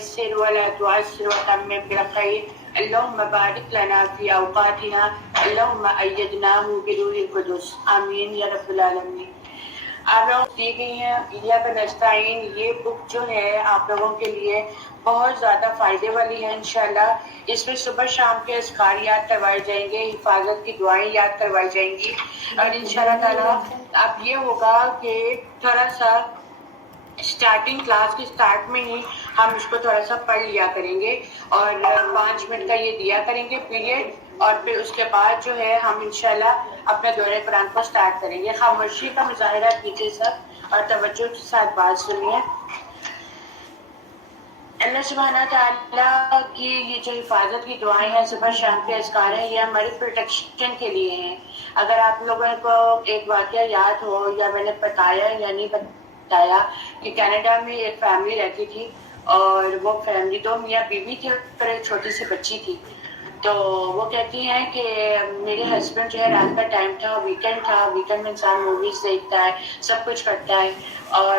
يسر ولا تعسر وتمم بالخير. اللهم بارك لنا في اوقاتنا. اللهم ایدناه بروح القدس. آمین یا رب العالمین. آپ لوگ دی گئی ہیں ایاک نستعین، یہ بک جو ہے آپ لوگوں کے لیے بہت زیادہ فائدے والی ہے انشاءاللہ. اس میں صبح شام کے اذکار یاد کروائے جائیں گے، حفاظت کی دعائیں یاد کروائی جائیں گی، اور انشاءاللہ تعالیٰ اب یہ ہوگا کہ تھوڑا سا اسٹارٹنگ کلاس کے اسٹارٹ میں ہی ہم اس کو تھوڑا سا پڑھ لیا کریں گے، اور 5 منٹ کا یہ دیا کریں گے پیریڈ، اور پھر اس کے بعد جو ہے ہم انشاءاللہ اپنے دورے قرآن کو اسٹارٹ کریں گے. خاموشی کا مظاہرہ کیجیے سب اور توجہ کے ساتھ بات سنیے. اللہ سبحانہ تعالیٰ کی یہ جو حفاظت کی دعائیں ہیں، صبح شام کے اذکار ہیں، یہ ہماری پروٹیکشن کے لیے ہیں. اگر آپ لوگوں کو ایک واقعہ یاد ہو یا میں نے بتایا یا نہیں بتایا کہ کینیڈا میں ایک فیملی رہتی تھی، اور وہ فیملی 2 میاں بیوی تھی اور ایک چھوٹی سی بچی تھی. تو وہ کہتی ہیں کہ میرے ہسبینڈ جو ہے رات کا ٹائم تھا، ویکینڈ تھا، ویکینڈ میں انسان موویز دیکھتا ہے، سب کچھ کرتا ہے، اور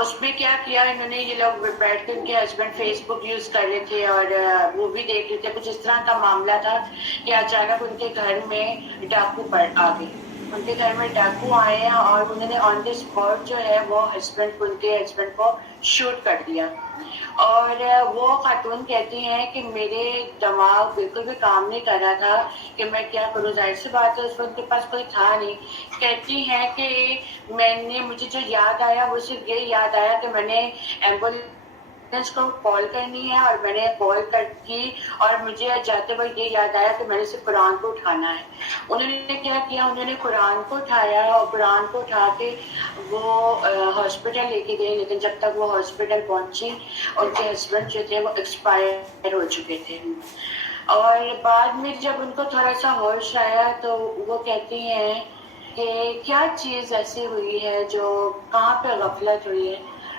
اس میں کیا کیا انہوں نے، یہ لوگ بیٹھ کے ان کے ہسبینڈ فیس بک یوز کر رہے تھے اور مووی دیکھ رہے تھے. کچھ اس طرح کا معاملہ تھا کہ اچانک ان کے گھر میں ڈاکو آ گئے. ان کے گھر میں ڈاکو آئے ہیں اور انہوں نے آن دی اسپاٹ جو ہے وہ ان کے ہسبینڈ کو شوٹ کر دیا. اور وہ خاتون کہتی ہیں کہ میرے دماغ بالکل بھی کام نہیں کر رہا تھا کہ میں کیا کروں. ظاہر سی بات ہے اس وقت ان کے پاس کوئی تھا نہیں. کہتی ہیں کہ مجھے جو یاد آیا وہ صرف یہ یاد آیا کہ میں نے ایمبولینس کو کال کرنی ہے، اور میں نے کال کی اور مجھے جاتے وقت یہ یاد آیا کہ میں نے صرف قرآن کو اٹھانا ہے. انہوں نے کیا کیا، انہوں نے قرآن کو اٹھایا اور قرآن کو اٹھا کے وہ ہاسپٹل لے کے گئے. لیکن جب تک وہ ہاسپٹل پہنچی ان کے ہسبینڈ جو تھے وہ ایکسپائر ہو چکے تھے. اور بعد میں جب ان کو تھوڑا سا ہوش آیا تو وہ کہتی ہیں کہ کیا چیز ایسی ہوئی ہے جو کہاں پہ غفلت ہوئی ہے.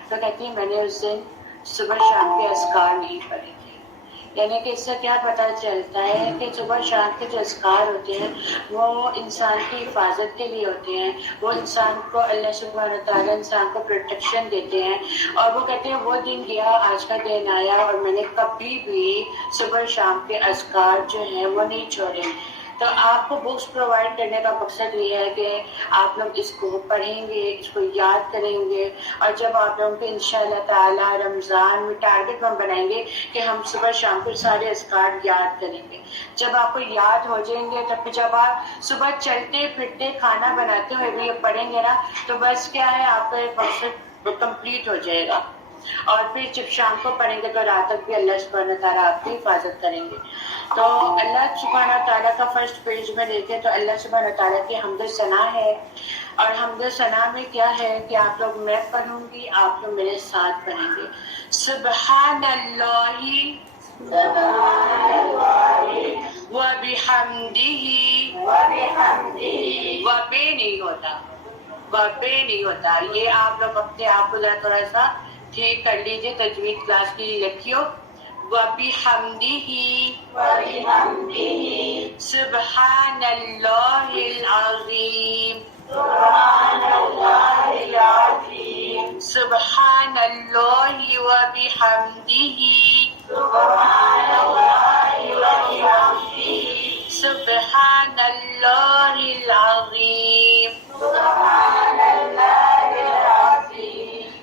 تو کہتی ہیں میں نے اس دن صبح شام کے اذکار نہیں پڑھے تھے. یعنی کہ اس سے کیا پتہ چلتا ہے کہ صبح شام کے جو اذکار ہوتے ہیں وہ انسان کی حفاظت کے لیے ہوتے ہیں. وہ انسان کو اللہ سبحانہ تعالیٰ انسان کو پروٹیکشن دیتے ہیں. اور وہ کہتے ہیں وہ دن گیا، آج کا دن آیا، اور میں نے کبھی بھی صبح شام کے اذکار جو ہیں وہ نہیں چھوڑے. تو آپ کو بکس پرووائڈ کرنے کا مقصد یہ ہے کہ آپ لوگ اس کو پڑھیں گے، اس کو یاد کریں گے، اور جب آپ لوگوں کو انشاءاللہ تعالی رمضان میں ٹارگٹ ہم بنائیں گے کہ ہم صبح شام کو سارے اذکار یاد کریں گے. جب آپ کو یاد ہو جائیں گے تب جب آپ صبح چلتے پھرتے کھانا بناتے ہوئے بھی یہ پڑھیں گے نا، تو بس کیا ہے آپ کا ایک مقصد کمپلیٹ ہو جائے گا. اور پھر جب شام کو پڑھیں گے تو رات تک بھی اللہ سبحانہ تعالیٰ آپ کی حفاظت کریں گے. تو اللہ سبحانہ تعالیٰ کا فرسٹ پیج میں دیکھیں تو اللہ سبحانہ تعالیٰ کی حمد و ثنا ہے. اور حمد و ثنا میں کیا ہے کہ آپ لوگ، میں پڑھوں گی، آپ لوگ میرے ساتھ پڑھیں گے. سبحان اللہ وبحمدہ، وبے نہیں ہوتا، وبے نہیں ہوتا. یہ آپ لوگ اپنے آپ کو ذرا تھوڑا سا ٹھیک کر لیجیے، تجوید کلاس کی لکھیو. وبحمدہ سبحان اللہ العظیم، سبحان اللہ وبحمدہ، سبحان اللہ العظیم.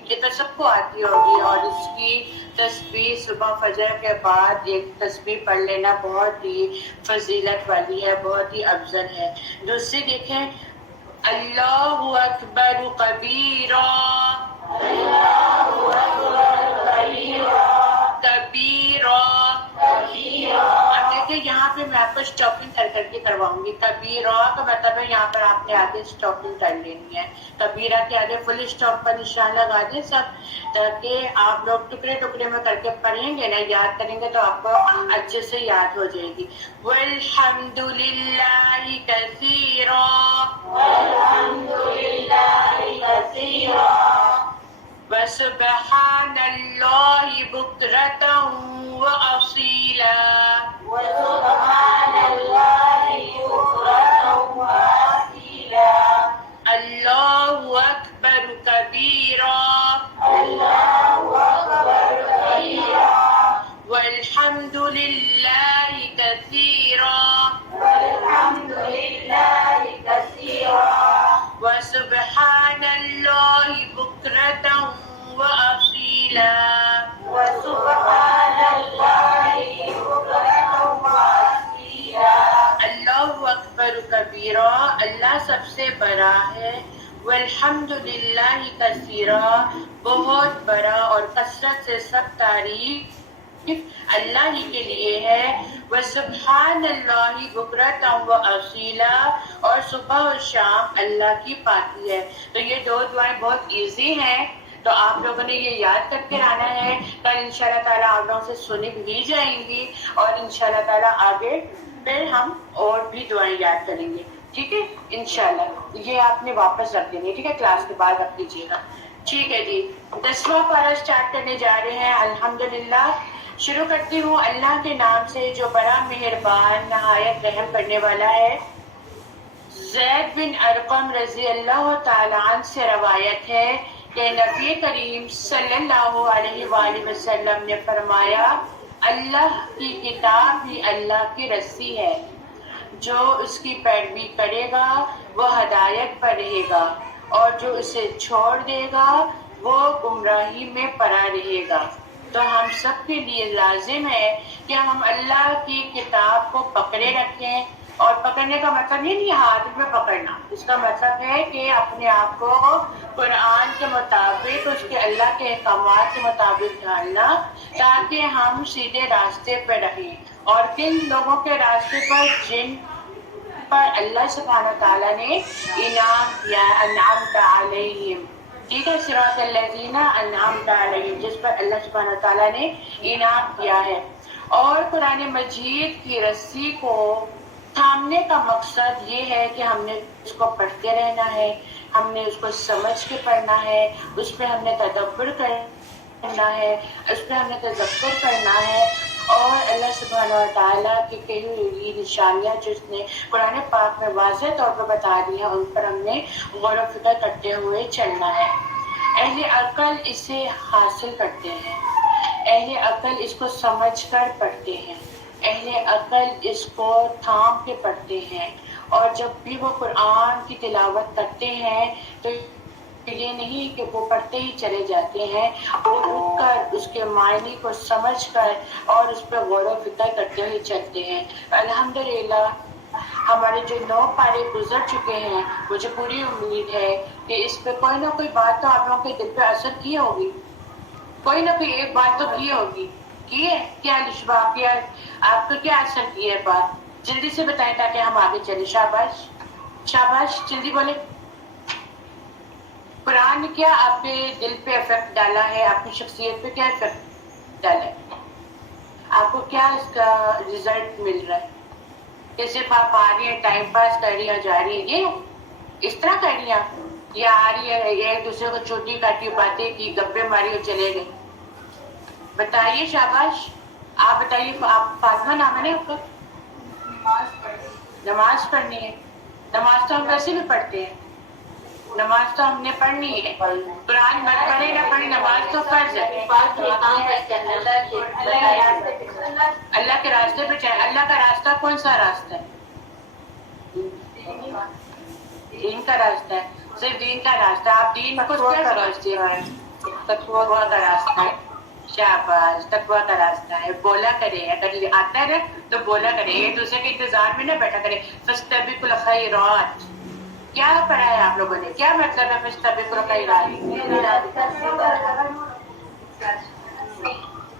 یہ تو سب کو آتی ہوگی. اور اس کی تسبیح صبح فجر کے بعد ایک تسبیح پڑھ لینا بہت ہی فضیلت والی ہے، بہت ہی افضل ہے. دوسری دیکھیں، اللہ اکبر کبیرا، کبیرا. اب دیکھیں یہاں پہ میں آپ کو اسٹاپنگ کر کے کرواؤں گی. کبیرا کا مطلب ہے یہاں پر آپ نے آگے اسٹاپنگ کر لینی ہے. کبیرا کے آگے فل اسٹاپ کا نشان لگا دیں سب، تاکہ آپ لوگ ٹکڑے ٹکڑے میں کر کے پڑھیں گے نا، یاد کریں گے تو آپ کو اچھے سے یاد ہو جائے گی. والحمد للہ کثیرا، وسبحان اللہ بکرۃ واصیلا. اللہ اکبر کبیرا، اللہ اللہ سب سے بڑا ہے. والحمدللہ کثیرا، بہت بڑا اور کثرت سے سب تعریف اللہ ہی کے لیے ہے. وسبحان اللہ بکرۃ و اصیلا، اور صبح اور شام اللہ کی پاکی ہے. تو یہ دو دعائیں بہت ایزی ہیں، تو آپ لوگوں نے یہ یاد کر کے آنا ہے. کل انشاءاللہ تعالیٰ آپ لوگوں سے سنی بھی جائیں گی، اور انشاءاللہ تعالیٰ آگے پھر ہم اور بھی دعائیں یاد کریں گے. ٹھیک ہے انشاءاللہ. یہ آپ نے واپس رکھ دیں گے، ٹھیک ہے، کلاس کے بعد رکھ لیجیے گا. ٹھیک ہے جی، 10واں پارہ اسٹارٹ کرنے جا رہے ہیں. الحمدللہ. شروع کرتی ہوں اللہ کے نام سے جو بڑا مہربان نہایت رحم کرنے والا ہے. زید بن ارقم رضی اللہ تعالیٰ عنہ سے روایت ہے کہ نبی کریم صلی اللہ علیہ وآلہ وسلم نے فرمایا، اللہ کی کتاب ہی اللہ کی رسی ہے، جو اس کی پیروی کرے گا وہ ہدایت پر رہے گا، اور جو اسے چھوڑ دے گا وہ گمراہی میں پڑا رہے گا. تو ہم سب کے لیے لازم ہے کہ ہم اللہ کی کتاب کو پکڑے رکھیں. اور پکڑنے کا مطلب یہ نہیں ہاتھ میں پکڑنا، اس کا مطلب ہے کہ اپنے آپ کو قرآن کے مطابق، اس کے اللہ کے احکامات کے مطابق ڈھالنا، تاکہ ہم سیدھے راستے پہ رہیں. اور کن لوگوں کے راستے پر؟ جن پر اللہ سبحانہ تعالیٰ نے انعام کیا، انعمت علیہم. ٹھیک ہے، صراط الذین انعمت علیہم، جس پر اللہ سبحانہ تعالیٰ نے انعام کیا ہے. اور قرآن مجید کی رسی کو تھامنے کا مقصد یہ ہے کہ ہم نے اس کو پڑھتے رہنا ہے، ہم نے اس کو سمجھ کے پڑھنا ہے، اس پہ ہم نے تدبر کرنا ہے، اس پہ ہم نے تذکر کرنا ہے. اور اللہ سبحانہ و تعالیٰ کی کہی ہوئی نشانیاں جو اس نے قرآن پاک میں واضح طور پر بتا دی ہیں، ان پر ہم نے غور و فکر کرتے ہوئے چلنا ہے. اہل عقل اسے حاصل کرتے ہیں، اہل عقل اس کو سمجھ کر پڑھتے ہیں، اہل عقل اس کو تھام کے پڑھتے ہیں. اور جب بھی وہ قرآن کی تلاوت کرتے ہیں تو یہ نہیں کہ وہ پڑھتے ہی چلے جاتے ہیں، وہ رک کر اس کے معنی کو سمجھ کر اور اس پہ غور و فکر کرتے ہوئے چلتے ہیں. الحمدللہ ہمارے جو 9 پارے گزر چکے ہیں، مجھے پوری امید ہے کہ اس پہ کوئی نہ کوئی بات تو آپ لوگوں کے دل پہ اثر کی ہوگی، کوئی نہ کوئی ایک بات تو کی ہوگی. کی ہے کیا لشبہ؟ آپ کو کیا اثر کی ہے بات؟ جلدی سے بتائیں تاکہ ہم آگے چلیں. شاباش شاباش، جلدی بولیں. قرآن نے کیا آپ کے دل پہ افیکٹ ڈالا ہے؟ آپ کی شخصیت پہ کیا افیکٹ ڈالا ہے؟ آپ کو کیا اس کا رزلٹ مل رہا ہے؟ کہ صرف آپ آ رہی ہیں، ٹائم پاس کر رہی ہیں، جا رہی ہیں، یہ اس طرح کر رہی ہیں آپ؟ یا آ رہی ہے ایک دوسرے کو چوٹی کاٹی، باتیں کی، گپے ماری اور چلے گئے؟ بتائیے. شاباش. آپ بتائیے. آپ فاطمہ نام ہے نا آپ کا؟ نماز پڑھنی ہے. نماز تو ہم ویسے بھی پڑھتے ہیں، نماز تو ہم نے پڑھنی ہے. قرآن مت پڑھے نہ پڑھے، نماز تو فرض ہے. اللہ کے راستے پہ چلے. اللہ کا راستہ کون سا راستہ ہے؟ دین کا راستہ ہے، صرف دین کا راستہ. آپ دین کو کیا سمجھتے ہیں؟ تقویٰ کا راستہ ہے. شاباش، تقویٰ کا راستہ ہے. بولا کرے، اگر آتا ہے تو بولا کرے، ایک دوسرے کے انتظار میں نہ بیٹھا کرے. فاستبقوا الخیرات. کیا پڑھا ہے آپ لوگوں نے؟ کیا مطلب ہے فاستبقوا الخیرات؟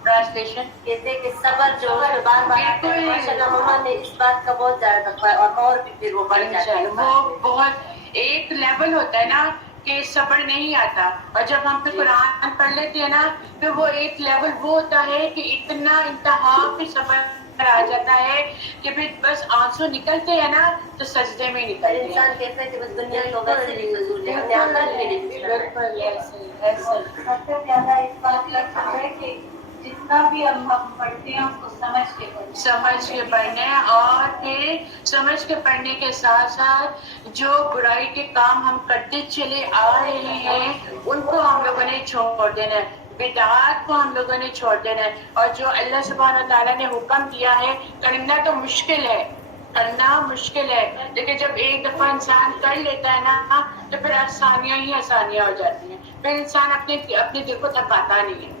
ٹرانسلیشن کہتے ہیں کہ صبر جو ہے بار بار ماشاءاللہ مما نے اس بات کا بہت زیادہ تقویٰ ہے، اور بھی پھر وہ بڑھ جاتا ہے. وہ بہت ایک لیول ہوتا ہے نا کہ صبر نہیں آتا، اور جب ہم پھر قرآن پڑھ لیتے ہیں نا پھر وہ ایک لیول وہ ہوتا ہے کہ اتنا انتہا پہ صبر آ جاتا ہے کہ پھر بس آنسو نکلتے ہیں نا تو سجدے میں نکلتے ہیں. انسان کہتا ہے کہ بس دنیا تو ویسے نہیں فضول ہے، ہمیں عمل بھی نہیں. بالکل ایسے سب سے زیادہ اس بات کا اثر ہے کہ جتنا بھی ہم پڑھتے ہیں اس کو سمجھ کے پڑھیں. سمجھ کے پڑھنے، اور پھر سمجھ کے پڑھنے کے ساتھ ساتھ جو برائی کے کام ہم کرتے چلے آ رہے ہیں ان کو ہم لوگوں نے چھوڑ دینا ہے، بدعات کو ہم لوگوں نے چھوڑ دینا ہے. اور جو اللہ سبحانہ تعالیٰ نے حکم دیا ہے کرنا تو مشکل ہے، کرنا مشکل ہے، لیکن جب ایک دفعہ انسان کر لیتا ہے نا تو پھر آسانیاں ہی آسانیاں ہو جاتی ہیں. پھر انسان اپنے دل کو تھکاتا نہیں ہے.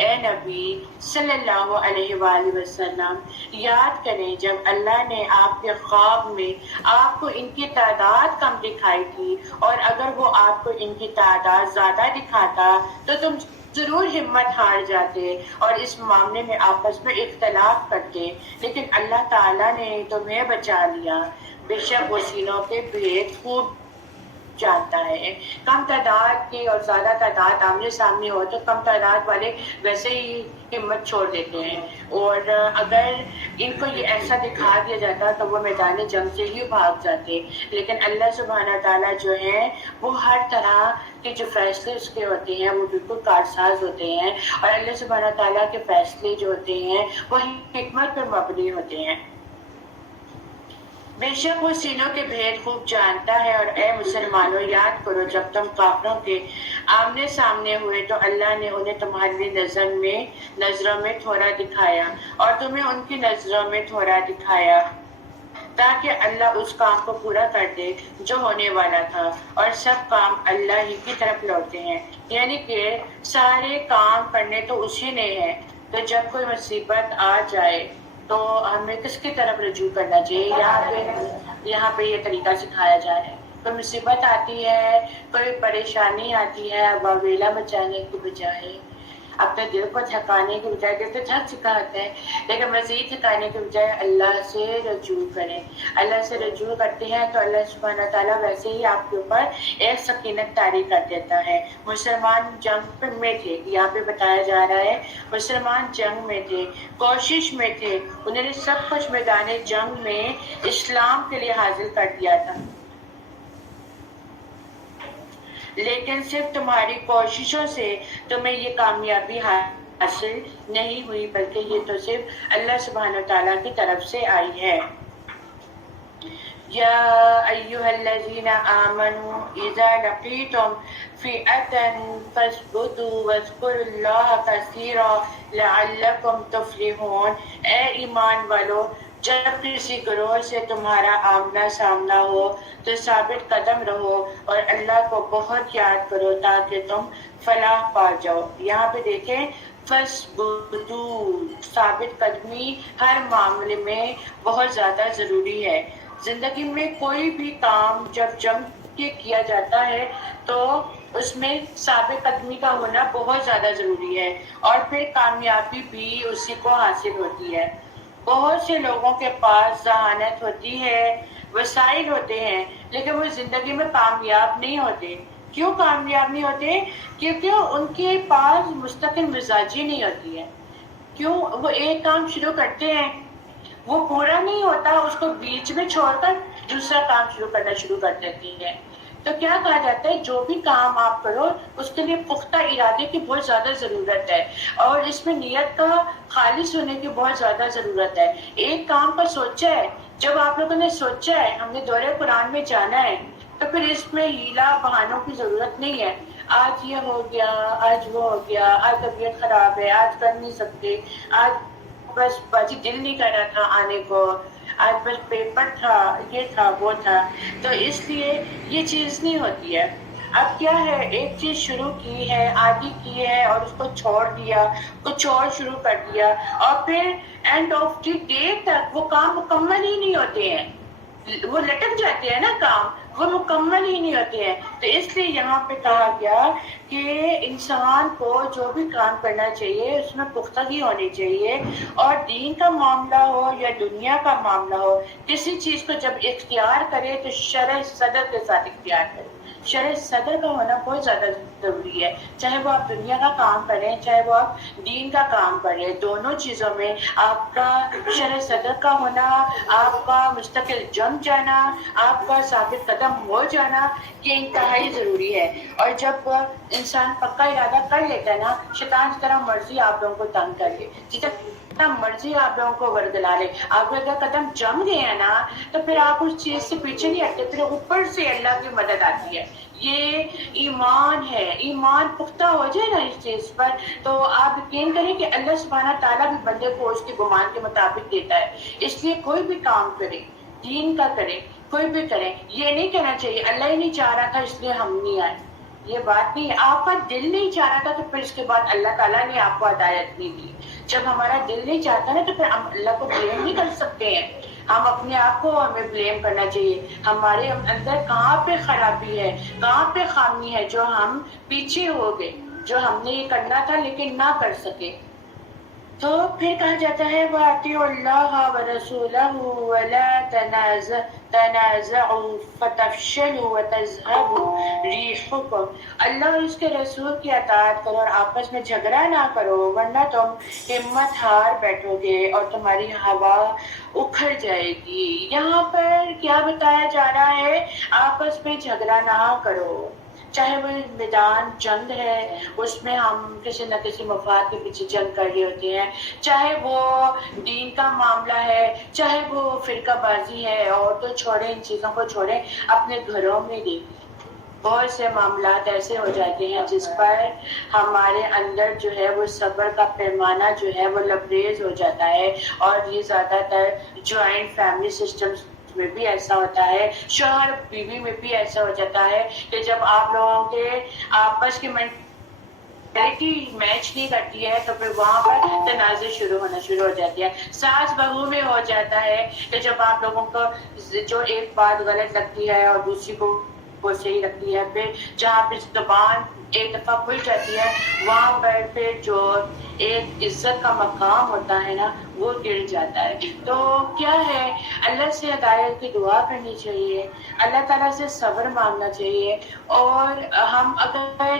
اے نبی صلی اللہ علیہ وآلہ وسلم یاد کریں جب اللہ نے آپ کے خواب میں آپ کو ان کی تعداد کم دکھائی تھی، اور اگر وہ آپ کو ان کی تعداد زیادہ دکھاتا تو تم ضرور ہمت ہار جاتے اور اس معاملے میں آپس میں اختلاف کرتے، لیکن اللہ تعالیٰ نے تمہیں بچا لیا، بے شک وہ سینوں کے بھید خوب جانتا ہے۔ کم تعداد کی اور زیادہ تعداد آمنے سامنے ہو تو کم تعداد والے ویسے ہی ہمت چھوڑ دیتے ہیں، اور اگر ان کو یہ ایسا دکھا دیا جاتا تو وہ میدان جنگ سے ہی بھاگ جاتے، لیکن اللہ سبحانہ تعالیٰ جو ہے وہ ہر طرح کے جو فیصلے اس کے ہوتے ہیں وہ بالکل کارساز ہوتے ہیں، اور اللہ سبحانہ تعالیٰ کے فیصلے جو ہوتے ہیں وہ حکمت پر مبنی ہوتے ہیں۔ بے شک وہ سینوں کے بھید خوب جانتا ہے، اور اے مسلمانوں یاد کرو جب تم کافروں کے آمنے سامنے ہوئے تو اللہ نے انہیں تمہاری نظروں میں تھوڑا دکھایا اور تمہیں ان کی نظروں میں تھوڑا دکھایا، تاکہ اللہ اس کام کو پورا کر دے جو ہونے والا تھا، اور سب کام اللہ ہی کی طرف لوٹتے ہیں، یعنی کہ سارے کام کرنے تو اسی نے ہے۔ تو جب کوئی مصیبت آ جائے تو ہمیں کس کی طرف رجوع کرنا چاہیے؟ یہاں پہ یہ طریقہ سکھایا جا رہا ہے۔ کوئی مصیبت آتی ہے، کوئی پریشانی آتی ہے، واویلا مچانے کی بجائے، اپنے دل کو تھکانے کی بجائے، دل تو تھک چکا ہوتا ہے لیکن مزید تھکانے کی بجائے اللہ سے رجوع کریں۔ اللہ سے رجوع کرتے ہیں تو اللہ سبحانہ تعالیٰ ویسے ہی آپ کے اوپر ایک سکینت طاری کر دیتا ہے۔ مسلمان جنگ میں تھے، یہاں پہ بتایا جا رہا ہے مسلمان جنگ میں تھے، کوشش میں تھے، انہوں نے سب کچھ میدان جنگ میں اسلام کے لیے حاصل کر دیا تھا، لیکن صرف تمہاری کوششوں سے تمہیں یہ کامیابی حاصل نہیں ہوئی، بلکہ یہ تو صرف اللہ سبحانہ تعالیٰ کی طرف سے آئی ہے۔ یا ایھا الذین آمنوا اذا لقیتم فئۃ فاثبتوا واذکروا اللہ کثیرا لعلکم تفلحون۔ اے ایمان والو، جب کسی گروہ سے تمہارا آمنا سامنا ہو تو ثابت قدم رہو اور اللہ کو بہت یاد کرو تاکہ تم فلاح پا جاؤ۔ یہاں پہ دیکھیں فَاثْبُتُوا، ثابت قدمی ہر معاملے میں بہت زیادہ ضروری ہے۔ زندگی میں کوئی بھی کام جب جم کے کیا جاتا ہے تو اس میں ثابت قدمی کا ہونا بہت زیادہ ضروری ہے، اور پھر کامیابی بھی اسی کو حاصل ہوتی ہے۔ بہت سے لوگوں کے پاس ذہانت ہوتی ہے، وسائل ہوتے ہیں، لیکن وہ زندگی میں کامیاب نہیں ہوتے۔ کیوں کامیاب نہیں ہوتے؟ کیونکہ ان کے پاس مستقل مزاجی نہیں ہوتی ہے۔ کیوں؟ وہ ایک کام شروع کرتے ہیں، وہ پورا نہیں ہوتا، اس کو بیچ میں چھوڑ کر دوسرا کام شروع کرنا شروع کر دیتی ہے۔ تو کیا کہا جاتا ہے، جو بھی کام آپ کرو اس کے لیے پختہ ارادے کی بہت زیادہ ضرورت ہے، اور اس میں نیت کا خالص ہونے کی بہت زیادہ ضرورت ہے۔ ایک کام پر سوچا ہے، جب آپ لوگوں نے سوچا ہے ہم نے دورہ قرآن میں جانا ہے، تو پھر اس میں ہیلا بہانوں کی ضرورت نہیں ہے۔ آج یہ ہو گیا، آج وہ ہو گیا، آج طبیعت خراب ہے، آج کر نہیں سکتے، آج بس باجی دل نہیں کر رہا تھا آنے کو، آج بس پیپر تھا، یہ تھا وہ تھا، تو اس لیے یہ چیز نہیں ہوتی ہے۔ اب کیا ہے، ایک چیز شروع کی ہے، عادی کی ہے اور اس کو چھوڑ دیا، کچھ اور شروع کر دیا، اور پھر اینڈ آف دی ڈے تک وہ کام مکمل ہی نہیں ہوتے ہیں، وہ لٹک جاتے ہیں نا کام، وہ مکمل ہی نہیں ہوتے ہیں۔ تو اس لیے یہاں پہ کہا گیا کہ انسان کو جو بھی کام کرنا چاہیے اس میں پختگی ہونی چاہیے، اور دین کا معاملہ ہو یا دنیا کا معاملہ ہو، کسی چیز کو جب اختیار کرے تو شرع صدر کے ساتھ اختیار کرے۔ شرع صدر کا ہونا بہت زیادہ ضروری ہے، چاہے وہ آپ دنیا کا کام کریں چاہے وہ آپ دین کا کام کریں، دونوں چیزوں میں آپ کا شرع صدر کا ہونا، آپ کا مستقل جم جانا، آپ کا ثابت قدم ہو جانا، یہ انتہائی ضروری ہے۔ اور جب انسان پکا ارادہ کر لیتا ہے نا، شیطان کی طرح مرضی آپ لوگوں کو تنگ کر لے، جتنا مرضی آپ لوگوں کو ورگلا لے، آپ اگر قدم جم گئے ہیں نا تو پھر آپ اس چیز سے پیچھے نہیں ہٹتے، پھر اوپر سے اللہ کی مدد آتی ہے۔ یہ ایمان ہے، ایمان پختہ ہو جائے نا اس چیز پر تو آپ یقین کریں کہ اللہ سبحانہ تعالیٰ بھی بندے کو اس کے گمان کے مطابق دیتا ہے۔ اس لیے کوئی بھی کام کرے، دین کا کرے، کوئی بھی کرے، یہ نہیں کہنا چاہیے اللہ ہی نہیں چاہ رہا تھا اس لیے ہم نہیں آئے۔ یہ بات نہیں. آپ کا دل نہیں چاہ رہا تھا تو پھر اس کے بعد اللہ تعالیٰ نے آپ کو ہدایت نہیں دی. جب ہمارا دل نہیں چاہتا نا تو پھر ہم اللہ کو بلیم نہیں کر سکتے ہیں. ہم اپنے آپ کو ہمیں بلیم کرنا چاہیے. ہمارے اندر کہاں پہ خرابی ہے, کہاں پہ خامی ہے جو ہم پیچھے ہو گئے, جو ہم نے یہ کرنا تھا لیکن نہ کر سکے. تو پھر کہا جاتا ہے وَأَطِيعُوا اللَّهَ وَرَسُولَهُ وَلَا تَنَازَعُوا فَتَفْشَلُوا وَتَذْهَبَ رِيحُكُمْ. اللہ اور اس کے رسول کی اطاعت کرو اور آپس میں جھگڑا نہ کرو ورنہ تم ہمت ہار بیٹھو گے اور تمہاری ہوا اکھڑ جائے گی. یہاں پر کیا بتایا جا رہا ہے؟ آپس میں جھگڑا نہ کرو. چاہے وہ میدان جنگ ہے, اس میں ہم کسی نہ کسی مفاد کے پیچھے جنگ کر رہے ہوتے ہیں, چاہے وہ دین کا معاملہ ہے, چاہے وہ فرقہ بازی ہے, اور تو چھوڑیں ان چیزوں کو, چھوڑیں اپنے گھروں میں دیکھیں. بہت سے معاملات ایسے ہو جاتے ہیں جس پر ہمارے اندر جو ہے وہ صبر کا پیمانہ جو ہے وہ لبریز ہو جاتا ہے. اور یہ زیادہ تر جوائنٹ فیملی سسٹمز میں بھی ایسا ہوتا ہے, شوہر بیوی میں بھی ایسا ہو جاتا ہے کہ جب آپ لوگوں کے آپس کی مینٹیلٹی میچ نہیں کرتی ہے تو پھر وہاں پر تنازع شروع ہونا شروع ہو جاتی ہے. ساس بہو میں ہو جاتا ہے کہ جب آپ لوگوں کو جو ایک بات غلط لگتی ہے اور دوسری کو وہ صحیح لگتی ہے, پھر جہاں پہ زبان ایک دفعہ کھل جاتی ہے وہاں پر پھر جو ایک عزت کا مقام ہوتا ہے نا وہ گر جاتا ہے. تو کیا ہے, اللہ سے ہدایت کی دعا کرنی چاہیے, اللہ تعالیٰ سے صبر مانگنا چاہیے. اور ہم اگر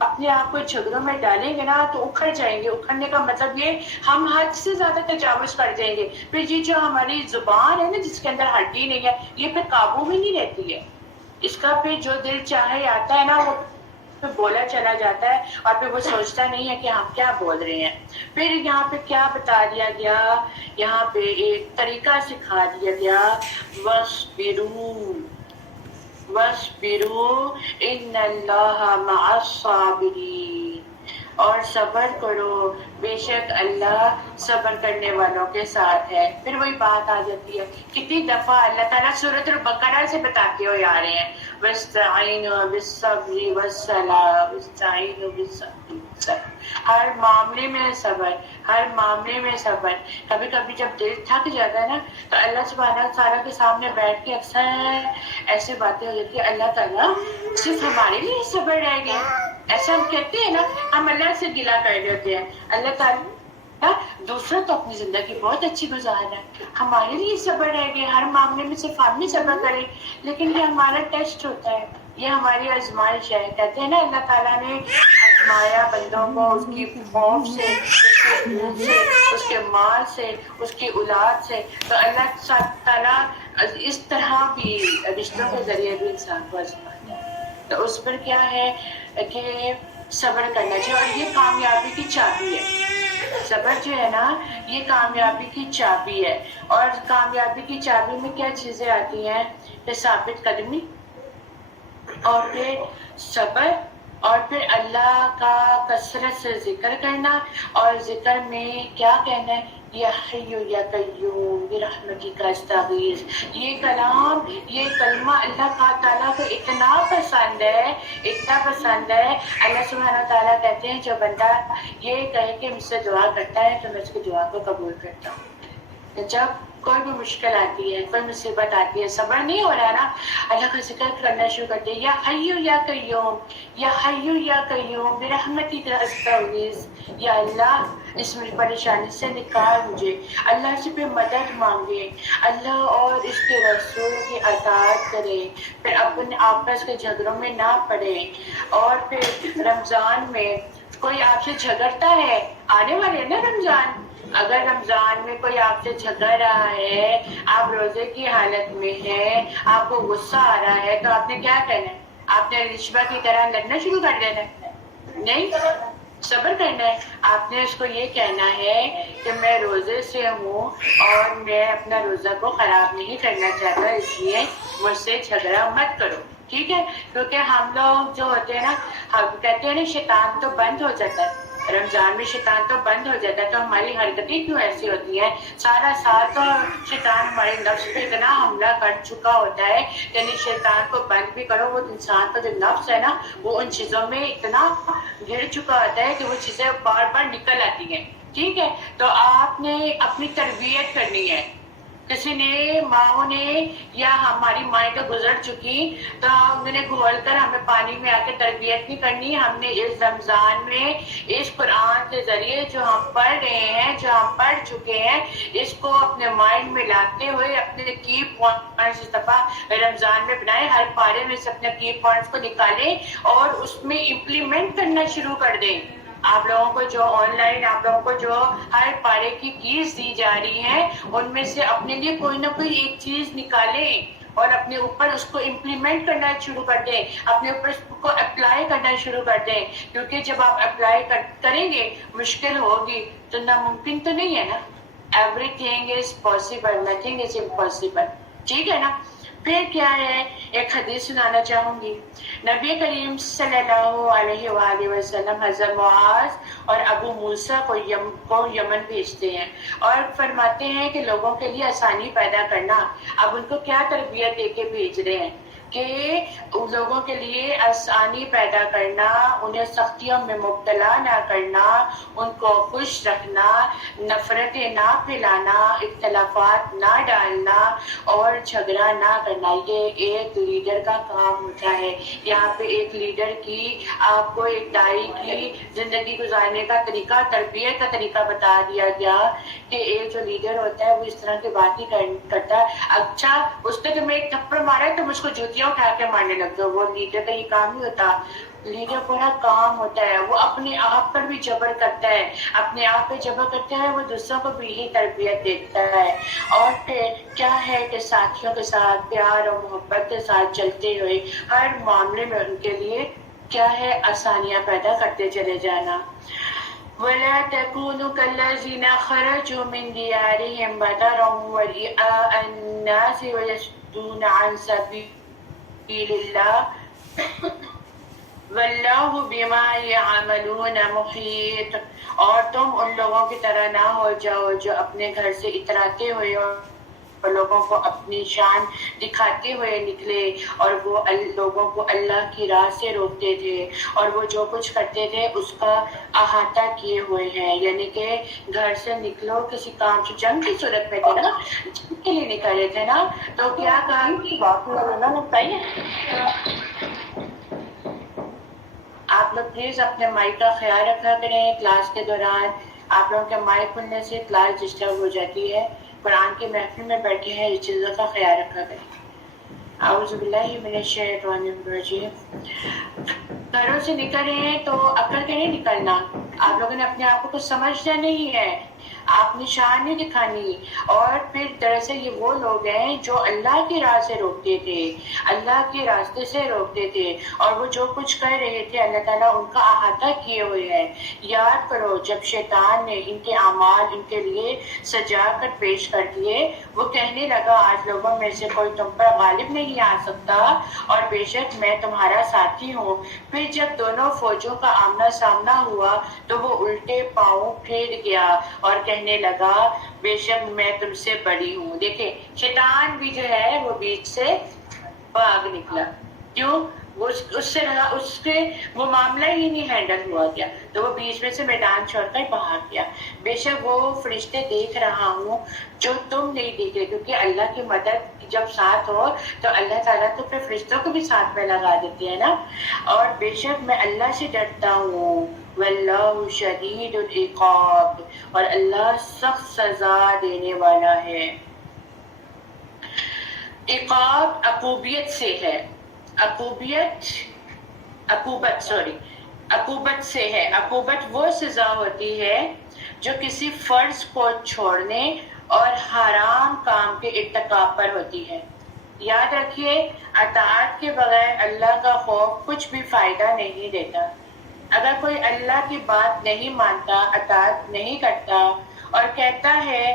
اپنے آپ کو جھگڑوں میں ڈالیں گے نا تو اکھڑ جائیں گے. اکھڑنے کا مطلب یہ ہم حد سے زیادہ تجاوز کر دیں گے. پھر یہ جو ہماری زبان ہے نا جس کے اندر ہڈی نہیں ہے, یہ پھر قابو میں نہیں رہتی ہے. اس کا پھر جو دل چاہے آتا ہے نا وہ پھر بولا چلا جاتا ہے اور پھر وہ سوچتا نہیں ہے کہ ہم کیا بول رہے ہیں. پھر یہاں پہ کیا بتا دیا گیا, یہاں پہ ایک طریقہ سکھا دیا گیا, وَاصْبِرُوا إِنَّ اللَّهَ مَعَ الصَّابِرِينَ. اور صبر کرو, بے شک اللہ صبر کرنے والوں کے ساتھ ہے. پھر وہی بات آ جاتی ہے, کتنی دفعہ اللہ تعالیٰ سورۃ البقرہ سے بتاتے ہوئے آ رہے ہیں, وَاسْتَعِينُوا بِالصَّبْرِ وَالصَّلَاةِ وَاسْتَعِينُوا بِالصَّبْرِ والصَّلَاةِ. ہر معاملے میں صبر, ہر معاملے میں صبر. کبھی کبھی جب دل تھک جاتا ہے نا تو اللہ سبحانہ تعالیٰ کے سامنے بیٹھ کے اکثر ایسے باتیں ہو جاتی ہیں, اللہ تعالیٰ صرف ہمارے لیے صبر رہ گیا. ایسا ہم کہتے ہیں نا, ہم اللہ سے گلا کر رہے ہوتے ہیں, اللہ تعالیٰ دوسرا تو اپنی زندگی بہت اچھی گزار ہے, ہمارے لیے صبر رہ گئے. ہر معاملے میں صرف ہم نہیں صبر کریں, لیکن یہ ہمارا ٹیسٹ ہوتا ہے, یہ ہماری آزمائش ہے. کہتے ہیں نا اللہ تعالیٰ نے آزمایا بندوں کو اس کی خوف سے, اس کے دودھ سے, اس کے مال سے, اس کی اولاد سے. تو اللہ تعالیٰ اس طرح بھی رشتوں کے ذریعے بھی انسان کو آزماتا ہے. تو اس پر کیا ہے کہ صبر کرنا چاہیے, اور یہ کامیابی کی چابی ہے. صبر جو ہے نا یہ کامیابی کی چابی ہے. اور کامیابی کی چابی میں کیا چیزیں آتی ہیں کہ ثابت قدمی, اور پھر صبر, اور پھر اللہ کا کثرت سے ذکر کرنا. اور ذکر میں کیا کہنا ہے, یا حی یا قیوم برحمتک استغیث. یہ کلام, یہ کلمہ اللہ تعالیٰ کو اتنا پسند ہے, اتنا پسند ہے. اللہ سبحانہ تعالیٰ کہتے ہیں جو بندہ یہ کہے کہ مجھ سے دعا کرتا ہے تو میں اس کی دعا کو قبول کرتا ہوں. جب کوئی بھی مشکل آتی ہے, کوئی مصیبت آتی ہے, صبر نہیں ہو رہا ہے نا, اللہ کا ذکر کرنا شروع کرتے ہیں, یا حی یا قیوم, یا حی یا قیوم برحمتک استغیث. یا اللہ اس پریشانی سے نکال مجھے. اللہ سے پھر مدد مانگے, اللہ اور اس کے رسول کی اطاعت کرے, پھر اپنے آپس کے جھگڑوں میں نہ پڑے. اور پھر رمضان میں کوئی آپ سے جھگڑتا ہے, آنے والے نا رمضان, اگر رمضان میں کوئی آپ سے جھگڑ رہا ہے, آپ روزے کی حالت میں ہیں, آپ کو غصہ آ رہا ہے, تو آپ نے کیا کہنا ہے؟ آپ نے رشوہ کی طرح لڑنا شروع کر دینا ہے؟ نہیں, صبر کرنا ہے. آپ نے اس کو یہ کہنا ہے کہ میں روزے سے ہوں اور میں اپنا روزہ کو خراب نہیں کرنا چاہتا, اس لیے مجھ سے جھگڑا مت کرو. ٹھیک ہے, کیونکہ ہم لوگ جو ہوتے ہیں نا, ہم کہتے ہیں نا شیطان تو بند ہو جاتا ہے, رمضان میں شیطان تو بند ہو جاتا ہے، تو ہماری حرکتیں کیوں ایسی ہوتی ہیں؟ سارا سال تو شیطان ہمارے نفس پہ اتنا حملہ کر چکا ہوتا ہے، یعنی شیطان کو بند بھی کرو، وہ انسان کا جو نفس ہے نا وہ ان چیزوں میں اتنا گر چکا ہوتا ہے کہ وہ چیزیں بار بار نکل آتی ہیں. ٹھیک ہے، تو آپ نے اپنی تربیت کرنی ہے. کسی نے ماؤں نے یا ہماری مائیں تو گزر چکی تو انہوں نے گھول کر ہمیں پانی میں آ کے تربیت نہیں کرنی. ہم نے اس رمضان میں اس قرآن کے ذریعے جو ہم پڑھ رہے ہیں، جو ہم پڑھ چکے ہیں، اس کو اپنے مائنڈ میں لاتے ہوئے اپنے کی پوائنٹس اس دفعہ رمضان میں بنائیں. ہر پارے میں سے اپنے کی پوائنٹس کو نکالیں اور اس میں امپلیمنٹ کرنا شروع کر دیں. آپ لوگوں کو جو آن لائن آپ لوگوں کو جو ہر پارے کی کیز دی جا رہی ہیں ان میں سے اپنے لیے کوئی نہ کوئی ایک چیز نکالیں اور اپنے اوپر اس کو امپلیمنٹ کرنا شروع کر دیں، اپنے اوپر اس کو اپلائی کرنا شروع کر دیں. کیونکہ جب آپ اپلائی کریں گے مشکل ہوگی تو ناممکن تو نہیں ہے نا. Every thing is possible, nothing is impossible. ٹھیک ہے نا. پھر کیا ہے، ایک حدیث سنانا چاہوں گی. نبی کریم صلی اللہ علیہ وآلہ وسلم حضرت معاذ اور ابو موسیٰ کو یمن بھیجتے ہیں اور فرماتے ہیں کہ لوگوں کے لیے آسانی پیدا کرنا. اب ان کو کیا تربیت دے کے بھیج رہے ہیں کہ لوگوں کے لیے آسانی پیدا کرنا، انہیں سختیوں میں مبتلا نہ کرنا، ان کو خوش رکھنا، نفرتیں نہ پھیلانا، اختلافات نہ ڈالنا اور جھگڑا نہ کرنا. یہ ایک لیڈر کا کام ہوتا ہے. یہاں پہ ایک لیڈر کی آپ کو ایک دائی کی زندگی گزارنے کا طریقہ، تربیت کا طریقہ بتا دیا گیا کہ ایک جو لیڈر ہوتا ہے وہ اس طرح کی بات ہی کرتا ہے. اچھا اس نے تمہیں ایک تھپڑ مارا ہے تو مجھ کو جوتیاں اٹھا کے مارنے لگ جاؤ. وہ لیڈر کا یہ کام نہیں ہوتا. لیڈر بڑا کام ہوتا ہے، وہ اپنے آپ پر بھی جبر کرتا ہے، اپنے آپ پہ جبر کرتا ہے، وہ دوسروں کو بھی ہی تربیت دیتا ہے. اور پھر کیا ہے کہ ساتھیوں کے ساتھ پیار اور محبت کے ساتھ چلتے ہوئے ہر معاملے میں ان کے لیے کیا ہے آسانیاں پیدا کرتے چلے جانا. وَلَا تَكُونُوا كَالَّذِينَ خَرَجُوا مِنْ دِيَارِهِمْ بَطَرًا وَرِئَاءَ النَّاسِ وَيَصُدُّونَ عَنْ سَبِيلِ اللَّهِ وَاللَّهُ بِمَا يَعْمَلُونَ مُحِيطٌ. اور تم ان لوگوں کی طرح نہ ہو جاؤ جو اپنے گھر سے اتراتے ہوئے اور لوگوں کو اپنی شان دکھاتے ہوئے نکلے اور وہ لوگوں کو اللہ کی راہ سے روکتے تھے اور وہ جو کچھ کرتے تھے اس کا احاطہ کیے ہوئے ہیں. یعنی کہ گھر سے نکلو کسی کام سے، جنگ کی صورت میں تھے نا، جنگ کے لیے نکل رہے تھے نا، تو کیا کام کی بات نہ بتائیے. آپ لوگ پلیز اپنے مائک کا خیال رکھا کریں. کلاس کے دوران آپ لوگوں کے مائک کھلنے سے کلاس ڈسٹرب ہو جاتی ہے. قرآن کی محفل میں بیٹھے ہیں، اس چیزوں کا خیال رکھا کریں. اعوذ باللہ من الشیطان الرجیم. گھروں سے نکل رہے ہیں تو اکڑ کے نہیں نکلنا. آپ لوگوں نے اپنے آپ کو کچھ سمجھنا نہیں ہے، آپ نشان نہیں دکھانی. اور پھر دراصل یہ وہ لوگ ہیں جو اللہ کی راہ سے روکتے تھے، اللہ کے راستے سے روکتے تھے، اور وہ جو کچھ کر رہے تھے اللہ تعالیٰ ان کا احاطہ کیے ہوئے ہیں. یاد کرو جب شیطان نے ان کے اعمال ان کے لیے سجا کر پیش کر دیے، وہ کہنے لگا آج لوگوں میں سے کوئی تم پر غالب نہیں آ سکتا اور بے شک میں تمہارا ساتھی ہوں. پھر جب دونوں فوجوں کا آمنا سامنا ہوا تو وہ الٹے پاؤں پھیر گیا اور کہنے لگا بے شک میں تم سے بڑی ہوں. دیکھیں شیطان بھی جو ہے وہ بیچ سے بھاگ نکلا. کیوں؟ اس کے وہ معاملہ ہی نہیں ہینڈل ہوا گیا تو وہ بیچ میں سے میدان چھوڑ کر بھاگ گیا. بے شک وہ فرشتے دیکھ رہا ہوں جو تم نہیں دیکھ رہے، کیونکہ اللہ کی مدد جب ساتھ ہو تو اللہ تعالیٰ تو پھر فرشتوں کو بھی ساتھ میں لگا دیتے ہیں نا. اور بے شک میں اللہ سے ڈرتا ہوں، واللہ شدید العقاب، اور اللہ سخت سزا دینے والا ہے. عقاب عقوبیت سے ہے، عقوبت سے ہے. عقوبت وہ سزا ہوتی ہے جو کسی فرض کو چھوڑنے اور حرام کام کے ارتکاب پر ہوتی ہے. یاد رکھیے اطاعت کے بغیر اللہ کا خوف کچھ بھی فائدہ نہیں دیتا. اگر کوئی اللہ کی بات نہیں مانتا، اطاعت نہیں کرتا اور کہتا ہے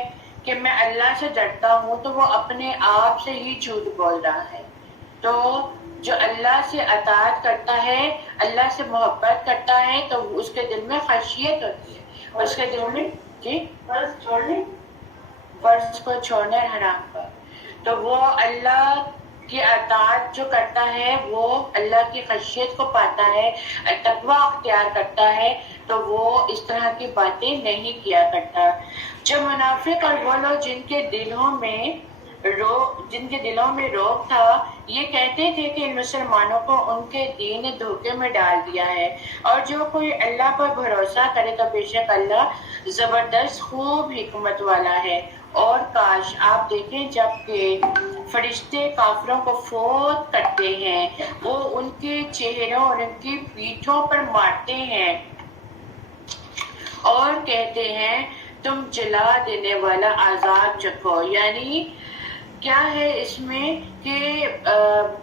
کہ میں اللہ سے ڈرتا ہوں تو وہ اپنے آپ سے ہی جھوٹ بول رہا ہے. تو جو اللہ سے اطاعت کرتا ہے، اللہ سے محبت کرتا ہے، تو اس کے دل میں خشیت ہوتی ہے، اس کے دل میں جی فرض کو چھوڑنا حرام کا، تو وہ اللہ کی اطاعت جو کرتا ہے وہ اللہ کی خشیت کو پاتا ہے، تقویٰ اختیار کرتا ہے، تو وہ اس طرح کی باتیں نہیں کیا کرتا۔ جو منافق اور وہ لوگ جن کے دلوں میں روگ تھا، یہ کہتے تھے کہ مسلمانوں کو ان کے دین نے دھوکے میں ڈال دیا ہے، اور جو کوئی اللہ پر بھروسہ کرے تو بے شک اللہ زبردست خوب حکمت والا ہے۔ اور کاش آپ دیکھیں جب کہ فرشتے کافروں کو فوت کرتے ہیں، وہ ان کے چہروں اور ان کی پیٹھوں پر مارتے ہیں اور کہتے ہیں تم جلا دینے والا عذاب چکھو۔ یعنی کیا ہے اس میں کہ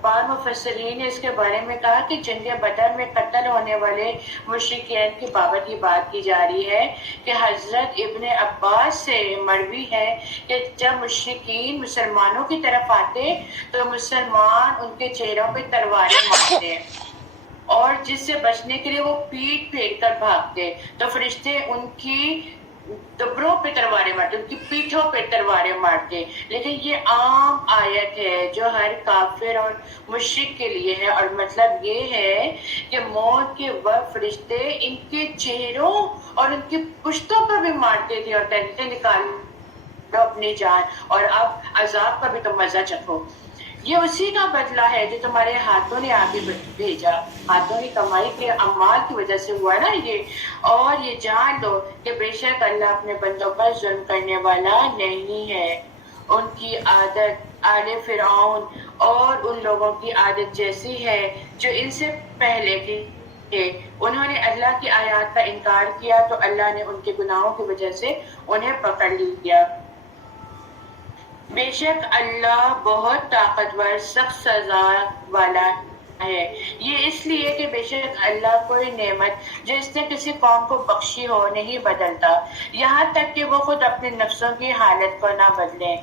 بعض مفسرین نے اس کے بارے میں کہا کہ جنگ بدر میں قتل ہونے والے مشرکین کی بابت یہ بات کی جا رہی ہے کہ حضرت ابن عباس سے مروی ہے کہ جب مشرکین مسلمانوں کی طرف آتے تو مسلمان ان کے چہروں پہ تلواریں مارتے اور جس سے بچنے کے لیے وہ پیٹ پھیر کر بھاگتے، تو فرشتے ان کی دبروں پہ تلواریں مارتے، ان کی پیٹھوں پہ تلواریں مارتے۔ لیکن یہ عام آیت ہے جو ہر کافر اور مشرک کے لیے ہے، اور مطلب یہ ہے کہ موت کے وقت فرشتے ان کے چہروں اور ان کی پشتوں پر بھی مارتے تھے اور کہتے تھے نکال لو اپنی جان اور اب عذاب کا بھی تو مزہ چکھو۔ یہ اسی کا بدلہ ہے جو تمہارے ہاتھوں نے آگے بھیجا، ہاتھوں کی کمائی کے اعمال کی وجہ سے ہوا نا یہ۔ اور یہ جان لو کہ بے شک اللہ اپنے بندوں پر ظلم کرنے والا نہیں ہے۔ ان کی عادت آل فرعون اور ان لوگوں کی عادت جیسی ہے جو ان سے پہلے تھے، انہوں نے اللہ کی آیات کا انکار کیا تو اللہ نے ان کے گناہوں کی وجہ سے انہیں پکڑ لیا۔ بے شک اللہ بہت طاقتور سخت سزا والا ہے۔ یہ اس لیے کہ بے شک اللہ کوئی نعمت جو اس نے کسی قوم کو بخشی ہو نہیں بدلتا یہاں تک کہ وہ خود اپنے نفسوں کی حالت کو نہ بدلیں۔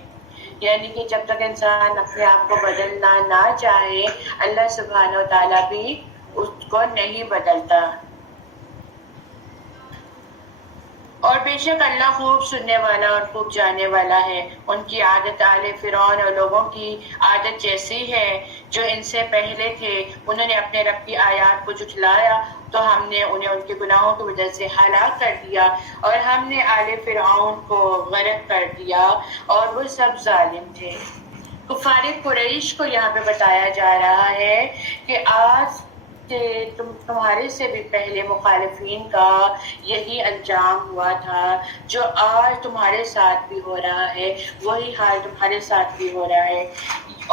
یعنی کہ جب تک انسان اپنے آپ کو بدلنا نہ چاہے اللہ سبحانہ و تعالیٰ بھی اس کو نہیں بدلتا۔ اور بے شک اللہ خوب سننے والا اور خوب جاننے والا ہے۔ ان کی عادت آل فرعون اور لوگوں کی عادت جیسی ہے جو ان سے پہلے تھے، انہوں نے اپنے رب کی آیات کو جھٹلایا تو ہم نے انہیں ان کے گناہوں کی وجہ سے ہلاک کر دیا، اور ہم نے آل فرعون کو غرق کر دیا اور وہ سب ظالم تھے۔ کفار قریش کو یہاں پہ بتایا جا رہا ہے کہ آج تمہارے سے بھی پہلے مخالفین کا یہی انجام ہوا تھا، جو آج تمہارے ساتھ بھی ہو رہا ہے وہی حال تمہارے ساتھ بھی ہو رہا ہے،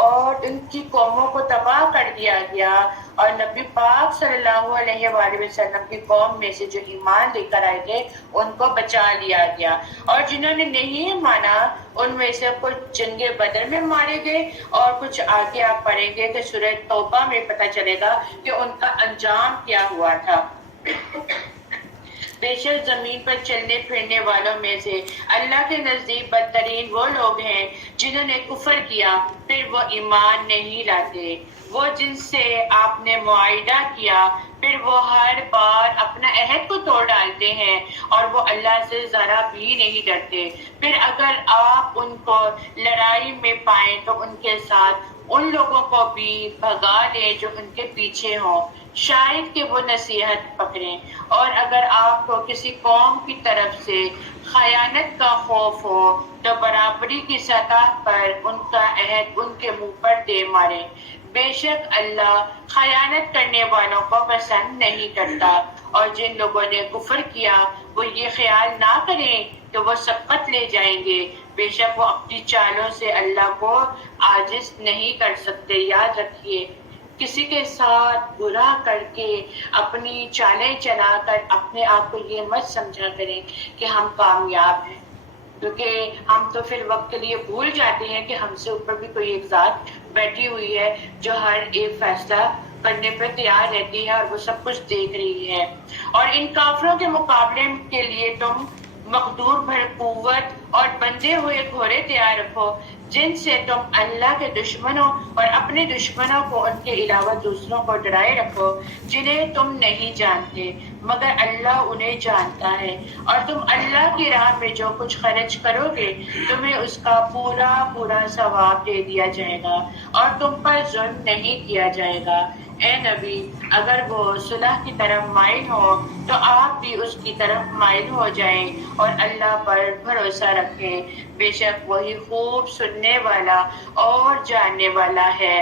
اور ان کی قوموں کو تباہ کر دیا گیا، اور نبی پاک صلی اللہ علیہ وآلہ وسلم کی قوم میں سے جو ایمان لے کر آئے تھے ان کو بچا لیا گیا، اور جنہوں نے نہیں مانا ان میں سے کچھ جنگ بدر میں مارے گئے، اور کچھ آگے آپ پڑھیں گے کہ سورہ توبہ میں پتہ چلے گا کہ ان کا انجام کیا ہوا تھا۔ بے شک زمین پر چلنے پھرنے والوں میں سے اللہ کے نزدیک بدترین وہ لوگ ہیں جنہوں نے کفر کیا پھر وہ ایمان نہیں لاتے، وہ جن سے آپ نے معاہدہ کیا پھر وہ ہر بار اپنا عہد کو توڑ ڈالتے ہیں، اور وہ اللہ سے ذرا بھی نہیں ڈرتے۔ پھر اگر آپ ان کو لڑائی میں پائیں تو ان کے ساتھ ان لوگوں کو بھی بھگا دیں جو ان کے پیچھے ہوں، شاید کہ وہ نصیحت پکڑیں۔ اور اگر آپ کو کسی قوم کی طرف سے خیانت کا خوف ہو تو برابری کی سطح پر ان کا عہد ان کے منہ پر دے ماریں، بے شک اللہ خیانت کرنے والوں کو پسند نہیں کرتا۔ اور جن لوگوں نے کفر کیا وہ یہ خیال نہ کریں کہ وہ سبقت لے جائیں گے، بے شک وہ اپنی چالوں سے اللہ کو عاجز نہیں کر سکتے۔ یاد رکھیے کسی کے ساتھ برا کر کے اپنی چالیں چلا کر اپنے آپ کو یہ مت سمجھا کریں کہ ہم کامیاب ہیں، کیونکہ ہم تو پھر وقت کے لیے بھول جاتے ہیں کہ ہم سے اوپر بھی کوئی ایک ذات بیٹھی ہوئی ہے جو ہر ایک فیصلہ کرنے پہ تیار رہتی ہے اور وہ سب کچھ دیکھ رہی ہے۔ اور ان کافروں کے مقابلے کے لیے تم مقدور بھر قوت اور بندھے ہوئے گھوڑے تیار رکھو جن سے تم اللہ کے دشمنوں اور اپنے دشمنوں کو ان کے علاوہ دوسروں کو ڈرائے رکھو جنہیں تم نہیں جانتے مگر اللہ انہیں جانتا ہے، اور تم اللہ کی راہ میں جو کچھ خرچ کرو گے تمہیں اس کا پورا پورا ثواب دے دیا جائے گا اور تم پر ظلم نہیں کیا جائے گا۔ اے نبی، اگر وہ صلح کی طرف مائل ہو تو آپ بھی اس کی طرف مائل ہو جائیں اور اللہ پر بھروسہ رکھیں، بے شک وہی خوب سننے والا اور جاننے والا ہے۔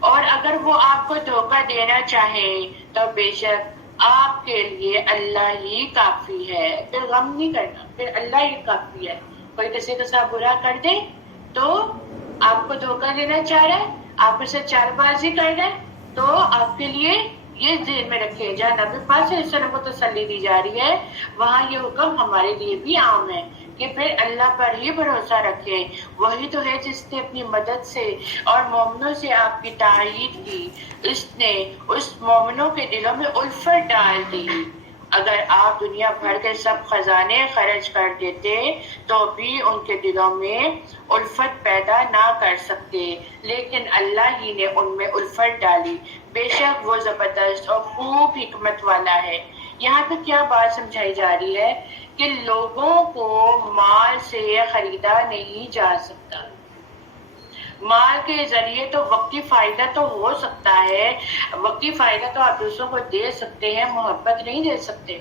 اور اگر وہ آپ کو دھوکہ دینا چاہیں تو بے شک آپ کے لیے اللہ ہی کافی ہے، پھر غم نہیں کرنا، پھر اللہ ہی کافی ہے۔ کوئی کسی کے ساتھ برا کر دے تو آپ کو دھوکہ دینا چاہ رہا ہے، آپ کے ساتھ چال بازی کر رہا ہے، تو آپ کے لیے یہ ذہن میں رکھے، جہاں نبی پاک صلی اللہ علیہ وسلم کو تسلی دی جا رہی ہے وہاں یہ حکم ہمارے لیے بھی عام ہے کہ پھر اللہ پر ہی بھروسہ رکھیں، وہی تو ہے جس نے اپنی مدد سے اور مومنوں سے آپ کی تائید کی، اس نے اس مومنوں کے دلوں میں الفت ڈال دی۔ اگر آپ دنیا بھر کے سب خزانے خرچ کر دیتے تو بھی ان کے دلوں میں الفت پیدا نہ کر سکتے، لیکن اللہ ہی نے ان میں الفت ڈالی، بے شک وہ زبردست اور خوب حکمت والا ہے۔ یہاں پہ کیا بات سمجھائی جا رہی ہے کہ لوگوں کو مال سے خریدا نہیں جا سکتا۔ مال کے ذریعے تو وقتی فائدہ تو ہو سکتا ہے، وقتی فائدہ تو آپ دوسروں کو دے سکتے ہیں، محبت نہیں دے سکتے۔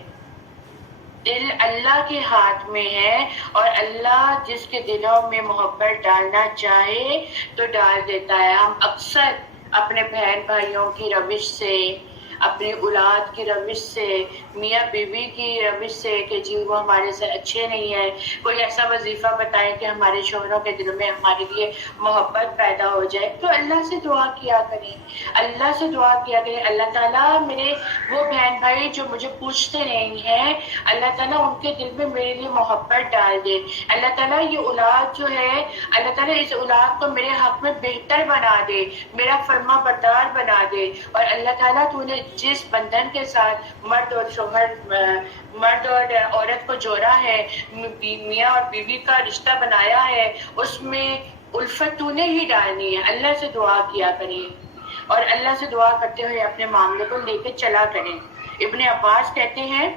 دل اللہ کے ہاتھ میں ہے اور اللہ جس کے دلوں میں محبت ڈالنا چاہے تو ڈال دیتا ہے۔ ہم اکثر اپنے بہن بھائیوں کی روش سے، اپنی اولاد کی روش سے، میاں بیوی کی روش سے کہ جی وہ ہمارے سے اچھے نہیں ہیں، کوئی ایسا وظیفہ بتائیں کہ ہمارے شوہروں کے دلوں میں ہمارے لیے محبت پیدا ہو جائے، تو اللہ سے دعا کیا کریں، اللہ سے دعا کیا کریں، اللہ تعالیٰ میرے وہ بہن بھائی جو مجھے پوچھتے نہیں ہیں، اللہ تعالیٰ ان کے دل میں میرے لیے محبت ڈال دے، اللہ تعالیٰ یہ اولاد جو ہے، اللہ تعالیٰ اس اولاد کو میرے حق میں بہتر بنا دے، میرا فرما بردار بنا دے، اور اللہ تعالیٰ تو نے جس بندھن کے ساتھ مرد اور شوہر، مرد اور عورت کو جوڑا ہے، میاں اور بیوی کا رشتہ بنایا ہے، اس میں الفت تو نے ہی ڈالنی ہے۔ اللہ سے دعا کیا کریں اور اللہ سے دعا کرتے ہوئے اپنے معاملے کو لے کے چلا کریں۔ ابن عباس کہتے ہیں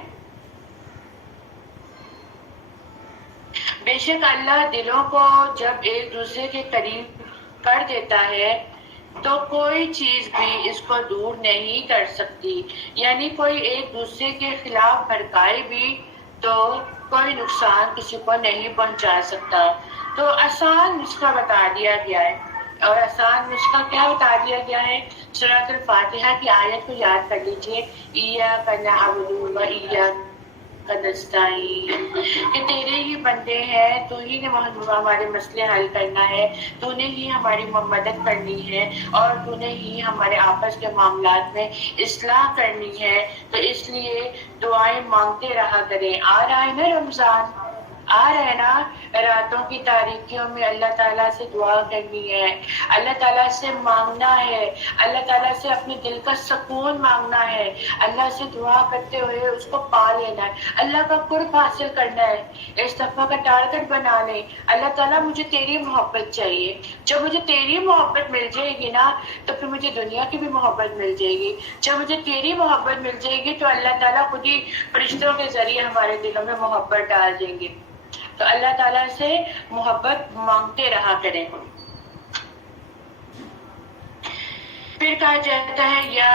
بے شک اللہ دلوں کو جب ایک دوسرے کے قریب کر دیتا ہے تو کوئی چیز بھی اس کو دور نہیں کر سکتی، یعنی کوئی ایک دوسرے کے خلاف بھڑکائے بھی تو کوئی نقصان کسی کو نہیں پہنچا سکتا۔ تو آسان نسخہ بتا دیا گیا ہے، اور آسان نسخہ کیا بتا دیا گیا ہے؟ سورۃ الفاتحہ کی آیت کو یاد کر لیجئے، ایاک نعبد و ایاک نستعین، کہ تیرے ہی بندے ہیں، تو ہی نے ہمارے مسئلے حل کرنا ہے، تو نے ہی ہماری مدد کرنی ہے، اور تو نے ہی ہمارے آپس کے معاملات میں اصلاح کرنی ہے، تو اس لیے دعائیں مانگتے رہا کریں۔ آ رہا ہے نا رمضان، آ رہا ہے نا، راتوں کی تاریکیوں میں اللہ تعالیٰ سے دعا کرنی ہے، اللہ تعالیٰ سے مانگنا ہے، اللہ تعالیٰ سے اپنے دل کا سکون مانگنا ہے، اللہ سے دعا کرتے ہوئے اس کو پا لینا ہے، اللہ کا قرب حاصل کرنا ہے۔ اس دفعہ کا ٹارگٹ بنا لیں، اللہ تعالیٰ مجھے تیری محبت چاہیے، جب مجھے تیری محبت مل جائے گی نا تو پھر مجھے دنیا کی بھی محبت مل جائے گی، جب مجھے تیری محبت مل جائے گی تو اللہ تعالیٰ خود ہی فرشتوں کے ذریعے ہمارے دلوں میں محبت ڈال دیں گے۔ تو اللہ تعالیٰ سے محبت مانگتے رہا کریں۔ پھر کہا جاتا ہے یا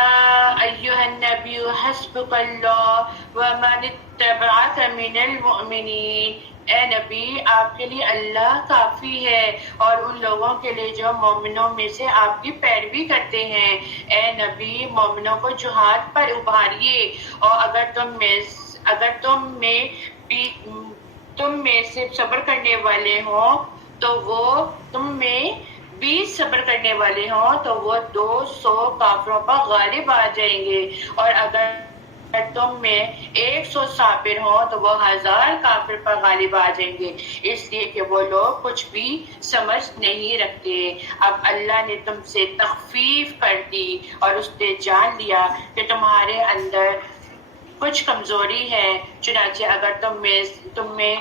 ایھا النبی حسبک اللہ ومن اتبعک من المؤمنین، اے نبی آپ کے لیے اللہ کافی ہے اور ان لوگوں کے لیے جو مومنوں میں سے آپ کی پیروی کرتے ہیں۔ اے نبی مومنوں کو جہاد پر ابھاریے، اور اگر تم میں سے صبر کرنے والے ہوں تو وہ تم میں 20 صبر کرنے والے ہوں تو وہ 200 کافروں پر غالب آ جائیں گے، اور اگر تم میں 100 صابر ہوں تو وہ 1000 کافر پر غالب آ جائیں گے، اس لیے کہ وہ لوگ کچھ بھی سمجھ نہیں رکھتے۔ اب اللہ نے تم سے تخفیف کر دی اور اس نے جان لیا کہ تمہارے اندر کچھ کمزوری ہے، چنانچہ اگر تم میں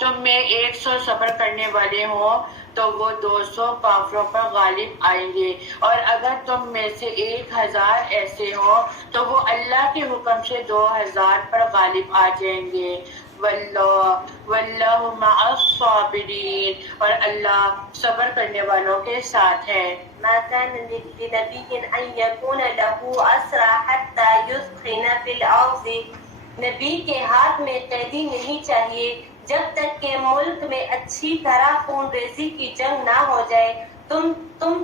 تم میں 100 صبر کرنے والے ہوں تو وہ 200 کافروں پر غالب آئیں گے، اور اگر تم میں سے 1000 ایسے ہوں تو وہ اللہ کے حکم سے 2000 پر غالب آ جائیں گے۔ واللہ مع الصابرین، اور اللہ صبر کرنے والوں کے ساتھ ہے۔ ما كان لنبي أن يكون له أسرى حتى يثخن في الأرض، نبی کے ہاتھ میں قیدی نہیں چاہیے جب تک کہ ملک میں اچھی طرح خون ریزی کی جنگ نہ ہو جائے۔ تم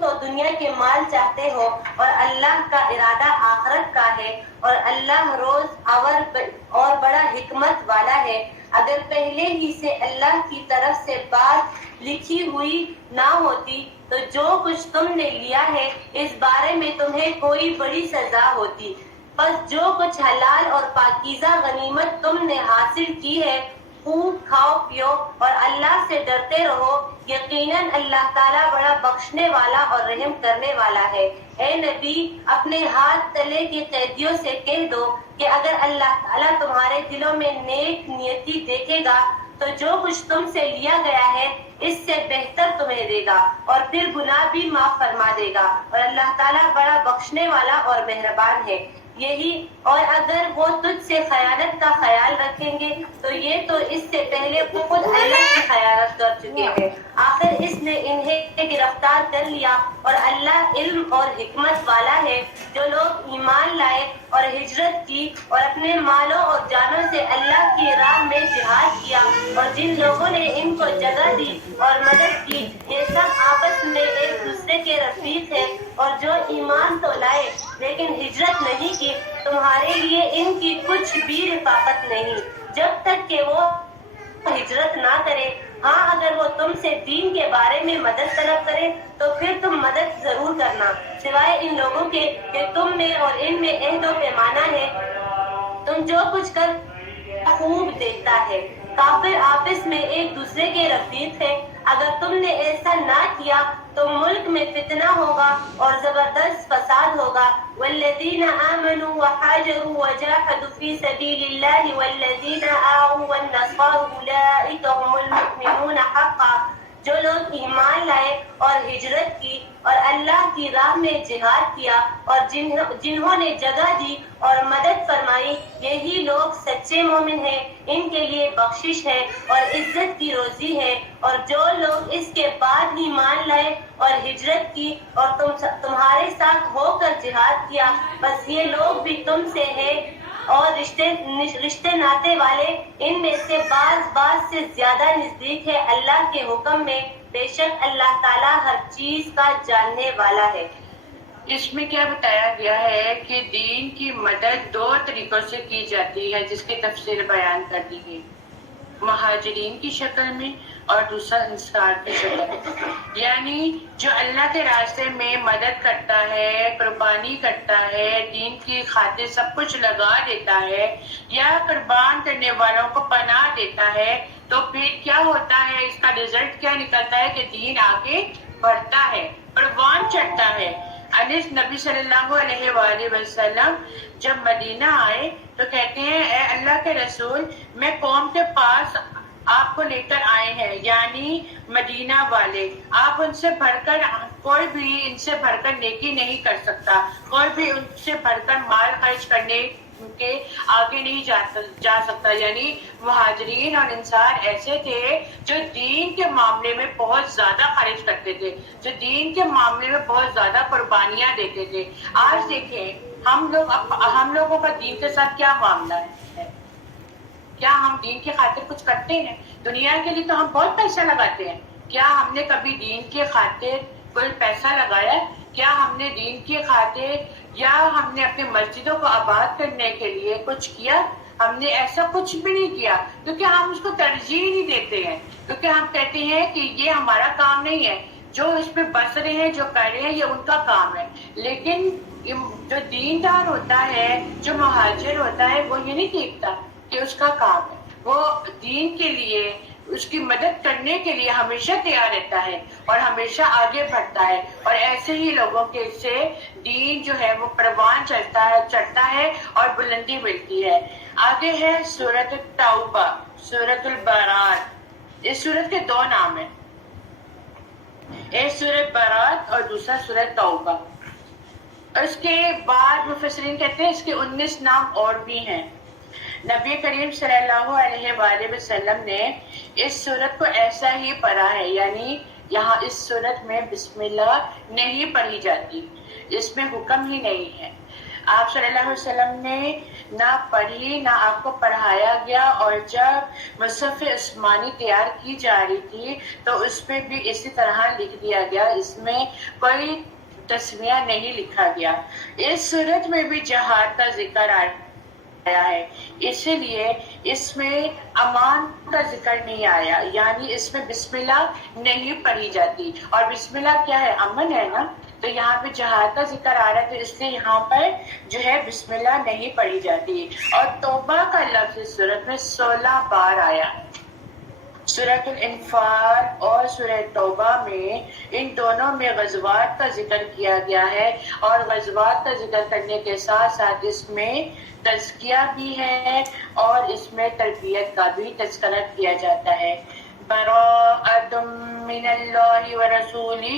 تو دنیا کے مال چاہتے ہو اور اللہ کا ارادہ آخرت کا ہے، اور اللہ روز اور بڑا حکمت والا ہے۔ اگر پہلے ہی سے اللہ کی طرف سے بات لکھی ہوئی نہ ہوتی تو جو کچھ تم نے لیا ہے اس بارے میں تمہیں کوئی بڑی سزا ہوتی۔ بس جو کچھ حلال اور پاکیزہ غنیمت تم نے حاصل کی ہے خوب کھاؤ پیو اور اللہ سے ڈرتے رہو، یقیناً اللہ تعالیٰ بڑا بخشنے والا اور رحم کرنے والا ہے۔ اے نبی، اپنے ہاتھ تلے کے قیدیوں سے کہہ دو کہ اگر اللہ تعالیٰ تمہارے دلوں میں نیک نیتی دیکھے گا تو جو کچھ تم سے لیا گیا ہے اس سے بہتر تمہیں دے گا اور پھر گناہ بھی معاف فرما دے گا، اور اللہ تعالیٰ بڑا بخشنے والا اور مہربان ہے۔ یہی، اور اگر وہ تجھ سے خیانت کا خیال رکھیں گے تو یہ تو اس سے پہلے خود اللہ کی خیانت کر چکے ہیں۔ آخر اس نے انہیں گرفتار کر لیا، اور اللہ علم اور حکمت والا ہے۔ جو لوگ ایمان لائے اور ہجرت کی اور اپنے مالوں اور جانوں سے اللہ کی راہ میں جہاد کیا، اور جن لوگوں نے ان کو جگہ دی اور مدد کی، یہ سب آپس میں ایک دوسرے کے رفیق ہیں۔ اور جو ایمان تو لائے لیکن ہجرت نہیں کی، تمہارے لیے ان کی کچھ بھی رفاقت نہیں جب تک کہ وہ ہجرت نہ کرے۔ ہاں، اگر وہ تم سے دین کے بارے میں مدد طلب کرے تو پھر تم مدد ضرور کرنا، سوائے ان لوگوں کے کہ تم میں اور ان میں عہد و پیمانہ ہے۔ تم جو کچھ کر خوب دیکھتا ہے۔ کافر آپس میں ایک دوسرے کے رفیق ہیں۔ اگر تم نے ایسا نہ کیا تو ملک میں فتنہ ہوگا اور زبردست فساد ہوگا۔ والذین آمنوا وحاجروا وجاہدوا فی سبیل اللہ والذین آووا والنصاروا اولئک هم المؤمنون حقا، جو لوگ ایمان لائے اور ہجرت کی اور اللہ کی راہ میں جہاد کیا اور جنہوں نے جگہ دی اور مدد فرمائی، یہی لوگ سچے مومن ہیں، ان کے لیے بخشش ہے اور عزت کی روزی ہے۔ اور جو لوگ اس کے بعد ایمان لائے اور ہجرت کی اور تمہارے ساتھ ہو کر جہاد کیا، بس یہ لوگ بھی تم سے ہیں اور رشتے ناتے والے ان میں سے بعض سے زیادہ نزدیک ہے اللہ کے حکم میں، بے شک اللہ تعالیٰ ہر چیز کا جاننے والا ہے۔ اس میں کیا بتایا گیا ہے کہ دین کی مدد 2 طریقوں سے کی جاتی ہے، جس کی تفصیل بیان کر دی گئی، مہاجرین کی شکل میں اور دوسرا انصار کی شکل میں۔ یعنی جو اللہ کے راستے میں مدد کرتا ہے، قربانی کرتا ہے، دین کی خاطر سب کچھ لگا دیتا ہے یا قربان کرنے والوں کو پناہ دیتا ہے، تو پھر کیا ہوتا ہے، اس کا رزلٹ کیا نکلتا ہے کہ دین آگے بڑھتا ہے، پروان چڑھتا ہے۔ انس نبی صلی اللہ علیہ وآلہ وسلم جب مدینہ آئے تو کہتے ہیں، اے اللہ کے رسول، میں قوم کے پاس آپ کو لے کر آئے ہیں، یعنی مدینہ والے، آپ ان سے بڑھ کر، کوئی بھی ان سے بڑھ کر نیکی نہیں کر سکتا، کوئی بھی ان سے بڑھ کر مال خرچ کرنے کے آگے نہیں جا سکتا۔ یعنی مہاجرین اور انصار ایسے تھے جو دین کے معاملے میں بہت زیادہ خرچ کرتے تھے، جو دین کے معاملے میں بہت زیادہ قربانیاں دیتے تھے۔ آج دیکھیں ہم لوگوں کا دین کے ساتھ کیا معاملہ ہے، کیا ہم دین کی خاطر کچھ کرتے ہیں؟ دنیا کے لیے تو ہم بہت پیسہ لگاتے ہیں، کیا ہم نے کبھی دین کی خاطر کوئی پیسہ لگایا؟ کیا ہم نے دین کی خاطر یا ہم نے اپنی مسجدوں کو آباد کرنے کے لیے کچھ کیا؟ ہم نے ایسا کچھ بھی نہیں کیا، کیونکہ ہم اس کو ترجیح نہیں دیتے ہیں، کیونکہ ہم کہتے ہیں کہ یہ ہمارا کام نہیں ہے، جو اس پہ بس رہے ہیں، جو کر رہے ہیں، یہ ان کا کام ہے۔ لیکن جو دیندار ہوتا ہے، جو مہاجر ہوتا ہے، وہ یہ نہیں دیکھتا کہ اس کا کام ہے، وہ دین کے لیے، اس کی مدد کرنے کے لیے ہمیشہ تیار رہتا ہے اور ہمیشہ آگے بڑھتا ہے، اور ایسے ہی لوگوں کے سے دین جو ہے وہ پروان چڑھتا ہے اور بلندی ملتی ہے۔ آگے ہے سورۃ التوبہ، سورۃ البراۃ۔ اس سورت کے دو نام ہیں، ایک سورت برات اور دوسرا سورت توبہ. اس کے بعد مفسرین کہتے ہیں اس کے 19 نام اور بھی ہیں. نبی کریم صلی اللہ علیہ وآلہ وسلم نے اس سورت کو ایسا ہی پڑھا ہے، یعنی یہاں اس سورت میں بسم اللہ نہیں پڑھی جاتی، اس میں حکم ہی نہیں ہے. آپ صلی اللہ علیہ وسلم نے نہ پڑھی نہ آپ کو پڑھایا گیا، اور جب مصحف عثمانی تیار کی جا رہی تھی تو اس میں بھی اسی طرح لکھ دیا گیا، اس میں کوئی تسمیہ نہیں لکھا گیا. اس صورت میں بھی جہاد کا ذکر آیا ہے، اسی لیے اس میں امان کا ذکر نہیں آیا، یعنی اس میں بسم اللہ نہیں پڑھی جاتی. اور بسم اللہ کیا ہے؟ امن ہے نا. تو یہاں پہ جہاد کا ذکر آ رہا ہے، تو اس لیے یہاں پر جو ہے بسم اللہ نہیں پڑھی جاتی. اور توبہ کا لفظ اس صورت میں 16 بار آیا ہے. سورۃ الانفال اور سورہ توبہ میں ان دونوں میں غزوات کا ذکر کیا گیا ہے، اور غزوات کا ذکر کرنے کے ساتھ ساتھ اس میں تزکیہ بھی ہے اور اس میں تربیت کا بھی تذکرہ کیا جاتا ہے. براءۃ من اللہ ورسولہ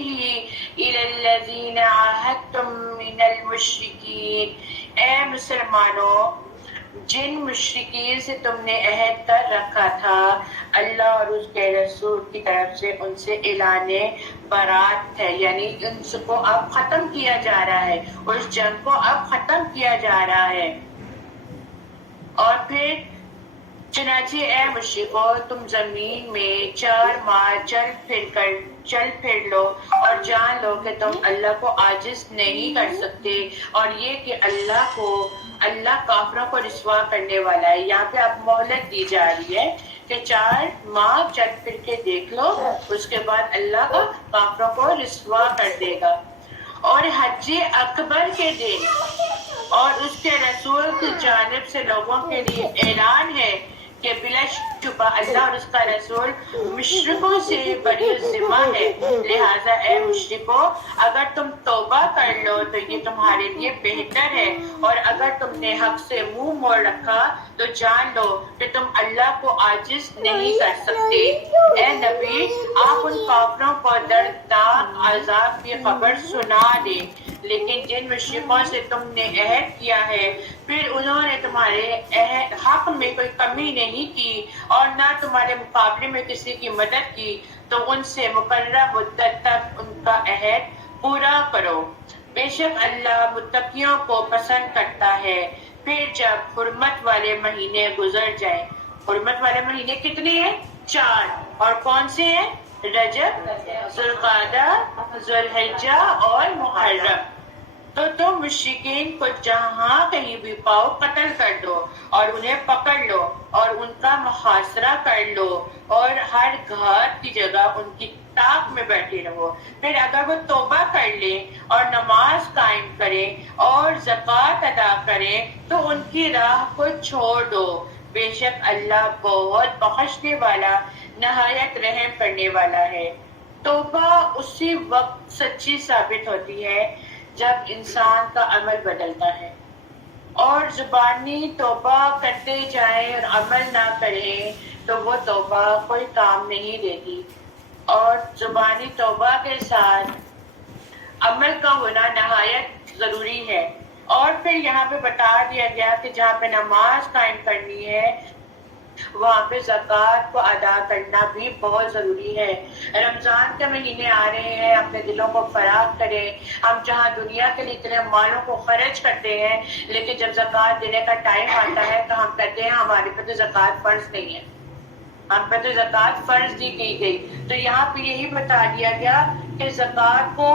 الی الذین عاہدتم من المشرکین. اے مسلمانوں، جن مشرکین سے تم نے عہد کر رکھا تھا، اللہ اور اس کے رسول کی طرف سے ان سے اعلان برات ہے، یعنی ان کو اب ختم کیا جا رہا ہے، اس جنگ کو اب ختم کیا جا رہا ہے. اور پھر چنانچہ اے مشرکو، تم زمین میں 4 ماہ چل پھر لو اور جان لو کہ تم اللہ کو عاجز نہیں کر سکتے، اور یہ کہ اللہ کافروں کو رسوا کرنے والا ہے. یہاں پہ اب مہلت دی جا رہی ہے کہ 4 ماہ چل پھر کے دیکھ لو، اس کے بعد اللہ کافروں کو رسوا کر دے گا. اور حج اکبر کے دن اور اس کے رسول کی جانب سے لوگوں کے لیے اعلان ہے کہ بلا شبہ اللہ اور اس کا رسول مشرکوں سے بری ذمہ ہے. لہٰذا اے مشرکو، اگر تم توبہ کر لو تو یہ تمہارے لیے بہتر ہے، اور اگر تم نے حق سے منہ موڑ رکھا تو جان لو کہ تم اللہ کو عاجز نہیں کر سکتے. اے نبی، آپ ان کافروں کو دردناک عذاب کی خبر سنا دے. لیکن جن مشرکوں سے تم نے عہد کیا ہے، پھر انہوں نے تمہارے حق میں کوئی کمی نہیں کی اور نہ تمہارے مقابلے میں کسی کی مدد کی، تو ان سے مقررہ مدت تک ان کا عہد پورا کرو. بے شک اللہ متقیوں کو پسند کرتا ہے. پھر جب حرمت والے مہینے گزر جائیں. حرمت والے مہینے کتنے ہیں؟ 4. اور کون سے ہیں؟ رجب، ذوالقعدہ، ذوالحجہ اور محرم. تو تم مشرکین کو جہاں کہیں بھی پاؤ قتل کر دو اور انہیں پکڑ لو اور ان کا محاصرہ کر لو، اور ہر گھات کی جگہ ان کی تاک میں بیٹھے رہو. پھر اگر وہ توبہ کر لیں اور نماز قائم کریں اور زکوٰۃ ادا کریں تو ان کی راہ کو چھوڑ دو. بے شک اللہ بہت بخشنے والا، نہایت رحم کرنے والا ہے. توبہ اسی وقت سچی ثابت ہوتی ہے جب انسان کا عمل بدلتا ہے. اور زبانی توبہ کرتے جائیں اور عمل نہ کریں تو وہ توبہ کوئی کام نہیں دیتی. اور زبانی توبہ کے ساتھ عمل کا ہونا نہایت ضروری ہے. اور پھر یہاں پہ بتا دیا گیا کہ جہاں پہ نماز قائم کرنی ہے وہاں پہ زکوٰۃ کو ادا کرنا بھی بہت ضروری ہے. رمضان کے مہینے آ رہے ہیں، اپنے دلوں کو فراغ کریں. ہم جہاں دنیا کے لیے اتنے مالوں کو خرچ کرتے ہیں، لیکن جب زکوٰۃ دینے کا ٹائم آتا ہے تو ہم کہتے ہیں ہمارے پہ تو زکوٰۃ فرض نہیں ہے، ہم پہ تو زکوٰۃ فرض نہیں کی گئی. تو یہاں پہ یہی بتا دیا گیا کہ زکوٰۃ کو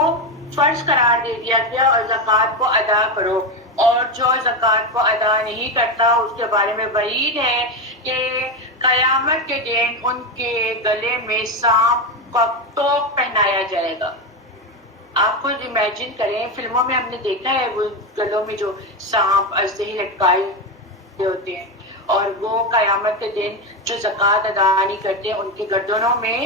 فرض قرار دے دیا گیا اور زکوٰۃ کو ادا کرو. اور جو زکوٰۃ کو ادا نہیں کرتا اس کے بارے میں وعید ہے کہ قیامت کے دن ان کے گلے میں سانپ کا توق پہنایا جائے گا. آپ خود امیجن کریں، فلموں میں ہم نے دیکھا ہے وہ گلوں میں جو سانپ ایسے ہی لٹکائے ہوتے ہیں، اور وہ قیامت کے دن جو زکوٰۃ ادا نہیں کرتے ان کی گردنوں میں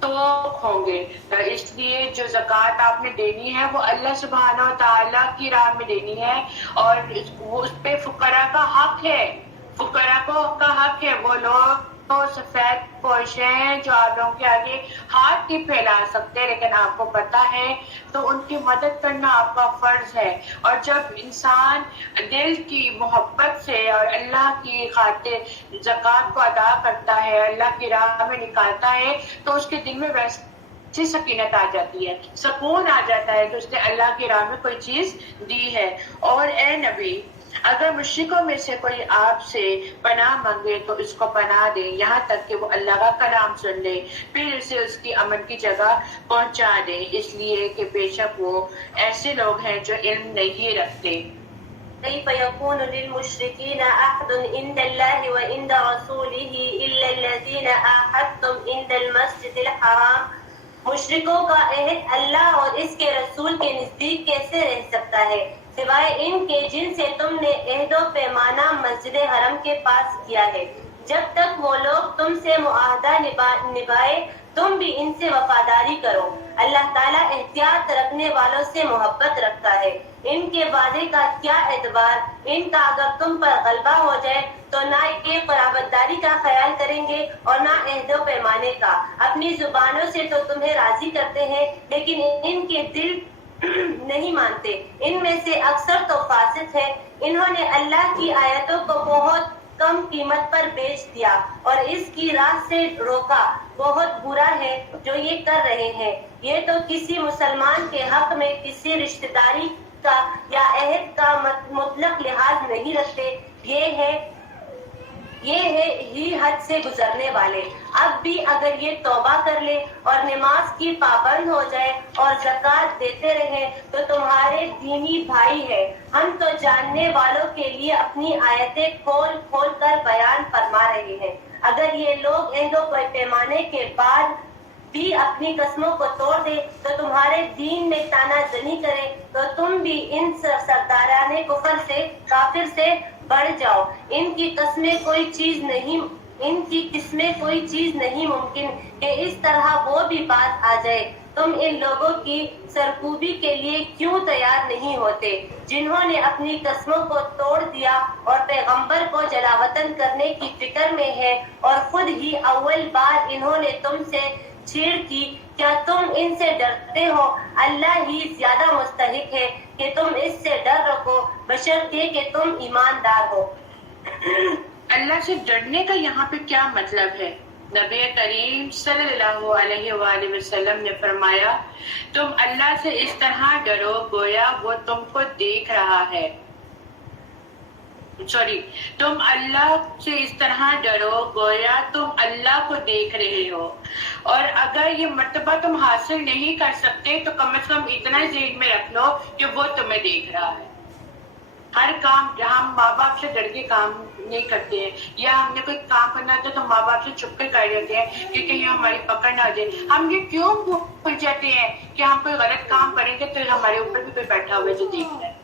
توق ہوں گے. تو اس لیے جو زکوٰۃ آپ نے دینی ہے وہ اللہ سبحانہ و تعالیٰ کی راہ میں دینی ہے، اور وہ اس پہ فقراء کا حق ہے. فقراء کو کا حق ہے، وہ لوگ تو سفید پوش ہیں جو آپ لوگوں کے آگے ہاتھ نہیں پھیلا سکتے، لیکن آپ کو پتہ ہے تو ان کی مدد کرنا آپ کا فرض ہے۔ اور جب انسان دل کی محبت سے اور اللہ کی خاطر زکوٰۃ کو ادا کرتا ہے، اللہ کی راہ میں نکالتا ہے، تو اس کے دل میں ویسے سکینت آ جاتی ہے، سکون آ جاتا ہے کہ اس نے اللہ کی راہ میں کوئی چیز دی ہے۔ اور اے نبی، اگر مشرکوں میں سے کوئی آپ سے پناہ مانگے تو اس کو پناہ دیں یہاں تک کہ وہ اللہ کا کلام سن لے، پھر اسے اس کی امن کی جگہ پہنچا دیں، اس لیے کہ بے شک وہ ایسے لوگ ہیں جو علم نہیں رکھتے۔ كيف يكون للمشركين عهد عند الله وعند رسوله إلا الذين عاهدتم عند المسجد الحرام؟ مشرکوں کا عہد اللہ اور اس کے رسول کے نزدیک کیسے رہ سکتا ہے سوائے ان کے جن سے تم نے عہد و پیمانہ مسجد حرم کے پاس کیا ہے۔ جب تک وہ لوگ تم سے معاہدہ نبھائے تم بھی ان سے وفاداری کرو۔ اللہ تعالیٰ احتیاط رکھنے والوں سے محبت رکھتا ہے۔ ان کے وعدے کا کیا اعتبار، ان کا اگر تم پر غلبہ ہو جائے تو نہ کہ قرابت داری کا خیال کریں گے اور نہ عہد و پیمانے کا۔ اپنی زبانوں سے تو تمہیں راضی کرتے ہیں لیکن ان کے دل نہیں مانتے۔ ان میں سے اکثر تو فاسق ہیں۔ انہوں نے اللہ کی آیتوں کو بہت کم قیمت پر بیچ دیا اور اس کی راہ سے روکا۔ بہت برا ہے جو یہ کر رہے ہیں۔ یہ تو کسی مسلمان کے حق میں کسی رشتہ داری کا یا عہد کا مطلق لحاظ نہیں رکھتے۔ یہ ہے ہی حد سے گزرنے والے۔ اب بھی اگر یہ توبہ کر لے اور نماز کی پابند ہو جائے اور زکوٰۃ دیتے رہے تو تمہارے دینی بھائی ہے۔ ہم تو جاننے والوں کے لیے اپنی آیتیں کھول کھول کر بیان فرما رہے ہیں۔ اگر یہ لوگ عہد و پیمانے کے بعد بھی اپنی قسموں کو توڑ دے تو تمہارے دین میں تانا زنی کرے تو تم بھی ان سرداران کفر سے کافر سے بڑھ جاؤ۔ ان کی قسمیں کوئی چیز نہیں ممکن کہ اس طرح وہ بھی بات آ جائے۔ تم ان لوگوں کی سرکوبی کے لیے کیوں تیار نہیں ہوتے جنہوں نے اپنی قسموں کو توڑ دیا اور پیغمبر کو جلاوطن کرنے کی فکر میں ہے اور خود ہی اول بار انہوں نے تم سے چھیڑ کی؟ کیا تم ان سے ڈرتے ہو؟ اللہ ہی زیادہ مستحق ہے کہ تم اس سے ڈر رکھو بشرطے کہ تم ایماندار ہو۔ اللہ سے ڈرنے کا یہاں پہ کیا مطلب ہے؟ نبی کریم صلی اللہ علیہ وآلہ وسلم نے فرمایا تم اللہ سے اس طرح ڈرو گویا وہ تم کو دیکھ رہا ہے۔ تم اللہ سے اس طرح ڈرو گویا تم اللہ کو دیکھ رہے ہو، اور اگر یہ مرتبہ تم حاصل نہیں کر سکتے تو کم از کم اتنا ذہن میں رکھ لو کہ وہ تمہیں دیکھ رہا ہے۔ ہر کام جہاں ہم ماں باپ سے ڈر کے کام نہیں کرتے ہیں یا ہم نے کوئی کام کرنا ہوتا ہے تو ماں باپ سے چھپ کے کر دیتے ہیں کہ کہیں ہماری پکڑ نہ ہو جائے۔ ہم یہ کیوں بھول جاتے ہیں کہ ہم کوئی غلط کام کریں گے تو ہمارے اوپر بھی کوئی بیٹھا ہوا ہے جو دیکھ رہا ہے۔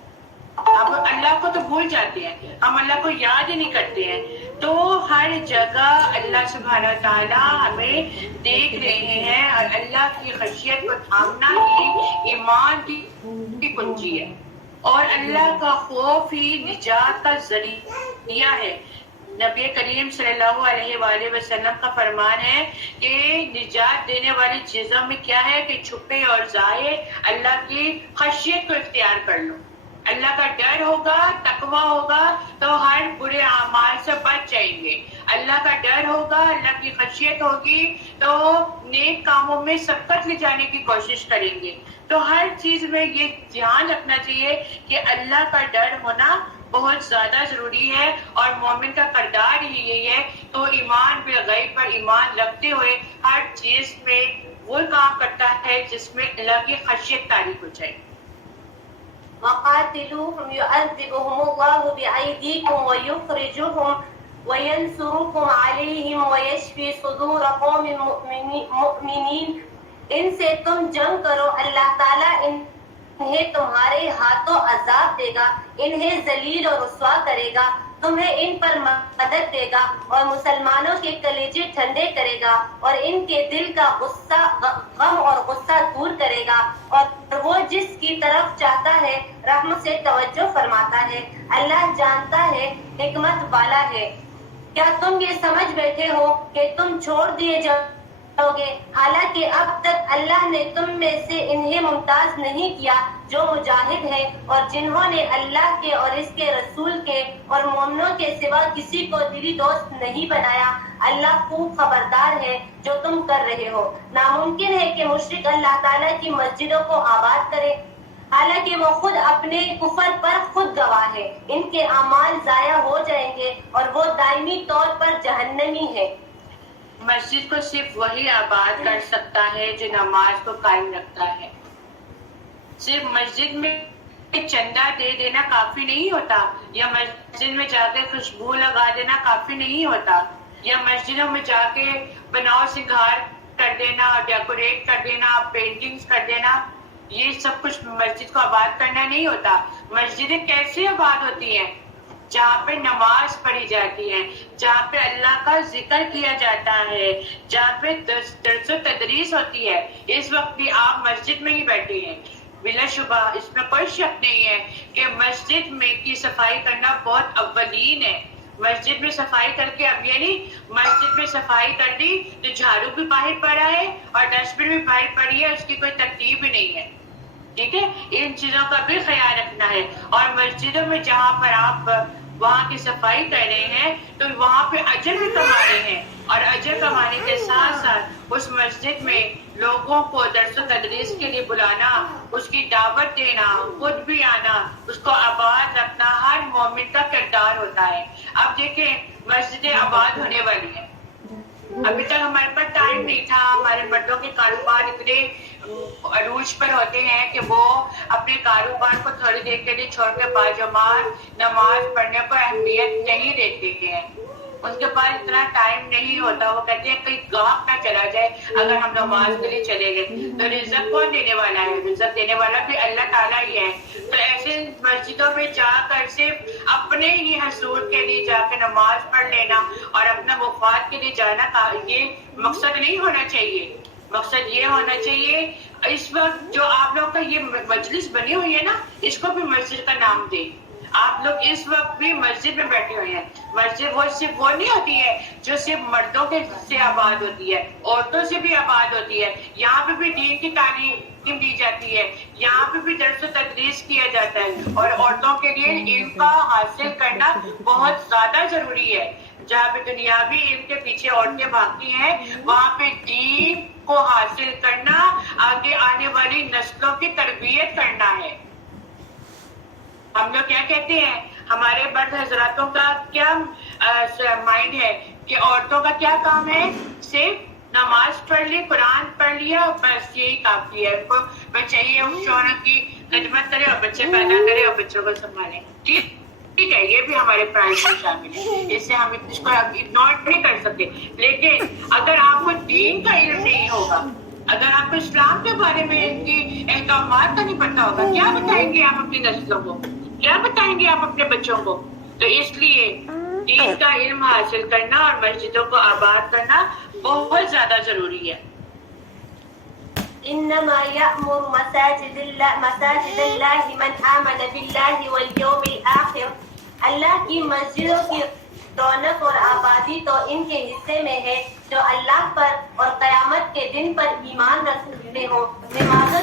ہم اللہ کو تو بھول جاتے ہیں، ہم اللہ کو یاد ہی نہیں کرتے ہیں۔ تو ہر جگہ اللہ سبحانہ و تعالیٰ ہمیں دیکھ رہے ہیں، اور اللہ کی خشیت کو تھامنا ہی ایمان کی کنجی ہے، اور اللہ کا خوف ہی نجات کا ذریعہ ہے۔ نبی کریم صلی اللہ علیہ وآلہ وسلم کا فرمان ہے کہ نجات دینے والی چیزوں میں کیا ہے کہ چھپے اور ظاہر اللہ کی خشیت کو اختیار کر لو۔ اللہ کا ڈر ہوگا، تقویٰ ہوگا تو ہر برے اعمال سے بچ جائیں گے۔ اللہ کا ڈر ہوگا، اللہ کی خشیت ہوگی تو نیک کاموں میں سبقت لے جانے کی کوشش کریں گے۔ تو ہر چیز میں یہ دھیان رکھنا چاہیے کہ اللہ کا ڈر ہونا بہت زیادہ ضروری ہے، اور مومن کا کردار ہی یہی ہے۔ تو ایمان بالغیب پر ایمان رکھتے ہوئے ہر چیز میں وہ کام کرتا ہے جس میں اللہ کی خشیت تاریک ہو جائے۔ وقاتلوهم يعذبهم الله بأيديكم ويخرجهم وينصركم عليهم ويشفي صدور قوم مؤمنين۔ ان سے تم جنگ کرو، اللہ تعالیٰ انہیں تمہارے ہاتھوں عذاب دے گا، انہیں ذلیل اور رسوا کرے گا، تمہیں ان پر مدد دے گا اور مسلمانوں کے کلیجے ٹھنڈے کرے گا اور ان کے دل کا غم اور غصہ دور کرے گا، اور وہ جس کی طرف چاہتا ہے رحمت سے توجہ فرماتا ہے۔ اللہ جانتا ہے، حکمت والا ہے۔ کیا تم یہ سمجھ بیٹھے ہو کہ تم چھوڑ دیے جاؤ گے، حالانکہ اب تک اللہ نے تم میں سے انہیں ممتاز نہیں کیا جو مجاہد ہیں اور جنہوں نے اللہ کے اور اس کے رسول کے اور مومنوں کے سوا کسی کو دلی دوست نہیں بنایا۔ اللہ خوب خبردار ہے جو تم کر رہے ہو۔ ناممکن ہے کہ مشرک اللہ تعالیٰ کی مسجدوں کو آباد کرے، حالانکہ وہ خود اپنے کفر پر خود گواہ ہے۔ ان کے اعمال ضائع ہو جائیں گے اور وہ دائمی طور پر جہنمی ہے۔ مسجد کو صرف وہی آباد کر سکتا ہے جو نماز کو قائم رکھتا ہے۔ صرف مسجد میں چندہ دے دینا کافی نہیں ہوتا، یا مسجد میں جا کے خوشبو لگا دینا کافی نہیں ہوتا، یا مسجدوں میں جا کے بناؤ سنگھار کر دینا، ڈیکوریٹ کر دینا، پینٹنگز کر دینا، یہ سب کچھ مسجد کو آباد کرنا نہیں ہوتا۔ مسجدیں کیسے آباد ہوتی ہیں؟ جہاں پہ نماز پڑھی جاتی ہے، جہاں پہ اللہ کا ذکر کیا جاتا ہے، جہاں پہ درس و تدریس ہوتی ہے۔ اس وقت بھی آپ مسجد میں ہی بیٹھے ہیں۔ بلا شبہ اس میں کوئی شک نہیں ہے کہ مسجد میں کی صفائی کرنا بہت اولین ہے۔ مسجد میں صفائی کر کے اب یہ نہیں مسجد میں صفائی کر دی تو جھاڑو بھی باہر پڑا ہے اور ڈسٹ بن بھی باہر پڑی ہے، اس کی کوئی ترتیب ہی نہیں ہے۔ ٹھیک ہے، ان چیزوں کا بھی خیال رکھنا ہے۔ اور مسجدوں میں جہاں پر آپ وہاں کی صفائی کر رہے ہیں تو وہاں پہ اجر بھی کما رہے ہیں، اور اجر کمانے کے ساتھ ساتھ اس مسجد میں لوگوں کو درس و تدریس کے لیے بلانا، اس کی دعوت دینا، خود بھی آنا، اس کو آباد رکھنا ہر مومن کا کردار ہوتا ہے۔ اب دیکھیں مسجدیں آباد ہونے والی ہیں، ابھی تک ہمارے پاس ٹائم نہیں تھا۔ ہمارے مردوں کے کاروبار اتنے عروج پر ہوتے ہیں کہ وہ اپنے کاروبار کو تھوڑی دیر کے لیے چھوڑ کے باجماعت نماز پڑھنے کو اہمیت نہیں دیتے ہیں۔ ان کے پاس اتنا ٹائم نہیں ہوتا، وہ کہتے ہیں کہیں گاہک نہ چلا جائے اگر ہم نماز کے لیے چلے گئے تو رزق کون دینے والا ہے؟ رزق دینے والا بھی اللہ تعالیٰ ہی ہے۔ تو ایسے مسجدوں میں جا کر صرف اپنے ہی حصول کے لیے جا کے نماز پڑھ لینا اور اپنا مفاد کے لیے جانا، یہ مقصد نہیں ہونا چاہیے۔ مقصد یہ ہونا چاہیے اس وقت جو آپ لوگ کا یہ مجلس بنی ہوئی ہے نا، اس کو بھی مسجد کا نام دیں۔ آپ لوگ اس وقت بھی مسجد میں بیٹھے ہوئے ہیں۔ مسجد وہ صرف وہ نہیں ہوتی ہے جو صرف مردوں کے سے آباد ہوتی ہے، عورتوں سے بھی آباد ہوتی ہے۔ یہاں پہ بھی دین کی تعلیم دی جاتی ہے، یہاں پہ بھی درس و تدریس کیا جاتا ہے، اور عورتوں کے لیے علم کا حاصل کرنا بہت زیادہ ضروری ہے۔ جہاں پہ دنیاوی علم کے پیچھے عورتیں بھاگتی ہیں، وہاں پہ دین کو حاصل کرنا، آگے آنے والی نسلوں کی تربیت کرنا ہے۔ ہم لوگ کیا کہتے ہیں، ہمارے مرد حضراتوں کا کیا مائنڈ ہے کہ عورتوں کا کیا کام ہے؟ صرف نماز پڑھ لی، قرآن پڑھ لیا، بس یہی کافی ہے۔ ان کو بس چاہیے شوہر کی خدمت کرے اور بچے پیدا کرے اور بچوں کو سنبھالے۔ ٹھیک ہے، یہ بھی ہمارے پرائز میں شامل ہے، اس سے ہم اس کو اگنور نہیں کر سکتے۔ لیکن اگر آپ کو دین کا علم نہیں ہوگا، اگر آپ کو اسلام کے بارے میں ان کی احکامات کا نہیں پتہ ہوگا، کیا بتائیں گے آپ اپنی نسلوں کو؟ کیا بتائیں گے آپ اپنے بچوں کو؟ تو اس لیے دین کا علم حاصل کرنا اور مسجدوں کو آباد کرنا بہت زیادہ ضروری ہے۔ انما یأمر مساجد اللہ من آمن باللہ والیوم الآخر۔ اللہ کی مسجدوں کی رونق اور آبادی تو ان کے حصے میں ہے جو اللہ پر اور قیامت کے دن پر ایمان رکھتے ہوں، نمازوں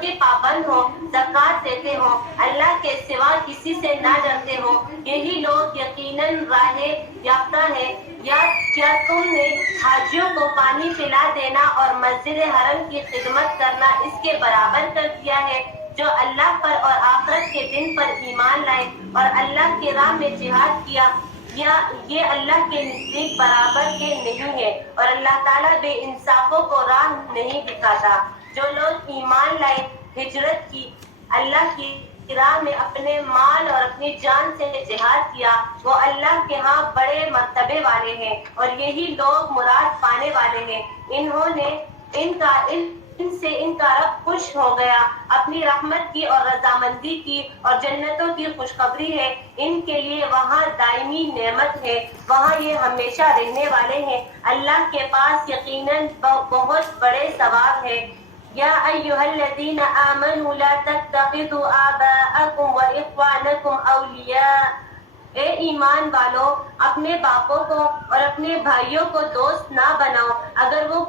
کے پابند ہوں، زکوٰۃ دیتے ہوں، اللہ کے سوا کسی سے نہ ڈرتے ہوں، یہی لوگ یقیناً راہ یافتہ ہیں۔ یا کیا تم نے حاجیوں کو پانی پلا دینا اور مسجد حرم کی خدمت کرنا اس کے برابر کر دیا ہے جو اللہ پر اور آخرت کے دن پر ایمان لائے اور اللہ کی راہ میں جہاد کیا؟ یا یہ اللہ کے نزدیک برابر کے نہیں ہے، اور اللہ تعالیٰ بے انصافوں کو راہ نہیں دکھاتا۔ جو لوگ ایمان لائے، ہجرت کی، اللہ کی راہ میں اپنے مال اور اپنی جان سے جہاد کیا، وہ اللہ کے ہاں بڑے مرتبے والے ہیں، اور یہی لوگ مراد پانے والے ہیں۔ ان سے ان کا رب خوش ہو گیا، اپنی رحمت کی اور رضامندی کی اور جنتوں کی خوشخبری ہے ان کے لیے، وہاں دائمی نعمت ہے، وہاں یہ ہمیشہ رہنے والے ہیں۔ اللہ کے پاس یقیناً بہت بڑے ثواب ہے۔ یا ایھا الذین آمنوا لا تتخذوا آباءکم واخوانکم اولیاء اے ایمان والو اپنے باپوں کو اور اپنے بھائیوں کو دوست نہ بناؤ اگر وہ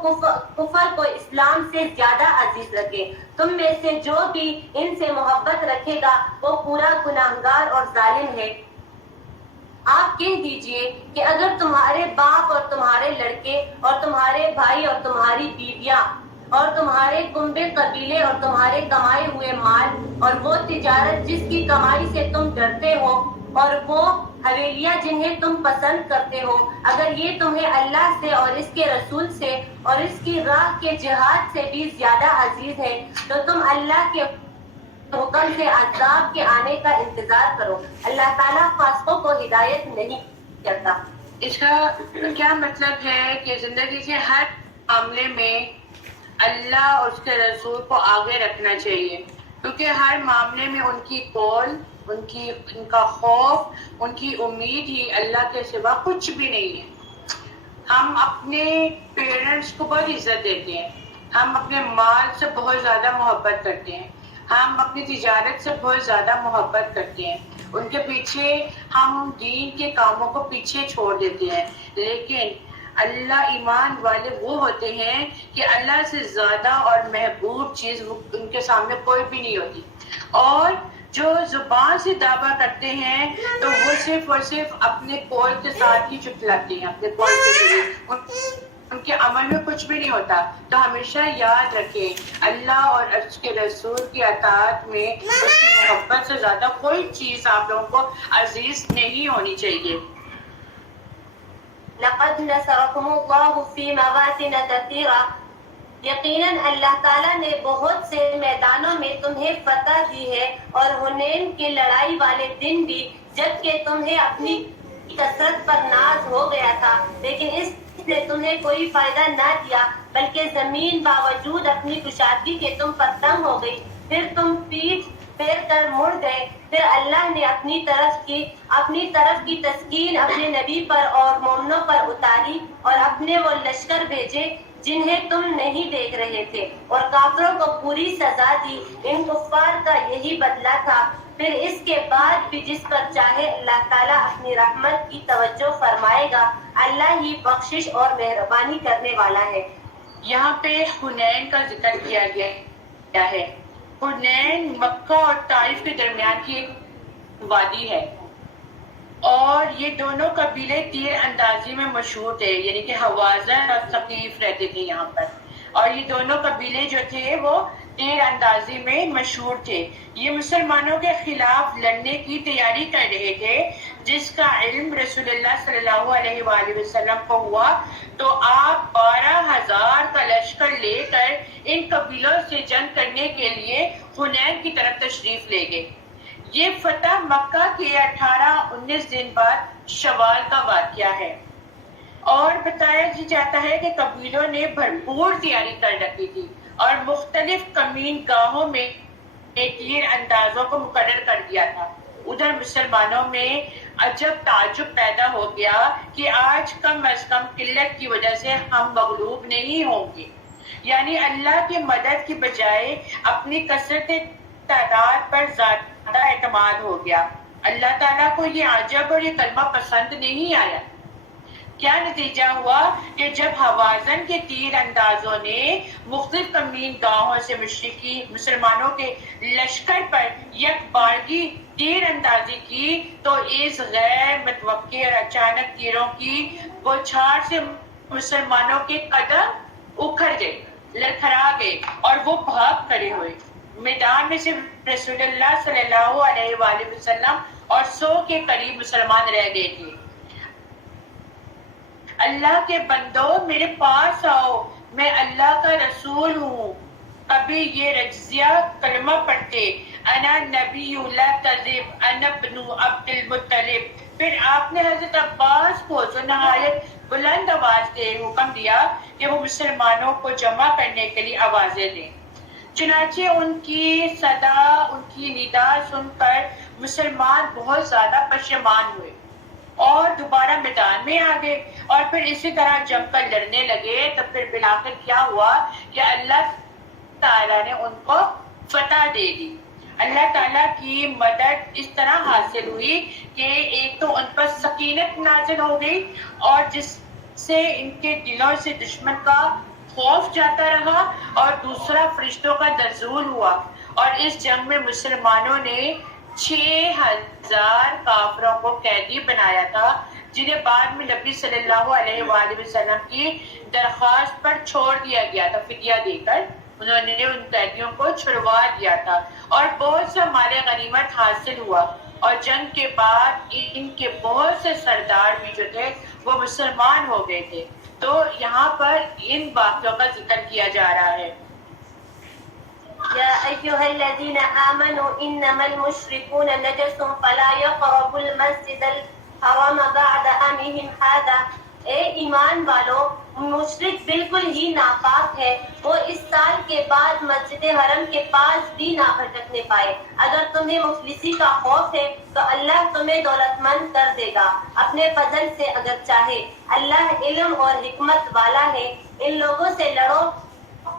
کفر کو اسلام سے زیادہ عزیز رکھے. تم میں سے جو بھی ان سے محبت رکھے گا وہ پورا گناہگار اور ظالم ہے. آپ کہہ دیجئے کہ اگر تمہارے باپ اور تمہارے لڑکے اور تمہارے بھائی اور تمہاری بیویاں اور تمہارے کنبے قبیلے اور تمہارے کمائے ہوئے مال اور وہ تجارت جس کی کمائی سے تم ڈرتے ہو اور وہ حویلیاں جنہیں تم پسند کرتے ہو اگر یہ تمہیں اللہ سے اور اس کے رسول سے اور اس کی راہ کے جہاد سے بھی زیادہ عزیز ہے تو تم اللہ کے حکم سے عذاب کے آنے کا انتظار کرو. اللہ تعالیٰ فاسقوں کو ہدایت نہیں کرتا. اس کا کیا مطلب ہے کہ زندگی کے ہر معاملے میں اللہ اور اس کے رسول کو آگے رکھنا چاہیے کیونکہ ہر معاملے میں ان کی قول ان کا خوف ان کی امید ہی اللہ کے سوا کچھ بھی نہیں ہے. ہم اپنے پیرنٹس کو بہت عزت دیتے ہیں, ہم اپنے مال سے بہت زیادہ محبت کرتے ہیں, ہم اپنی تجارت سے بہت زیادہ محبت کرتے ہیں, ان کے پیچھے ہم دین کے کاموں کو پیچھے چھوڑ دیتے ہیں. لیکن اللہ ایمان والے وہ ہوتے ہیں کہ اللہ سے زیادہ اور محبوب چیز ان کے سامنے کوئی بھی نہیں ہوتی. اور جو زبان سے دعویٰ کرتے ہیں تو وہ صرف اور صرف اپنے قول کے ساتھ ہی جھٹلاتے ہیں, اپنے قول کے ذریعے ان کے عمل میں کچھ بھی نہیں ہوتا. تو ہمیشہ یاد رکھیں اللہ اور اس کے رسول کی اطاعت میں اس کی محبت سے زیادہ کوئی چیز آپ لوگوں کو عزیز نہیں ہونی چاہیے. لقد نصركم الله في مواطن كثيرة یقیناً اللہ تعالیٰ نے بہت سے میدانوں میں تمہیں فتح دی ہے اور حنین کی لڑائی والے دن بھی جبکہ تمہیں اپنی کثرت پر ناز ہو گیا تھا لیکن اس نے تمہیں کوئی فائدہ نہ دیا بلکہ زمین باوجود اپنی کشادگی کے تم پر تنگ ہو گئی. پھر تم پیٹھ پھیر کر مڑ گئے. پھر اللہ نے اپنی طرف کی تسکین اپنے نبی پر اور مومنوں پر اتاری اور اپنے وہ لشکر بھیجے جنہیں تم نہیں دیکھ رہے تھے اور کافروں کو پوری سزا دی. ان کفار کا یہی بدلہ تھا. پھر اس کے بعد بھی جس پر چاہے اللہ تعالیٰ اپنی رحمت کی توجہ فرمائے گا. اللہ ہی بخشش اور مہربانی کرنے والا ہے. یہاں پہ حنین کا ذکر کیا گیا ہے. حنین مکہ اور طائف کے درمیان کی ایک وادی ہے اور یہ دونوں قبیلے تیر اندازی میں مشہور تھے, یعنی کہ حوازن اور ثقیف رہتے تھے یہاں پر. اور یہ دونوں قبیلے جو تھے وہ تیر اندازی میں مشہور تھے. یہ مسلمانوں کے خلاف لڑنے کی تیاری کر رہے تھے جس کا علم رسول اللہ صلی اللہ علیہ وآلہ وسلم کو ہوا تو آپ 12,000 کا لشکر لے کر ان قبیلوں سے جنگ کرنے کے لیے حنین کی طرف تشریف لے گئے. یہ فتح مکہ کے 18-19 دن بعد شوال کا واقعہ ہے اور بتایا جاتا ہے کہ قبیلوں نے بھرپور تیاری کر رکھی تھی اور مختلف کمین گاہوں میں تیر اندازوں کو مقرر کر دیا تھا. ادھر مسلمانوں میں عجب تعجب پیدا ہو گیا کہ آج کم از کم قلت کی وجہ سے ہم مغلوب نہیں ہوں گے, یعنی اللہ کی مدد کی بجائے اپنی کثرت تعداد پر زیادہ اعتماد ہو گیا. اللہ تعالیٰ کو یہ عجب اور یہ کلمہ پسند نہیں آیا. کیا نتیجہ ہوا کہ جب حوازن کے تیر اندازوں نے مختلف کمین گاہوں سے مشرقی مسلمانوں کے لشکر پر یک بارگی تیر اندازی کی تو اس غیر متوقع اور اچانک تیروں کی بوچھار سے مسلمانوں کے قدم اکھڑ گئے, لڑکھڑا گئے اور وہ بھاگ کھڑے ہوئے. میدان میں صرف رسول اللہ صلی اللہ علیہ وآلہ وسلم اور 100 کے قریب مسلمان رہ گئے تھے. اللہ کے بندو میرے پاس آؤ, میں اللہ کا رسول ہوں. ابھی یہ رجزیہ کلمہ پڑھتے انا نبی لا کذب انا ابن عبد المطلب. پھر آپ نے حضرت عباس کو جو نہایت بلند آواز سے حکم دیا کہ وہ مسلمانوں کو جمع کرنے کے لیے آوازیں دیں. چنانچہ ان کی صدا ان کی ندا سن کر مسلمان بہت زیادہ پشیمان ہوئے اور دوبارہ میدان میں آ گئے اور پھر اسی طرح جم کر لڑنے لگے. تو پھر بلاخر کیا ہوا کہ اللہ تعالیٰ نے ان کو فتح دے دی. اللہ تعالیٰ کی مدد اس طرح حاصل ہوئی کہ ایک تو تو ان پر سکینت نازل ہو گئی اور جس سے ان کے دلوں سے دشمن کا خوف جاتا رہا، اور دوسرا فرشتوں کا نزول ہوا، اور اس جنگ میں مسلمانوں نے 6000 کافروں کو قیدی بنایا تھا، جنہیں بعد میں نبی صلی اللہ علیہ وآلہ وسلم کی درخواست پر چھوڑ دیا گیا تھا، فدیہ دے کر انہوں نے ان قیدیوں کو چھڑوا دیا تھا، اور بہت سا مال غنیمت حاصل ہوا، اور جنگ کے بعد ان کے بہت سے سردار بھی جو تھے وہ مسلمان ہو گئے تھے۔ تو یہاں پر ان واقعوں کا ذکر کیا جا رہا ہے۔ يا أيها الذين آمنوا إنما المشركون نجس فلا يقربوا المسجد الحرام بعد عامهم هذا، اے ایمان والو، مشرک بالکل ہی ناپاک ہے، وہ اس سال کے بعد مسجد حرم کے پاس بھی نہ بھٹکنے پائے۔ اگر تمہیں مفلسی کا خوف ہے تو اللہ تمہیں دولت مند کر دے گا اپنے فضل سے اگر چاہے، اللہ علم اور حکمت والا ہے۔ ان لوگوں سے لڑو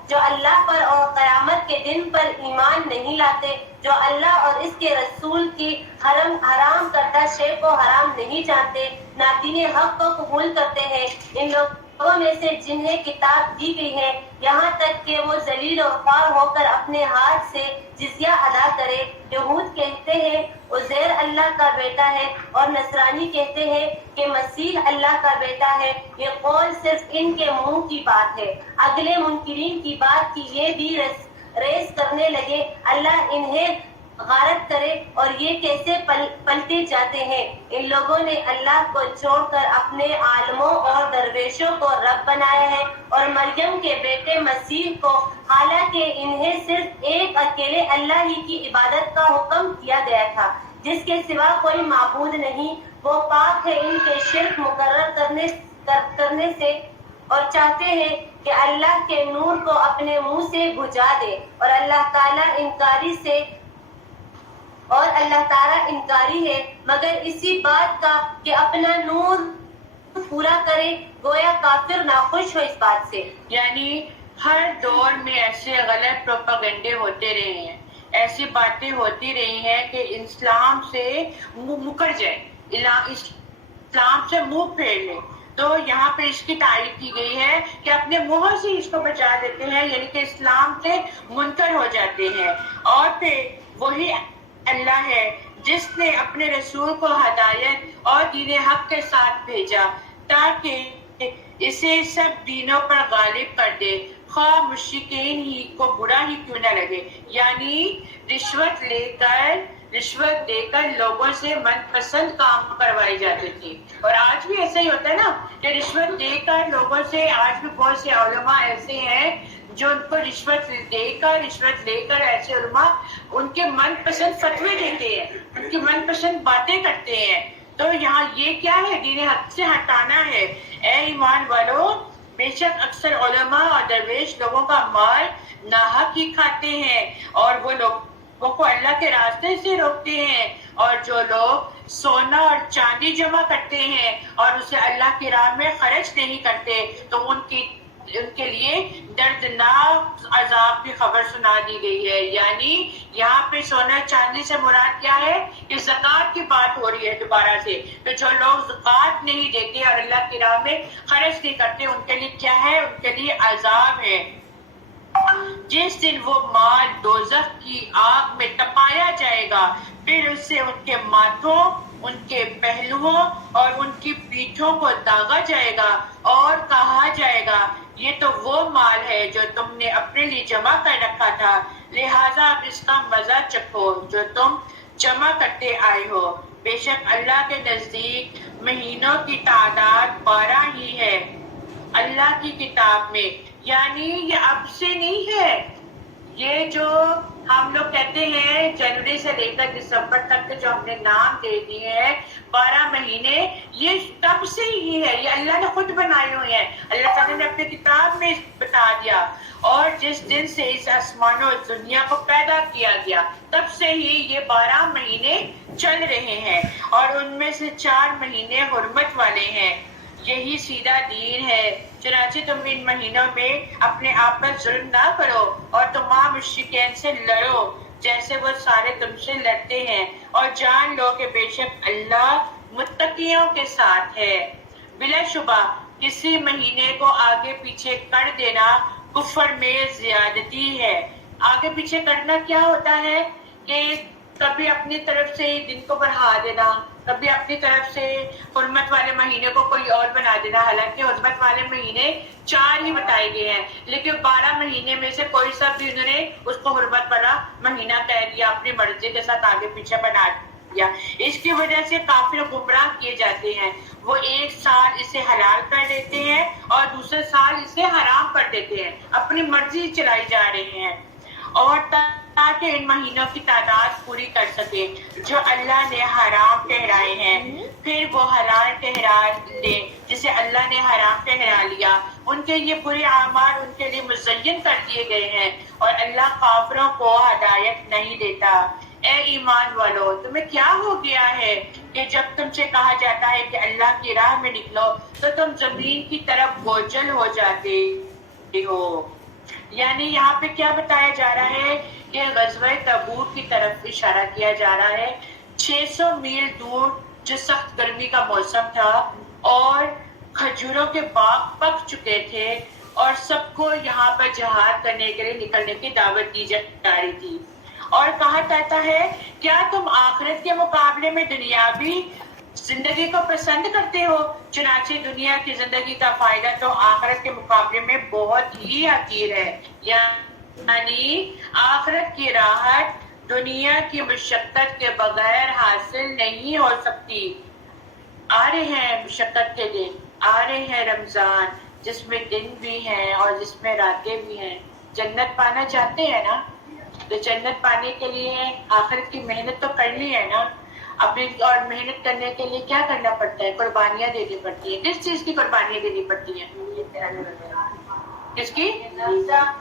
جو اللہ پر اور قیامت کے دن پر ایمان نہیں لاتے، جو اللہ اور اس کے رسول کی حرام کردہ شے کو حرام نہیں جانتے، نہ دین حق کو قبول کرتے ہیں، ان لوگوں میں سے جنہیں کتاب دی گئی ہے، یہاں تک کہ وہ ذلیل اور خوار ہو کر اپنے ہاتھ سے جزیہ ادا کرے۔ یہود کہتے ہیں عزیر اللہ کا بیٹا ہے، اور نصرانی کہتے ہیں کہ مسیح اللہ کا بیٹا ہے۔ یہ قول صرف ان کے منہ کی بات ہے۔ اگلے منکرین کی بات کی یہ بھی ریس کرنے لگے، اللہ انہیں غارت کرے، اور یہ کیسے پلٹے جاتے ہیں۔ ان لوگوں نے اللہ کو چھوڑ کر اپنے عالموں اور درویشوں کو رب بنایا ہے، اور مریم کے بیٹے مسیح کو، حالانکہ انہیں صرف ایک اکیلے اللہ ہی کی عبادت کا حکم کیا گیا تھا، جس کے سوا کوئی معبود نہیں۔ وہ پاک ہے ان کے شرک مقرر کرنے سے، اور چاہتے ہیں کہ اللہ کے نور کو اپنے منہ سے بجھا دے، اور اللہ تعالیٰ انکاری ہے مگر اسی بات کا کہ اپنا نور پورا کرے، گویا کافر ناخوش ہو اس بات سے۔ یعنی ہر دور میں ایسے غلط پروپیگنڈے ہوتے رہے ہیں، ایسی باتیں ہوتی رہی ہیں کہ اسلام سے مکر جائے، اسلام سے منہ پھیر لے۔ تو یہاں پہ اس کی تعریف کی گئی ہے کہ اپنے منہ سے اس کو بچا دیتے ہیں، یعنی کہ اسلام سے منکر ہو جاتے ہیں۔ اور پھر وہی اللہ ہے جس نے اپنے رسول کو ہدایت اور دین حق کے ساتھ بھیجا تاکہ اسے سب دینوں پر غالب کر دے، خواہ مشرکین ہی کو برا ہی کیوں نہ لگے۔ یعنی رشوت دے کر لوگوں سے من پسند کام کروائی جاتی تھی، اور آج بھی ایسا ہی ہوتا ہے نا کہ رشوت دے کر لوگوں سے، آج بھی بہت سے علماء ایسے ہیں جو ان کو رشوت لے کر ایسے علماء ان کے من پسند فتوے دیتے ہیں، ان کی من پسند باتیں کرتے ہیں۔ تو یہاں یہ کیا ہے؟ دین حق سے ہٹانا ہے۔ اے ایمان والو، بے شک اکثر علماء اور درویش لوگوں کا مال ناحق ہی کھاتے ہیں، اور وہ لوگوں کو اللہ کے راستے سے روکتے ہیں، اور جو لوگ سونا اور چاندی جمع کرتے ہیں اور اسے اللہ کی راہ میں خرچ نہیں کرتے تو ان کے لیے دردناک عذاب کی خبر سنا دی گئی ہے۔ یعنی یہاں پہ سونا چاندی سے مراد کیا ہے کہ زکوٰۃ کی بات ہو رہی ہے دوبارہ سے۔ تو جو لوگ زکوٰۃ نہیں دیتے اور اللہ کی راہ میں خرچ نہیں کرتے، ان کے لیے کیا ہے؟ ان کے لیے عذاب ہے۔ جس دن وہ مال دوزخ کی آگ میں تپایا جائے گا، پھر اس سے ان کے ماتھوں، ان کے پہلوؤں اور ان کی پیٹھوں کو داغا جائے گا اور کہا جائے گا یہ تو وہ مال ہے جو تم نے اپنے لیے جمع کر رکھا تھا، لہٰذا اب اس کا مزہ چکھو جو تم جمع کرتے آئے ہو۔ بے شک اللہ کے نزدیک مہینوں کی تعداد 12 ہی ہے اللہ کی کتاب میں۔ یعنی یہ اب سے نہیں ہے، یہ جو ہم لوگ کہتے ہیں جنوری سے لے کر دسمبر تک کے جو ہم نے نام دے دیے ہیں 12 مہینے، یہ تب سے ہی ہے، یہ اللہ نے خود بنائے ہوئے ہیں، اللہ تعالیٰ نے اپنی کتاب میں بتا دیا۔ اور جس دن سے اس آسمان و دنیا کو پیدا کیا گیا تب سے ہی یہ 12 مہینے چل رہے ہیں، اور ان میں سے 4 مہینے حرمت والے ہیں۔ یہی سیدھا دین ہے، چنانچہ تم ان مہینوں میں اپنے آپ پر ظلم نہ کرو اور تمام مشرکین سے لڑو جیسے وہ سارے تم سے لڑتے ہیں، اور جان لو کہ بے شک اللہ متقی غلطیوں کے ساتھ ہے. بلا شبہ کسی مہینے کو آگے پیچھے کر دینا کفر میں زیادتی ہے. آگے پیچھے کرنا کیا ہوتا ہے کہ کبھی اپنی طرف سے دن کو بڑھا دینا، کبھی اپنی طرف سے حرمت والے مہینے کو کوئی اور بنا دینا. حالانکہ حرمت والے مہینے 4 ہی بتائے گئے ہیں، لیکن 12 مہینے میں سے کوئی سا بھی انہوں نے اس کو حرمت والا مہینہ کہہ دیا، اپنی مرضی کے ساتھ آگے پیچھے بنا دیا. اس کی وجہ سے کافر گمراہ کیے جاتے ہیں. وہ ایک سال اسے حلال کر دیتے ہیں اور دوسرے سال اسے حرام کر دیتے ہیں، اپنی مرضی چلائی جا رہے ہیں. اور تاکہ ان مہینوں کی تعداد پوری کر سکے جو اللہ نے حرام ٹھہرائے ہیں، پھر وہ حلال ٹھہرا دے جسے اللہ نے حرام ٹھہرا لیا. ان کے یہ برے اعمال ان کے لیے مزین کر دیے گئے ہیں اور اللہ کافروں کو ہدایت نہیں دیتا. اے ایمان والو، تمہیں کیا ہو گیا ہے کہ جب تم سے کہا جاتا ہے کہ اللہ کی راہ میں نکلو تو تم زمین کی طرف بوجھل ہو جاتے ہو. یعنی یہاں پہ کیا بتایا جا رہا ہے کہ غزوہ تبوک کی طرف اشارہ کیا جا رہا ہے. 600 میل دور جو سخت گرمی کا موسم تھا اور کھجوروں کے باغ پک چکے تھے اور سب کو یہاں پر جہاد کرنے کے لیے نکلنے کی دعوت دی جا رہی تھی. اور کہا جاتا ہے کیا تم آخرت کے مقابلے میں دنیاوی زندگی کو پسند کرتے ہو؟ چنانچہ دنیا کی زندگی کا فائدہ تو آخرت کے مقابلے میں بہت ہی حقیر ہے. یعنی آخرت کی راحت دنیا کی مشقت کے بغیر حاصل نہیں ہو سکتی. آ رہے ہیں مشقت کے دن، آ رہے ہیں رمضان جس میں دن بھی ہیں اور جس میں راتیں بھی ہیں. جنت پانا چاہتے ہیں نا، تو جنت پانے کے لیے آخرت کی محنت تو کرنی ہے نا. اپنی اور محنت کرنے کے لیے کیا کرنا پڑتا ہے؟ قربانیاں دینی پڑتی ہیں. کس چیز کی قربانیاں دینی پڑتی ہیں؟ کس کی؟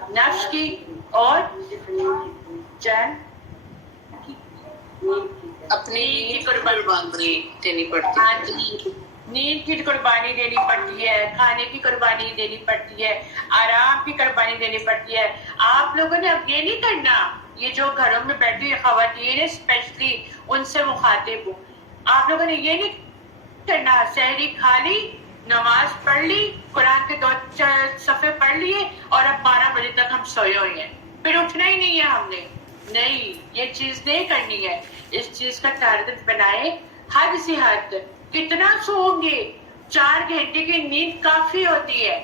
نفس کی اور جان اپنی کی قربانی دینی پڑتی ہے. نیند کی قربانی دینی پڑتی ہے، کھانے کی قربانی دینی پڑتی ہے، آرام کی قربانی دینی پڑتی ہے. آپ لوگوں نے اب یہ نہیں کرنا، یہ جو گھروں میں بیٹھی خواتین اسپیشلی ان سے مخاطب ہوں، آپ لوگوں نے یہ نہیں کرنا سحری کھا لی، نماز پڑھ لی، قرآن کے 2 صفحے پڑھ لیے اور اب 12 بجے تک ہم سوئے ہوئے ہیں، پھر اٹھنا ہی نہیں ہے ہم نے. نہیں، یہ چیز نہیں کرنی ہے. اس چیز کا ٹارگٹ بنائے حد سے حد. کتنا سوؤں گے؟ 4 گھنٹے کی نیند کافی ہوتی ہے.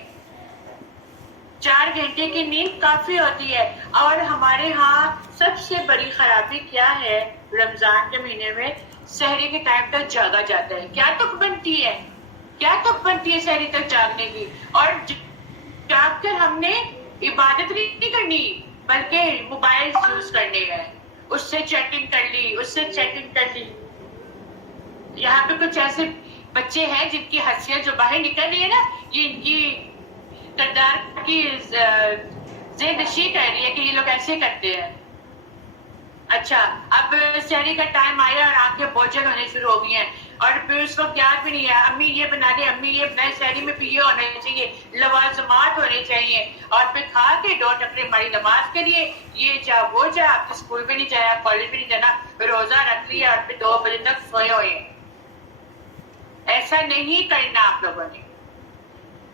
4 گھنٹے کی نیند کافی ہوتی ہے. اور ہمارے ہاں سب سے بڑی خرابی کیا ہے؟ رمضان کے مہینے میں سحری کے ٹائم تک جاگا جاتا ہے. کیا تک بنتی ہے؟ کیا تک بنتی ہے سحری تک جاگنے کی؟ اور جاگ کر ہم نے عبادت نہیں کرنی بلکہ موبائل یوز کرنے ہیں. اس سے چیٹنگ کر لی، اس سے چیٹنگ کر لی. یہاں پہ کچھ ایسے بچے ہیں جن کی حیثیت جو باہر نکل رہی ہے نا، یہ ان کی کردار کی ذہن نشی کر رہی ہے کہ یہ لوگ ایسے کرتے ہیں. اچھا، اب سحری کا ٹائم آیا اور آنکھیں بوجھل ہونے شروع ہو گئی ہیں اور پھر اس وقت یاد بھی نہیں ہے امی یہ بنا دے، امی یہ بنائے. سحری میں بھی یہ ہونا چاہیے، لوازمات ہونے چاہیے. اور پھر کھا کے 2 ٹکرے ہماری نماز کے لیے، یہ جا وہ جا، آپ اسکول بھی نہیں جایا، کالج بھی نہیں جانا، روزہ رکھ لیا اور پھر 2 بجے تک سوئے ہوئے. ایسا نہیں کرنا آپ لوگوں نے.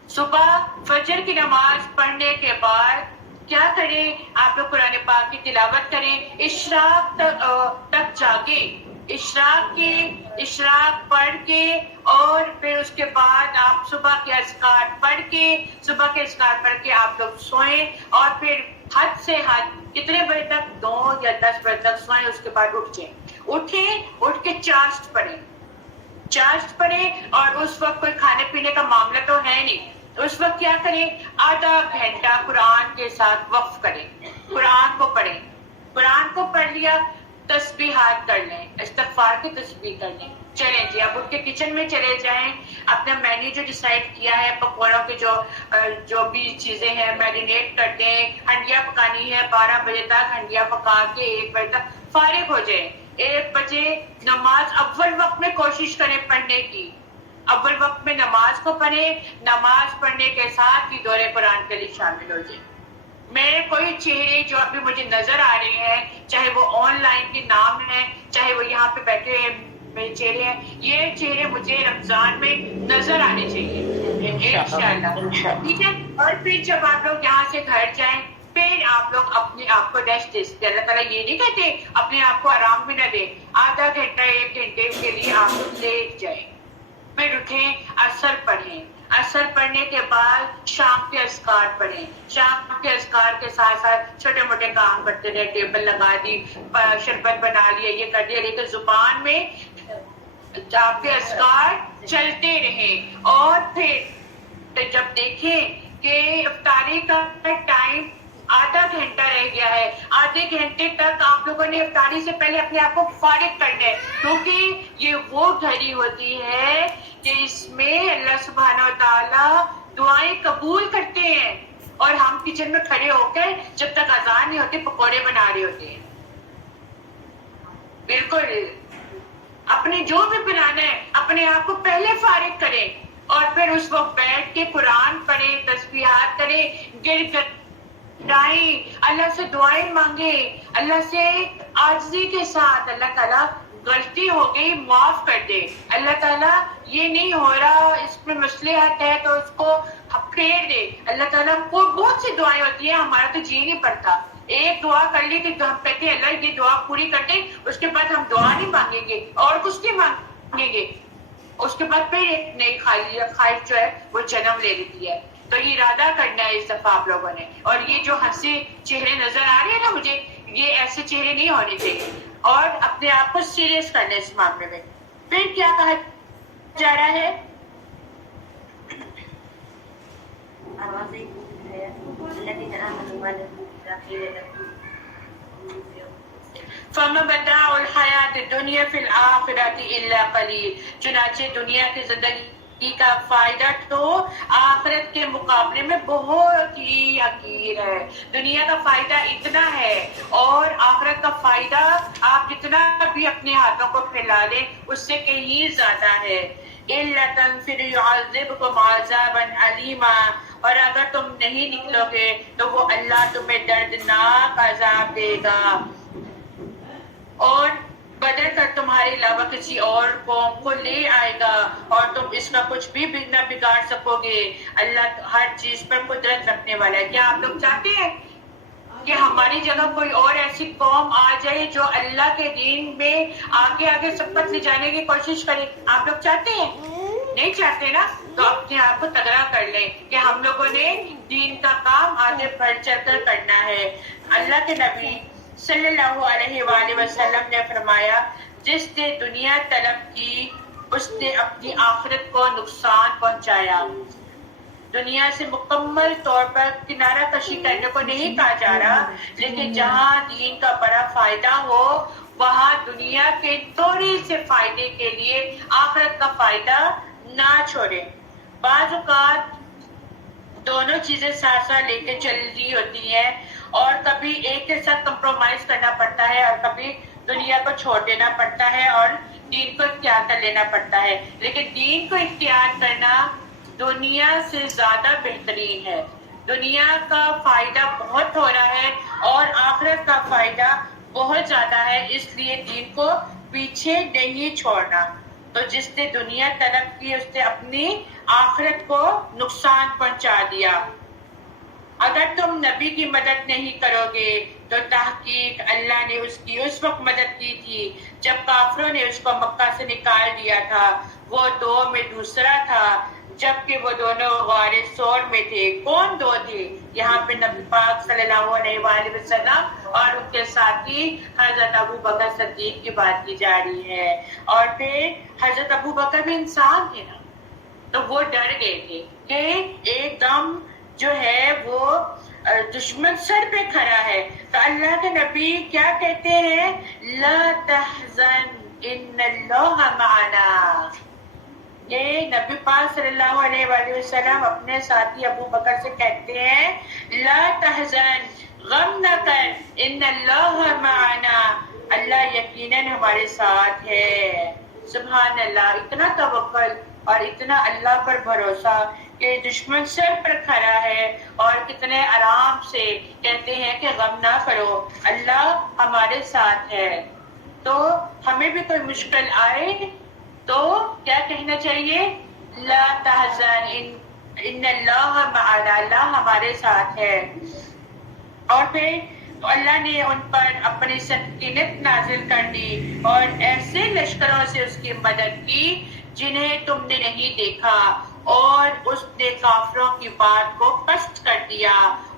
صبح فجر کی نماز پڑھنے کے بعد کیا کریں؟ آپ لوگ قرآن پاک کی تلاوت کریں، اشراق تک جاگیں. اشراق پڑھ کے اور پھر اس کے بعد آپ صبح کے اذکار پڑھ کے آپ لوگ سوئیں. اور پھر حد سے حد کتنے بجے تک؟ 2 یا 10 بجے تک سوئیں. اس کے بعد اٹھ کے چاشت پڑھیں. اور اس وقت کوئی کھانے پینے کا معاملہ تو ہے نہیں. اس وقت کیا کریں؟ آدھا گھنٹہ قرآن کے ساتھ وقف کریں، قرآن کو پڑھیں. قرآن کو پڑھ لیا، تسبیحات کر لیں، استغفار کی تسبیح کر لیں. چلیں جی، اب اٹھ کے کچن میں چلے جائیں. اپنا مینیو جو ڈیسائیڈ کیا ہے، پکوڑوں کی جو بھی چیزیں ہیں میرینیٹ کر دیں. ہنڈیاں پکانی ہے 12 بجے تک، ہنڈیاں پکا کے 1 بجے تک فارغ ہو جائیں. 1 بجے نماز اول وقت میں کوشش کریں پڑھنے کی. اول وقت میں نماز کو پڑھیں. نماز پڑھنے کے ساتھ ہی دورے قرآن کے لیے شامل ہو جائیں. میرے کوئی چہرے جو ابھی مجھے نظر آ رہے ہیں، چاہے وہ آن لائن کے نام ہیں، چاہے وہ یہاں پہ بیٹھے میرے چہرے ہیں، یہ چہرے مجھے رمضان میں نظر آنے چاہیے انشاءاللہ، ٹھیک ہے. اور پھر جب آپ لوگ یہاں سے گھر جائیں پھر آپ لوگ اپنے آپ کو ریسٹ دیں. اللہ تعالیٰ یہ نہیں کہتے اپنے آپ کو آرام بھی نہ دیں، آدھا گھنٹہ 1 گھنٹے کے لیے آپ لوگ لیٹ جائیں، پھر اٹھیں، اثر پڑھیں، اثر پڑھنے کے بعد شام کے اذکار پڑھیں، شام کے اذکار کے ساتھ ساتھ چھوٹے موٹے کام کرتے رہے، ٹیبل لگا دی، شربت بنا لیا، یہ کر دیا، لیکن زبان میں آپ کے اذکار چلتے رہیں. اور پھر جب دیکھیں کہ افطاری کا ٹائم آدھا گھنٹہ رہ گیا ہے، آدھے گھنٹے تک آپ لوگوں نے افطاری سے پہلے اپنے آپ کو فارغ کرنا ہے، کیونکہ یہ وہ گھڑی ہوتی ہے کہ اس میں اللہ سبحانہ و تعالیٰ دعائیں قبول کرتے ہیں. اور ہم کچن میں کھڑے ہو کر جب تک اذان نہیں ہوتی پکوڑے بنا رہے ہوتے ہیں. بالکل اپنے جو بھی بنانا ہے اپنے آپ کو پہلے فارغ کریں اور پھر اس وقت بیٹھ کے قرآن پڑھیں، تسبیحات کریں، گر گڑائیں، اللہ سے دعائیں مانگیں، اللہ سے عاجزی کے ساتھ. اللہ تعالیٰ غلطی ہو گئی معاف کر دے، اللہ تعالیٰ یہ نہیں ہو رہا، اس میں مصلحت ہے تو اس کو پھیر دے. اللہ تعالیٰ کو بہت سی دعائیں ہوتی ہیں، ہمارا تو جی نہیں پڑتا. ایک دعا کر لی کہ ہم کہتے ہیں اللہ یہ دعا پوری کر دے، اس کے بعد ہم دعا نہیں مانگیں گے اور کچھ نہیں مانگیں گے. اس کے بعد پھر ایک نئی خواہش جو ہے وہ جنم لے لیتی ہے. تو یہ ارادہ کرنا ہے اس دفعہ آپ لوگوں نے. اور یہ جو ہنسی چہرے نظر آ رہے ہیں نا مجھے، یہ ایسے چہرے نہیں ہونے چاہیے، اور اپنے آپ کو سیریس کرنا اس معاملے میں. پھر کیا کہا جا رہا ہے؟ فَمَا مَتَاعُ الْحَيَاةِ الدُّنْيَا فِي الْآخِرَةِ إِلَّا قَلِيلٌ. چنانچہ دنیا کی زندگی کا فائدہ تو آخرت کے مقابلے میں بہت ہی حقیر ہے. دنیا کا فائدہ اتنا ہے اور آخرت کا فائدہ آپ جتنا بھی اپنے ہاتھوں کو پھیلا لیں اس سے کہیں زیادہ ہے. إِلَّا تَنْفِرُوا يُعَذِّبْكُمْ عَذَابًا أَلِيمًا. اور اگر تم نہیں نکلو گے تو وہ اللہ تمہیں دردناک عذاب دے گا اور بدل کر تمہارے علاوہ کسی اور قوم کو لے آئے گا اور تم اس کا کچھ بھی نہ بگاڑ سکو گے. اللہ ہر چیز پر قدرت رکھنے والا ہے. کیا آپ لوگ چاہتے ہیں کہ ہماری جگہ کوئی اور ایسی قوم آ جائے جو اللہ کے دین میں آگے آگے سبقت لے جانے کی کوشش کرے؟ آپ لوگ چاہتے ہیں؟ نہیں چاہتے نا؟ تو اپنے آپ کو تگڑا کر لیں کہ ہم لوگوں نے دین کا کام آگے بڑھ چل کر کرنا ہے. اللہ کے نبی صلی اللہ علیہ وآلہ وسلم نے فرمایا جس نے دنیا طلب کی اس نے اپنی آخرت کو نقصان پہنچایا. دنیا سے مکمل طور پر کنارہ کشی کرنے کو نہیں کہا جا رہا، لیکن جہاں دین کا بڑا فائدہ ہو وہاں دنیا کے تھوڑے سے فائدے کے لیے آخرت کا فائدہ نہ چھوڑیں. بعض اوقات دونوں چیزیں ساتھ ساتھ لے کے چل رہی ہوتی ہیں اور کبھی ایک کے ساتھ کمپرومائز کرنا پڑتا ہے اور کبھی دنیا کو چھوڑ دینا پڑتا ہے اور دین کو اختیار کر لینا پڑتا ہے. لیکن دین کو اختیار کرنا دنیا سے زیادہ بہترین ہے. دنیا کا فائدہ بہت ہو رہا ہے اور آخرت کا فائدہ بہت زیادہ ہے، اس لیے دین کو پیچھے نہیں چھوڑنا. تو جس نے دنیا طلب کی اس نے اپنی آخرت کو نقصان پہنچا دیا. اگر تم نبی کی مدد نہیں کرو گے تو تحقیق اللہ نے اس کی اس وقت مدد کی تھی جب کافروں نے اس کو مکہ سے نکال دیا تھا. وہ دو میں دوسرا تھا جبکہ وہ دونوں غار ثور میں تھے. کون دو تھے؟ یہاں پہ نبی پاک صلی اللہ علیہ وآلہ وسلم اور ان کے ساتھی حضرت ابو بکر صدیق کی بات کی جا رہی ہے. اور پھر حضرت ابو بکر بھی انسان تھے نا، تو وہ ڈر گئے تھے کہ ایک دم جو ہے وہ دشمن سر پہ کھڑا ہے. تو اللہ کے نبی کیا کہتے ہیں؟ لا تحزن ان اللہ معنا. یہ نبی پاک صلی اللہ علیہ وآلہ وسلم اپنے ساتھی ابو بکر سے کہتے ہیں لا تحزن، غم نہ کر، ان اللہ معنا، اللہ یقیناً ہمارے ساتھ ہے. سبحان اللہ. اتنا توکل اور اتنا اللہ پر بھروسہ کہ دشمن سر پر کھڑا ہے اور کتنے آرام سے کہتے ہیں کہ غم نہ کرو، اللہ ہمارے ساتھ ہے. تو ہمیں بھی کوئی مشکل آئے تو کیا کہنا چاہیے؟ لا تحزن ان اللہ معنا، اللہ ہمارے ساتھ ہے. اور پھر تو اللہ نے ان پر اپنی سکینت نازل کر دی اور ایسے لشکروں سے اس کی مدد کی جنہیں تم نے نہیں دیکھا، اور اس نے کافروں کی بات کو پست کر دیا،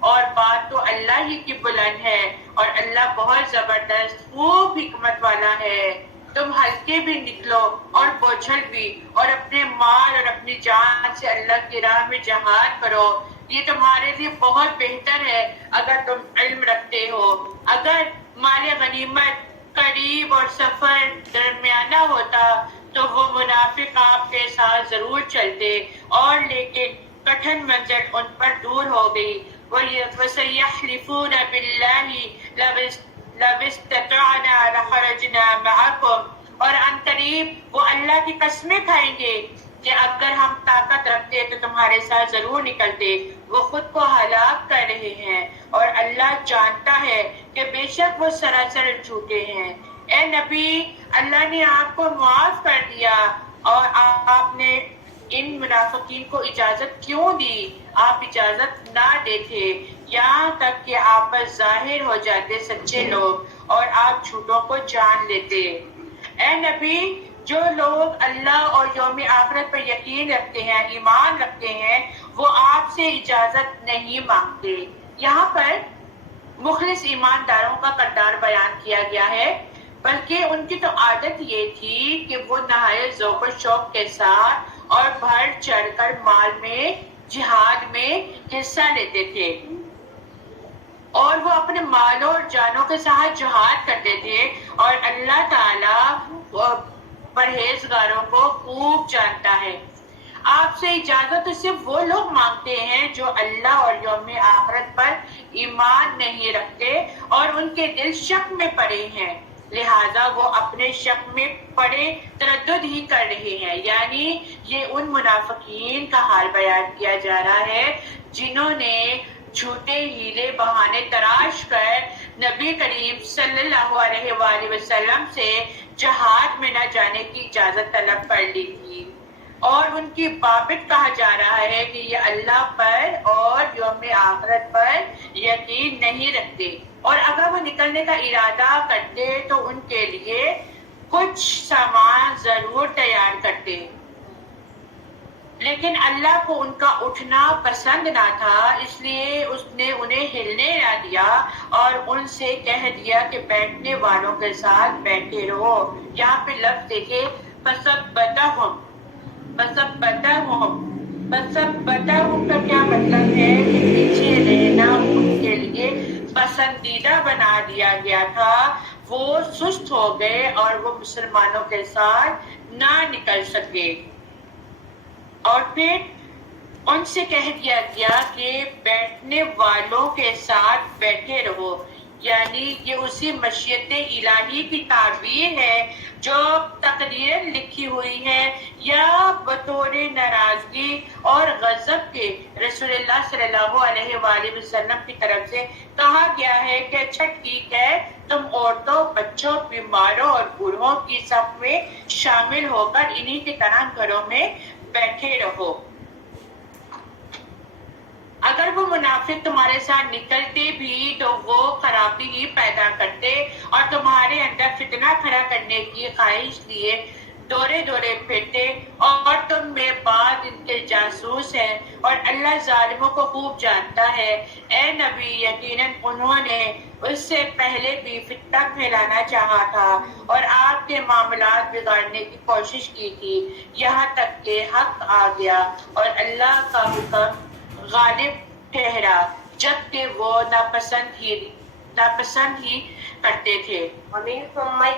اور بات تو اللہ ہی کی بلند ہے اور اللہ بہت زبردست خوب حکمت والا ہے. تم ہلکے بھی نکلو اور بوجھل بھی، اور اپنے مال اور اپنی جان سے اللہ کی راہ میں جہاد کرو، یہ تمہارے لیے بہت بہتر ہے اگر تم علم رکھتے ہو. اگر مال غنیمت قریب اور سفر درمیانہ ہوتا تو وہ منافق آپ کے ساتھ ضرور چلتے، اور لیکن کٹھن منزل ان پر دور ہو گئی. وَسَيَحْلِفُونَ بِاللَّهِ لَوِ اسْتَطَعْنَا لَخَرَجْنَا مَعَكُمْ، اور عن قریب وہ اللہ کی قسمیں کھائیں گے کہ اگر ہم طاقت رکھتے تو تمہارے ساتھ ضرور نکلتے. وہ خود کو ہلاک کر رہے ہیں اور اللہ جانتا ہے کہ بے شک وہ سراسر جھوٹے ہیں. اے نبی، اللہ نے آپ کو معاف کر دیا، اور آپ نے ان منافقین کو اجازت کیوں دی؟ آپ اجازت نہ دیتے یہاں تک کہ آپ پر ظاہر ہو جاتے سچے لوگ اور آپ جھوٹوں کو جان لیتے. اے نبی، جو لوگ اللہ اور یوم آخرت پر یقین رکھتے ہیں، ایمان رکھتے ہیں، وہ آپ سے اجازت نہیں مانگتے. یہاں پر مخلص ایمانداروں کا کردار بیان کیا گیا ہے، بلکہ ان کی تو عادت یہ تھی کہ وہ نہایت ذوق و شوق کے ساتھ اور بڑھ چڑھ کر مال میں، جہاد میں حصہ لیتے تھے، اور وہ اپنے مالوں اور جانوں کے ساتھ جہاد کرتے تھے. اور اللہ تعالیٰ پرہیزگاروں کو خوب جانتا ہے. آپ سے اجازت تو صرف وہ لوگ مانگتے ہیں جو اللہ اور یوم آخرت پر ایمان نہیں رکھتے اور ان کے دل شک میں پڑے ہیں، لہذا وہ اپنے شک میں پڑے تردد ہی کر رہے ہیں. یعنی یہ ان منافقین کا حال بیان کیا جا رہا ہے جنہوں نے جھوٹے ہیلے بہانے تراش کر نبی کریم صلی اللہ علیہ وآلہ وسلم سے جہاد میں نہ جانے کی اجازت طلب کر لی تھی. اور ان کی بابت کہا جا رہا ہے کہ یہ اللہ پر اور یوم آخرت پر یقین نہیں رکھتے، اور اگر وہ نکلنے کا ارادہ کرتے تو ان کے لیے کچھ سامان ضرور تیار کرتے، لیکن اللہ کو ان کا اٹھنا پسند نہ تھا، اس لیے اس نے انہیں ہلنے نہ دیا اور ان سے کہہ دیا کہ بیٹھنے والوں کے ساتھ بیٹھے رہو. یہاں پہ لفظ دیکھے فَثَبَّتَهُمْ کا کیا مطلب ہے کہ پیچھے رہنا ان کے لیے پسندیدہ بنا دیا گیا تھا. وہ سست ہو گئے اور وہ مسلمانوں کے ساتھ نہ نکل سکے، اور پھر ان سے کہہ دیا گیا کہ بیٹھنے والوں کے ساتھ بیٹھے رہو. یعنی یہ اسی مشیت الہی کی تعبیر ہے جو تقدیرن لکھی ہوئی ہے یا بطور ناراضگی اور غضب کے رسول اللہ صلی اللہ علیہ وآلہ وسلم کی طرف سے کہا گیا ہے کہ اچھا ٹھیک ہے، تم عورتوں، بچوں، بیماروں اور بوڑھوں کی صف میں شامل ہو کر انہی کی طرح گھروں میں بیٹھے رہو. اگر وہ منافق تمہارے ساتھ نکلتے بھی تو وہ خرابی ہی پیدا کرتے اور تمہارے اندر فتنہ کھڑا کرنے کی خواہش لیے دورے دورے پھرتے، اور تم میں بعض ان کے جاسوس ہیں اور اللہ ظالموں کو خوب جانتا ہے. اے نبی، یقیناً انہوں نے اس سے پہلے بھی فتنہ پھیلانا چاہا تھا اور آپ کے معاملات بگاڑنے کی کوشش کی تھی، یہاں تک کہ حق آ گیا اور اللہ کا حکم غالب ٹھہرا، جبکہ وہ ناپسند ہی کرتے تھے. وَمِنْهُمْ مَنْ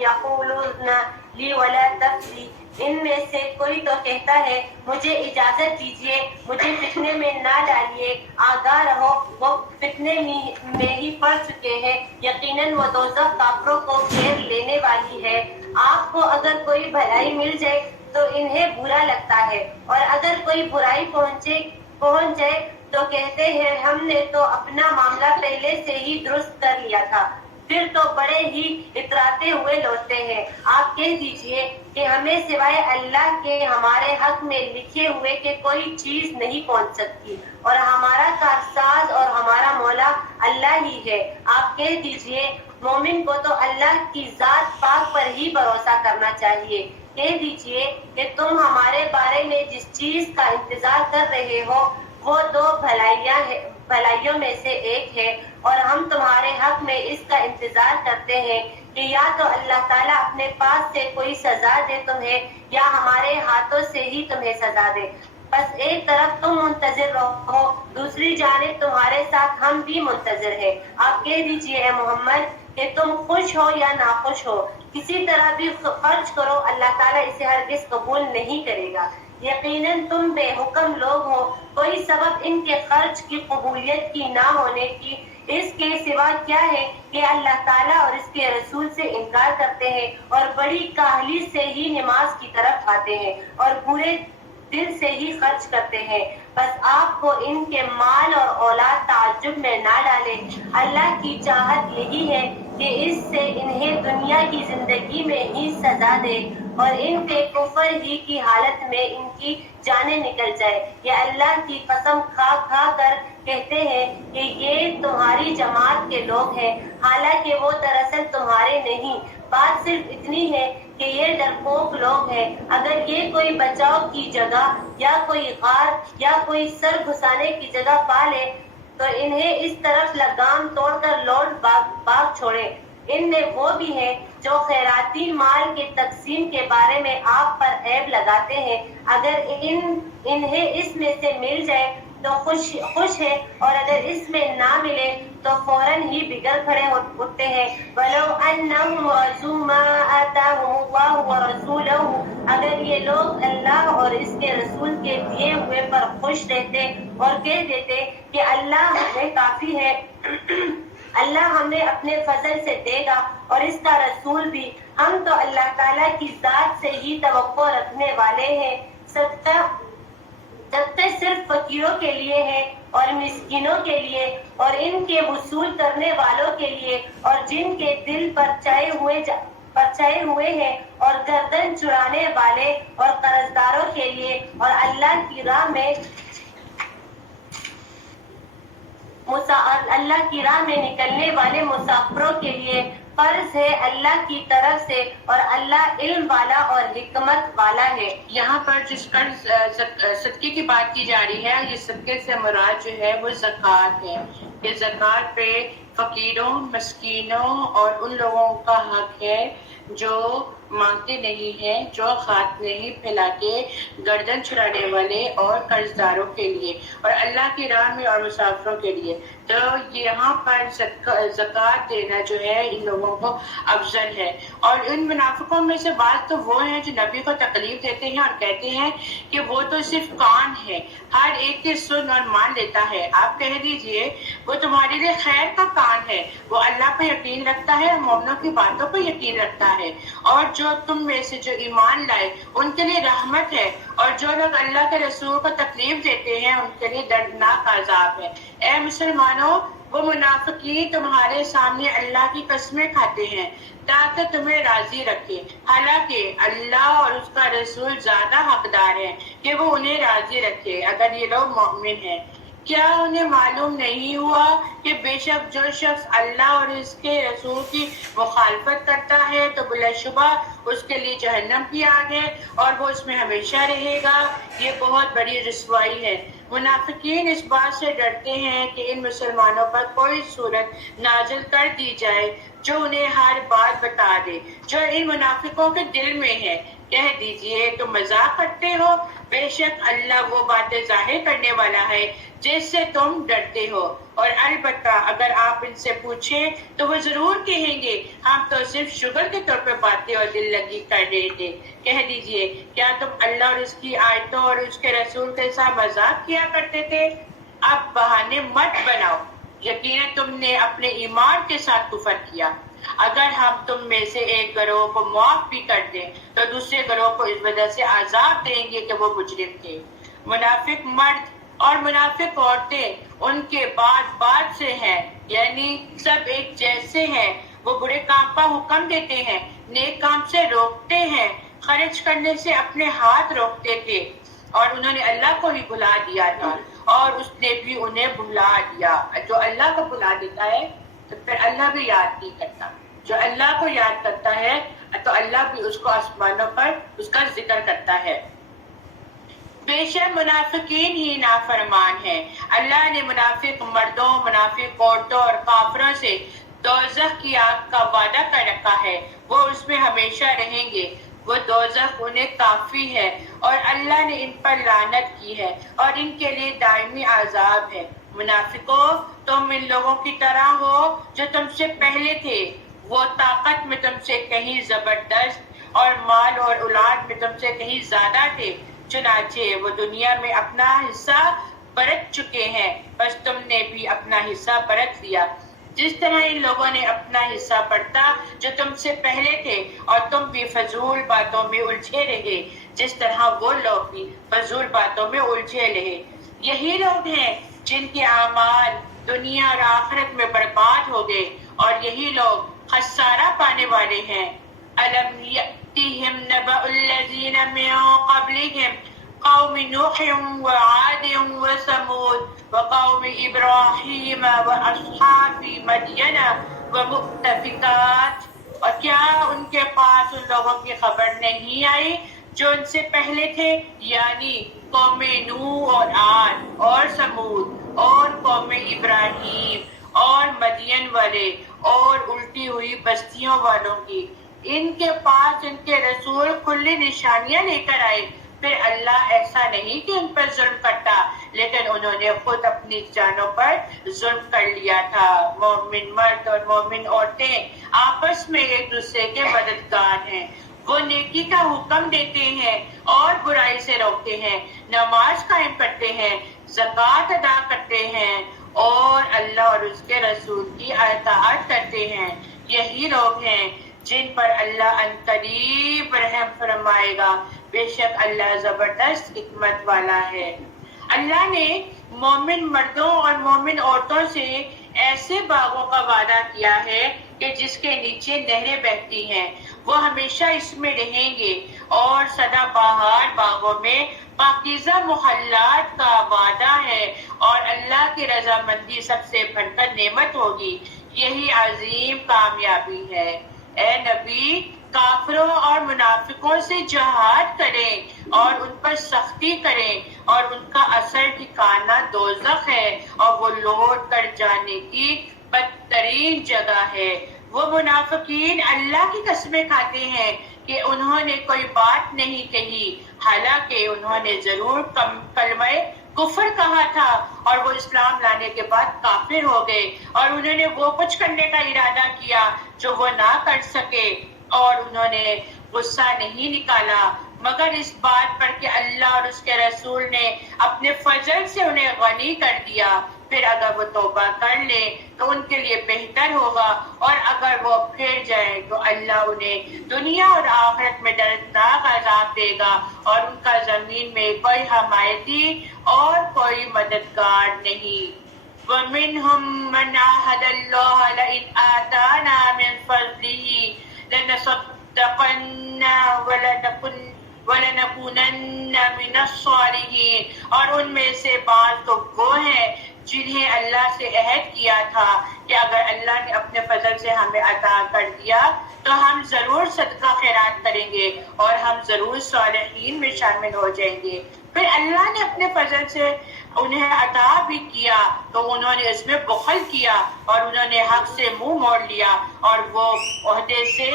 يَقُولُ اذْنَ لِي وَلَا تَفْتِنِ، ان میں سے کوئی تو کہتا ہے مجھے اجازت دیجیے، مجھے فتنے میں نہ ڈالیے، آگاہ رہو وہ فتنے میں ہی پڑ چکے ہیں، یقیناً وہ دوزخ کافروں کو گھیر لینے والی ہے. آپ کو اگر کوئی بھلائی مل جائے تو انہیں برا لگتا ہے، اور اگر کوئی برائی پہنچ جائے تو کہتے ہیں ہم نے تو اپنا معاملہ پہلے سے ہی درست کر لیا تھا. پھر تو بڑے ہی اتراتے ہوئے لوٹتے ہیں۔ آپ کہہ دیجئے کہ ہمیں سوائے اللہ کے ہمارے حق میں لکھے ہوئے کہ کوئی چیز نہیں پہنچ سکتی، اور ہمارا کارساز اور ہمارا مولا اللہ ہی ہے۔ آپ کہہ دیجئے مومن کو تو اللہ کی ذات پاک پر ہی بھروسہ کرنا چاہیے۔ کہہ دیجئے کہ تم ہمارے بارے میں جس چیز کا انتظار کر رہے ہو وہ دو بھلائیوں میں سے ایک ہے، اور ہم تمہارے حق میں اس کا انتظار کرتے ہیں کہ یا تو اللہ تعالیٰ اپنے پاس سے کوئی سزا دے تمہیں یا ہمارے ہاتھوں سے ہی تمہیں سزا دے۔ بس ایک طرف تم منتظر رہو، دوسری جانب تمہارے ساتھ ہم بھی منتظر ہیں۔ آپ کہہ دیجئے اے محمد کہ تم خوش ہو یا ناخوش ہو، کسی طرح بھی خرچ کرو، اللہ تعالیٰ اسے ہرگز قبول نہیں کرے گا۔ یقیناً تم بے حکم لوگ ہو، کوئی سبب ان کے خرچ کی قبولیت کی نہ ہونے کی اس کے سوا کیا ہے کہ اللہ تعالیٰ اور اس کے رسول سے انکار کرتے ہیں اور بڑی کاہلی سے ہی نماز کی طرف آتے ہیں اور برے دل سے ہی خرچ کرتے ہیں۔ بس آپ کو ان کے مال اور اولاد تعجب میں نہ ڈالے، اللہ کی چاہت یہی ہے کہ اس سے انہیں دنیا کی زندگی میں ہی سزا دے اور ان کے کفر ہی کی حالت میں ان کی جانیں نکل جائے۔ یہ اللہ کی قسم کھا کھا کر کہتے ہیں کہ یہ تمہاری جماعت کے لوگ ہیں، حالانکہ وہ دراصل تمہارے نہیں۔ بات صرف اتنی ہے کہ یہ ڈرپوک لوگ ہیں۔ اگر یہ کوئی بچاؤ کی جگہ یا کوئی غار یا کوئی سر گھسانے کی جگہ پا لے تو انہیں اس طرف لگام توڑ کر لوٹ بھاگ چھوڑے۔ ان میں وہ بھی ہیں جو خیراتی مال کے تقسیم کے بارے میں آپ پر عیب لگاتے ہیں۔ اگر انہیں اس میں سے مل جائے تو خوش ہے، اور اگر اس میں نہ ملے تو فوراً ہی بگڑ کھڑے اٹھتے ہیں۔ وَلَوْ أَنَّهُمْ رَضُوا مَا آتَاهُمُ اللَّهُ وَرَسُولُهُ، اگر یہ لوگ اللہ اور اس کے رسول کے دیے ہوئے پر خوش رہتے اور کہہ دیتے کہ اللہ ہمیں کافی ہے، اللہ ہمیں اپنے فضل سے دے گا اور اس کا رسول بھی، ہم تو اللہ تعالیٰ کی ذات سے ہی توقع رکھنے والے ہیں، صدقہ صرف فقیروں کے لیے ہے اور مسکینوں کے لیے اور ان کے وصول کرنے والوں کے لیے اور جن کے دل پرچائے ہوئے ہیں اور گردن چڑانے والے اور قرضداروں کے لیے اور اللہ کی راہ میں نکلنے والے مسافروں کے لیے فرض ہے اللہ کی طرف سے، اور اللہ علم والا اور حکمت والا ہے۔ یہاں پر جس پر صدقے کی بات کی جا رہی ہے، یہ صدقے سے مراد جو ہے وہ زکوٰۃ ہے۔ یہ زکوٰۃ پہ فقیروں، مسکینوں اور ان لوگوں کا حق ہے جو مانگتے نہیں ہیں، جو ہاتھ نہیں پھیلاتے، گردن چھڑانے والے اور قرض داروں کے لیے اور اللہ کی راہ میں اور مسافروں کے لیے۔ تو یہاں پر زکوٰۃ دینا جو ہے ان لوگوں کو افضل ہے۔ اور ان منافقوں میں سے بعض تو وہ ہیں جو نبی کو تکلیف دیتے ہیں اور کہتے ہیں کہ وہ تو صرف کان ہے، ہر ایک کے سن اور مان لیتا ہے۔ آپ کہہ دیجئے وہ تمہارے لیے خیر کا کان ہے، وہ اللہ پہ یقین رکھتا ہے اور مومنوں کی باتوں پہ یقین رکھتا ہے، اور جو تم میں سے جو ایمان لائے ان کے لیے رحمت ہے، اور جو لوگ اللہ کے رسول کو تکلیف دیتے ہیں ان کے لیے دردناک عذاب ہے۔ اے مسلمانوں، وہ منافقین تمہارے سامنے اللہ کی قسمیں کھاتے ہیں تاکہ تمہیں راضی رکھے، حالانکہ اللہ اور اس کا رسول زیادہ حقدار ہیں کہ وہ انہیں راضی رکھے اگر یہ لوگ مومن ہیں۔ کیا انہیں معلوم نہیں ہوا کہ بے شک جو شخص اللہ اور اس کے رسول کی مخالفت کرتا ہے تو بلا شبہ اس کے لیے جہنم کی آگ ہے اور وہ اس میں ہمیشہ رہے گا، یہ بہت بڑی رسوائی ہے۔ منافقین اس بات سے ڈرتے ہیں کہ ان مسلمانوں پر کوئی صورت نازل کر دی جائے جو انہیں ہر بات بتا دے جو ان منافقوں کے دل میں ہے۔ کہہ دیجئے تم مذاق کرتے ہو، بے شک اللہ وہ باتیں ظاہر کرنے والا ہے جس سے تم ڈرتے ہو، اور البتہ اگر آپ ان سے پوچھیں تو وہ ضرور کہیں گے ہم تو صرف شگر کے طور پہ باتیں اور دل لگی کر رہے تھے۔ کہہ دیجئے کیا تم اللہ اور اس کی آیتوں اور اس کے رسول کے ساتھ مذاق کیا کرتے تھے؟ اب بہانے مت بناؤ، یقیناً تم نے اپنے ایمان کے ساتھ کفر کیا۔ اگر ہم تم میں سے ایک گروہ کو معاف بھی کر دیں تو دوسرے گروہ کو اس وجہ سے عذاب دیں گے کہ وہ مجرم تھے۔ منافق مرد اور منافق عورتیں ان کے بعد سے ہیں، یعنی سب ایک جیسے ہیں، وہ برے کام کا حکم دیتے ہیں، نیک کام سے روکتے ہیں، خرچ کرنے سے اپنے ہاتھ روکتے تھے، اور انہوں نے اللہ کو ہی بھلا دیا تھا اور اس نے بھی انہیں بھلا دیا۔ جو اللہ کو بھلا دیتا ہے تو پھر اللہ بھی یاد نہیں کرتا، جو اللہ کو یاد کرتا ہے تو اللہ بھی اس کو آسمانوں پر اس کا ذکر کرتا ہے۔ بے شک منافقین ہی نافرمان ہیں۔ اللہ نے منافق مردوں، منافق عورتوں اور کافروں سے دوزخ کی آگ کا وعدہ کر رکھا ہے، وہ اس میں ہمیشہ رہیں گے، وہ دوزخ انہیں کافی ہے، اور اللہ نے ان پر لعنت کی ہے اور ان کے لیے دائمی عذاب ہے۔ منافقوں، تم ان لوگوں کی طرح ہو جو تم سے پہلے تھے، وہ طاقت میں تم سے کہیں زبردست اور مال اور اولاد میں تم سے کہیں زیادہ تھے، چنانچہ وہ دنیا میں اپنا حصہ برت چکے ہیں، بس تم نے بھی اپنا حصہ برت لیا، جس طرح ان لوگوں نے اپنا حصہ برتا جو تم سے پہلے تھے، اور تم بھی فضول باتوں میں الجھے رہے جس طرح وہ لوگ بھی فضول باتوں میں الجھے رہے۔ یہی لوگ ہیں جن کے اعمال دنیا اور آخرت میں برباد ہو گئے، اور یہی لوگ خسارہ پانے والے ہیں۔ أَلَمْ يَأْتِهِمْ نَبَأُ الَّذِينَ مِن قَبْلِهِمْ قَوْمِ نُوحٍ وَعَادٍ وَثَمُودَ وَقَوْمِ إِبْرَاهِيمَ وَأَصْحَابِ مَدْيَنَ وَمُؤْتَفِكَاتٍ، اور کیا ان کے پاس ان لوگوں کی خبر نہیں آئی جو ان سے پہلے تھے، یعنی قوم نوح اور عاد اور سمود اور قوم ابراہیم اور مدین والے اور الٹی ہوئی بستیوں والوں کی۔ ان کے پاس ان کے رسول کھلی نشانیاں لے کر آئے، پھر اللہ ایسا نہیں کہ ان پر ظلم کرتا، لیکن انہوں نے خود اپنی جانوں پر ظلم کر لیا تھا۔ مومن مرد اور مومن عورتیں آپس میں ایک دوسرے کے مددگار ہیں، وہ نیکی کا حکم دیتے ہیں اور برائی سے روکتے ہیں، نماز قائم کرتے ہیں، زکوٰۃ ادا کرتے ہیں اور اللہ اور اس کے رسول کی اطاعت کرتے ہیں۔ یہی لوگ ہیں جن پر اللہ عنقریب رحم فرمائے گا، بے شک اللہ زبردست حکمت والا ہے۔ اللہ نے مومن مردوں اور مومن عورتوں سے ایسے باغوں کا وعدہ کیا ہے کہ جس کے نیچے نہریں بہتی ہیں، وہ ہمیشہ اس میں رہیں گے، اور سدا بہار باغوں میں پاکیزہ محلات کا وعدہ ہے، اور اللہ کی رضامندی سب سے بڑھ کر نعمت ہوگی، یہی عظیم کامیابی ہے۔ اے نبی، کافروں اور منافقوں سے جہاد کریں اور ان پر سختی کریں، اور ان کا اثر ٹھکانہ دوزخ ہے، اور وہ لوٹ کر جانے کی بدترین جگہ ہے۔ وہ منافقین اللہ کی قسمیں کھاتے ہیں کہ انہوں نے کوئی بات نہیں کہی، حالانکہ انہوں نے ضرور کلمہ کفر کہا تھا، اور وہ اسلام لانے کے بعد کافر ہو گئے، اور انہوں نے وہ کچھ کرنے کا ارادہ کیا جو وہ نہ کر سکے، اور انہوں نے غصہ نہیں نکالا مگر اس بات پر کہ اللہ اور اس کے رسول نے اپنے فضل سے انہیں غنی کر دیا۔ پھر اگر وہ توبہ کر لیں تو ان کے لیے بہتر ہوگا، اور اگر وہ پھر جائیں تو اللہ انہیں دنیا اور آخرت میں دردناک عذاب دے گا، اور ان کا زمین میں کوئی حمایتی اور کوئی مددگار نہیں۔ وَمِنْهُمْ مَنْ عَاهَدَ اللَّهَ لَئِنْ آتَانَا مِنْ فَضْلِهِ لَنَصَدَّقَنَّ وَلَنَكُونَنَّ مِنَ الصَّالِحِينَ، اور ان میں سے بعض تو وہ ہیں جنہیں اللہ سے عہد کیا تھا کہ اگر اللہ نے اپنے فضل سے ہمیں عطا کر دیا تو ہم ضرور صدقہ خیرات کریں گے اور ہم ضرور صالحین میں شامل ہو جائیں گے۔ پھر اللہ نے اپنے فضل سے انہیں عطا بھی کیا تو انہوں نے اس میں بخل کیا اور انہوں نے حق سے منہ موڑ لیا اور وہ عہدے سے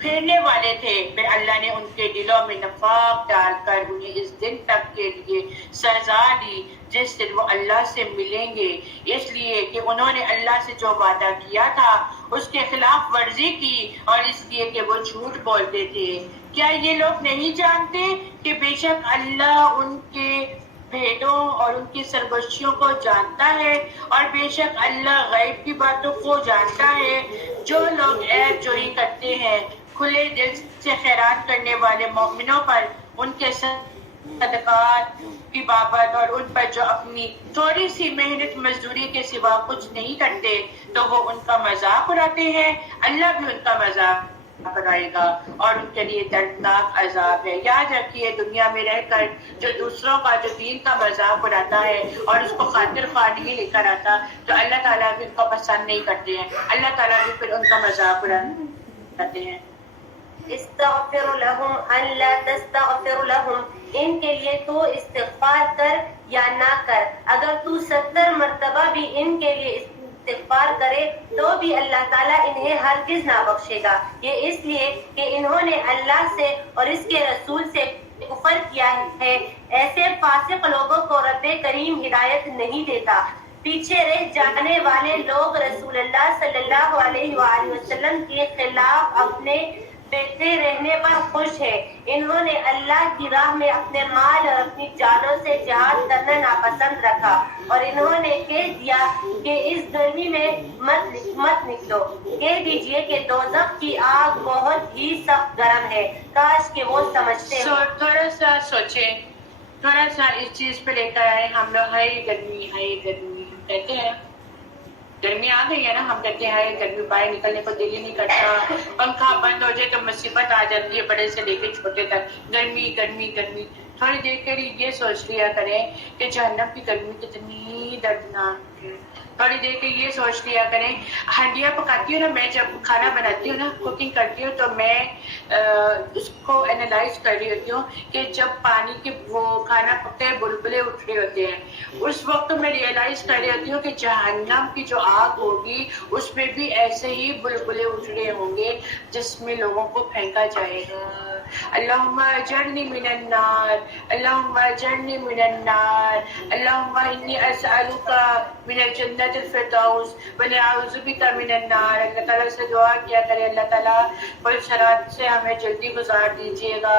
پھیرنے والے تھے۔ پھر اللہ نے ان کے دلوں میں نفاق ڈال کر انہیں اس دن تک کے لیے سزا دی جس دن وہ اللہ سے ملیں گے، اس لیے کہ انہوں نے اللہ سے جو وعدہ کیا تھا اس کے خلاف ورزی کی اور اس لیے کہ وہ جھوٹ بولتے تھے۔ کیا یہ لوگ نہیں جانتے کہ بے شک اللہ ان کے بھیدوں اور ان کی سرگوشیوں کو جانتا ہے، اور بے شک اللہ غیب کی باتوں کو جانتا ہے۔ جو لوگ عیب جوئی کرتے ہیں کھلے دل سے خیرات کرنے والے مومنوں پر ان کے صدقات کی بابت اور ان پر جو اپنی تھوڑی سی محنت مزدوری کے سوا کچھ نہیں کرتے تو وہ ان کا مذاق اڑاتے ہیں، اللہ بھی ان کا مذاق اڑائے گا اور ان کے لیے دردناک عذاب ہے۔ یاد رکھیے دنیا میں رہ کر جو دوسروں کا جو دین کا مذاق اڑاتا ہے اور اس کو خاطر خواہ نہیں لے کر آتا تو اللہ تعالیٰ بھی ان کو پسند نہیں کرتے ہیں، اللہ تعالیٰ بھی پھر ان کا مذاق اڑاتے ہیں۔ استغفر لهم ان لا تستغفر لهم، ان کے لیے تو استغفار کر یا نہ کر، اگر تو 70 مرتبہ بھی ان کے لیے استغفار کرے تو بھی اللہ تعالیٰ انہیں ہرگز نہ بخشے گا، یہ اس لیے کہ انہوں نے اللہ سے اور اس کے رسول سے کفر کیا ہے۔ ایسے فاسق لوگوں کو رب کریم ہدایت نہیں دیتا۔ پیچھے رہ جانے والے لوگ رسول اللہ صلی اللہ علیہ وآلہ وسلم کے خلاف اپنے بیٹھے رہنے پر خوش ہے، انہوں نے اللہ کی راہ میں اپنے مال اور اپنی جانوں سے جہاد کرنا ناپسند رکھا اور انہوں نے کہہ دیا کہ اس گرمی میں مت نکلو، کہہ دیجئے کہ دوزخ کی آگ بہت ہی سخت گرم ہے، کاش کہ وہ سمجھتے ہوں۔ تھوڑا سا سوچیں، تھوڑا سا اس چیز پہ لے کر آئے، ہم لوگ ہائی گرمی کہتے ہیں، گرمی آ گئی ہے نا، ہم کہتے ہیں ہائی گرمی، باہر نکلنے کو دل ہی نہیں کرتا، پنکھا بند ہو جائے تو مصیبت آ جاتی ہے، بڑے سے لے کے چھوٹے تک، گرمی گرمی گرمی۔ تھوڑی دیر کے لیے یہ سوچ لیا کریں کہ جہنم کی گرمی کتنی دردناک ہے، تھوڑی دیر کے یہ سوچ لیا کریں، ہنڈیاں پکاتی ہوں نا میں، جب کھانا بناتی ہوں نا، کوکنگ کرتی ہوں تو میں اس کو اینالائز کر رہی ہوتی ہوں کہ جب پانی کے وہ کھانا پکتے ہیں بلبلے اٹھ رہے ہوتے ہیں، اس وقت میں ریئلائز کر رہی ہوتی ہوں کہ جہنم کی جو آگ ہوگی اس میں بھی ایسے ہی بلبلے اٹھ رہے ہوں گے جس میں لوگوں کو پھینکا جائے گا۔ اللہم اجرنی من النار، اللہم اجرنی من النار، اللہم انی اسألک من الجنت الفردوس ونعوذ بک من النار۔ اللہ تعالیٰ سے دعا کیا کرے اللہ تعالیٰ پل صراط سے ہمیں جلدی گزار دیجیے گا،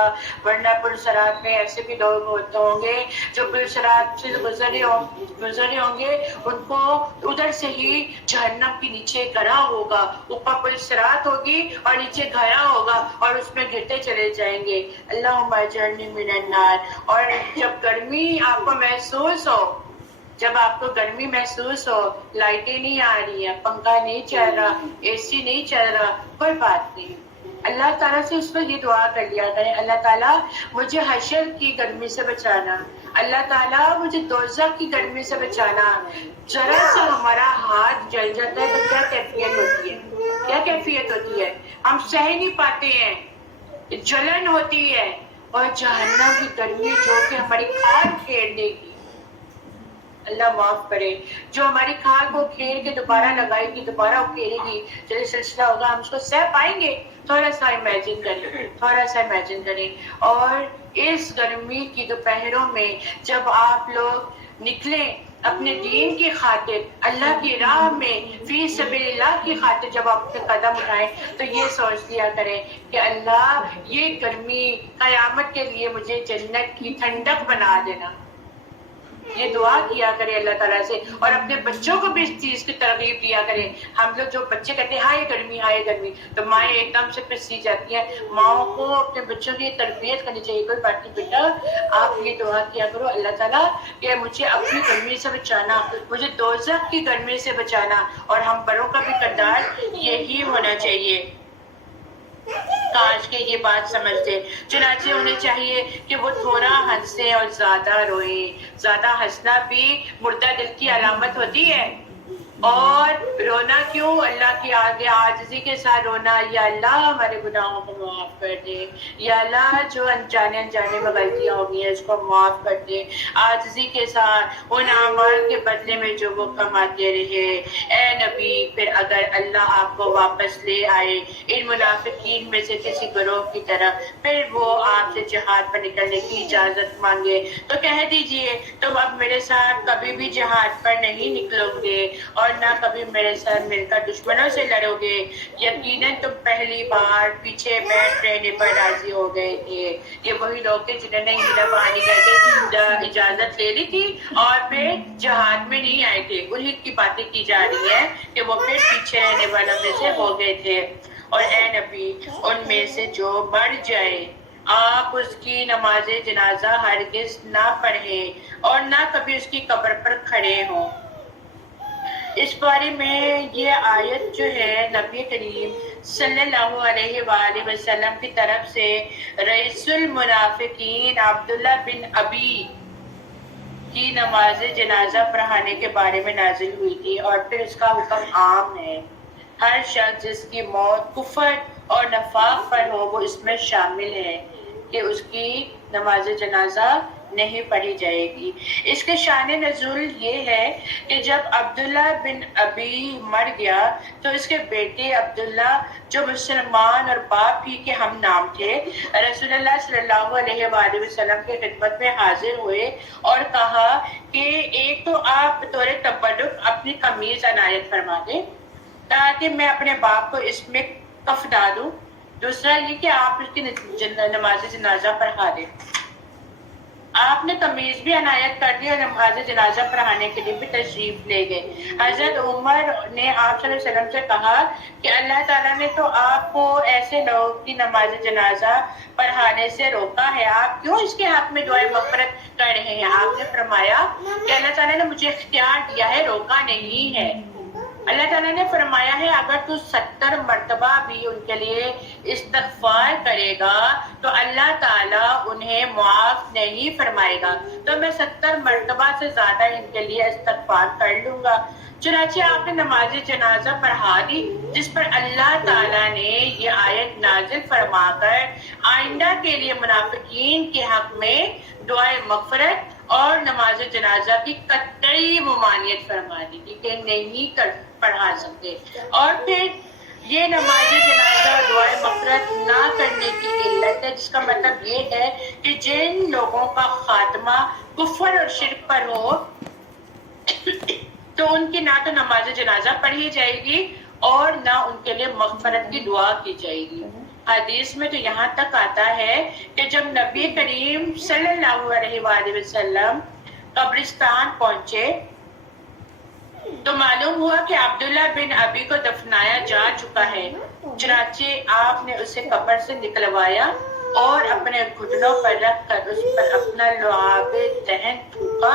ورنہ پل صراط میں ایسے بھی لوگ ہوتے ہوں گے جو پل صراط سے گزرے ہوں گے، ان کو ادھر سے ہی جہنم کے نیچے گڑھا ہوگا، اوپر پل صراط ہوگی اور نیچے گھرا ہوگا اور اس میں گرتے چلے جائیں گے۔ اللہم اجرنی من النار۔ اور جب گرمی آپ کو محسوس ہو، جب آپ کو گرمی محسوس ہو، لائٹیں نہیں آ رہی ہیں، پنکھا نہیں چل رہا، اے سی نہیں چل رہا، کوئی بات نہیں، اللہ تعالیٰ سے اس پر یہ دعا کر لیا کریں، اللہ تعالیٰ مجھے حشر کی گرمی سے بچانا، اللہ تعالیٰ مجھے دوزخ کی گرمی سے بچانا۔ ذرا سا ہمارا ہاتھ جل جاتا ہے تو کیا کیفیت ہوتی ہے، کیا کیفیت ہوتی ہے، ہم سہ نہیں پاتے ہیں، جلن ہوتی ہے، اور جہنم کی گرمی جو کہ ہماری کھال پھیر دے گی، اللہ معاف کرے، جو ہماری کھال کو کھیر کے دوبارہ لگائے گی، دوبارہ اکھیرے گی، جو سلسلہ ہوگا ہم اس کو سہ پائیں گے؟ تھوڑا سا امیجن کریں، تھوڑا سا امیجن کریں۔ اور اس گرمی کی دوپہروں میں جب آپ لوگ نکلیں اپنے دین کی خاطر، اللہ کی راہ میں فی سبیل اللہ کی خاطر جب آپ اپنے قدم اٹھائیں تو یہ سوچ لیا کریں کہ اللہ یہ گرمی قیامت کے لیے مجھے جنت کی ٹھنڈک بنا دینا۔ یہ دعا کیا کرے اللہ تعالیٰ سے، اور اپنے بچوں کو بھی اس چیز کی ترغیب دیا کرے۔ ہم لوگ جو بچے کہتے ہیں ہائے گرمی، تو مائیں ایک دم سے پسی جاتی ہیں۔ ماؤں کو اپنے بچوں کی تربیت کرنی چاہیے، کوئی بات نہیں بیٹا آپ یہ دعا کیا کرو اللہ تعالیٰ کہ مجھے اپنی گرمی سے بچانا، مجھے دوزخ کی گرمی سے بچانا۔ اور ہم بڑوں کا بھی کردار یہی ہونا چاہیے، کاش کہ یہ بات سمجھتے۔ چنانچہ انہیں چاہیے کہ وہ تھوڑا ہنسیں اور زیادہ روئیں۔ زیادہ ہنسنا بھی مردہ دل کی علامت ہوتی ہے، اور رونا کیوں؟ اللہ کے آگے عاجزی کے ساتھ رونا، یا اللہ ہمارے گناہوں کو معاف کر دے، یا اللہ جو انجانے میں غلطیاں ہو گئی ہیں اس کو معاف کر دے، عاجزی کے ساتھ ان اعمال کے بدلے میں جو وہ کماتے رہے۔ اے نبی پھر اگر اللہ آپ کو واپس لے آئے ان منافقین میں سے کسی گروہ کی طرف، پھر وہ آپ سے جہاد پر نکلنے کی اجازت مانگے تو کہہ دیجئے تم اب میرے ساتھ کبھی بھی جہاد پر نہیں نکلو گے اور نہ کبھی میرے ساتھ مل کر دشمنوں سے لڑو گے، یقیناً تم پہلی بار پیچھے بیٹھ رہنے پر راضی ہو گئے تھے۔ یہ وہی لوگ تھے جنہوں نے ہیرا بہانی کر کے اجازت لے لی تھی اور پھر جہاد میں نہیں آئے تھے، انہی کی باتیں کی جا رہی ہیں کہ وہ پھر پیچھے رہنے والوں میں سے ہو گئے تھے۔ اور اے نبی ان میں سے جو مر جائے آپ اس کی نماز جنازہ ہرگز نہ پڑھیں اور نہ کبھی اس کی قبر پر کھڑے ہوں۔ اس بارے میں یہ آیت جو ہے نبی کریم صلی اللہ علیہ وآلہ وسلم کی طرف سے رئیس المنافقین عبداللہ بن ابی کی نماز جنازہ پڑھانے کے بارے میں نازل ہوئی تھی، اور پھر اس کا حکم عام ہے۔ ہر شخص جس کی موت کفر اور نفاق پر ہو وہ اس میں شامل ہے کہ اس کی نماز جنازہ نہیں پڑھی جائے گی۔ اس کے شان نزول یہ ہے کہ جب عبداللہ بن ابی مر گیا تو اس کے بیٹے عبداللہ جو مسلمان اور باپ ہی کے ہم نام تھے، رسول اللہ صلی اللہ علیہ وآلہ وسلم کی خدمت میں حاضر ہوئے اور کہا کہ ایک تو آپ بطور تبرک اپنی قمیض عنایت فرما دیں تاکہ میں اپنے باپ کو اس میں کفنا دوں، دوسرا یہ کہ آپ اس کی نماز جنازہ پڑھا دیں۔ آپ نے قمیض بھی عنایت کر دی اور نماز جنازہ پڑھانے کے لیے بھی تشریف لے گئے۔ حضرت عمر نے آپ صلی اللہ علیہ وسلم سے کہا کہ اللہ تعالیٰ نے تو آپ کو ایسے لوگ کی نماز جنازہ پڑھانے سے روکا ہے، آپ کیوں اس کے حق میں دعائے مغفرت کر رہے ہیں؟ آپ نے فرمایا کہ اللہ تعالیٰ نے مجھے اختیار دیا ہے، روکا نہیں ہے۔ اللہ تعالیٰ نے فرمایا ہے اگر تو 70 مرتبہ بھی ان کے لیے استغفار کرے گا تو اللہ تعالیٰ انہیں معاف نہیں فرمائے گا، تو میں 70 مرتبہ سے زیادہ ان کے لیے استغفار کر لوں گا۔ چنانچہ آپ نے نماز جنازہ پڑھا دی، جس پر اللہ تعالیٰ نے یہ آیت نازل فرما کر آئندہ کے لیے منافقین کے حق میں دعائے مغفرت اور نماز جنازہ کی قطعی ممانعت فرما دی تھی کہ نہیں پڑھا سکتے۔ اور پھر یہ نماز جنازہ دعائے مغفرت نہ کرنے کی علت ہے، جس کا مطلب یہ ہے کہ جن لوگوں کا خاتمہ کفر اور شرک پر ہو تو ان کی نہ تو نماز جنازہ پڑھی جائے گی اور نہ ان کے لیے مغفرت کی دعا کی جائے گی۔ حدیث میں تو یہاں تک آتا ہے کہ جب نبی کریم صلی اللہ علیہ وآلہ وسلم قبرستان پہنچے تو معلوم ہوا کہ عبداللہ بن ابی کو دفنایا جا چکا ہے، چنانچہ آپ نے اسے قبر سے نکلوایا اور اپنے گھٹنوں پر رکھ کر اس پر اپنا لعاب دہن تھوکا،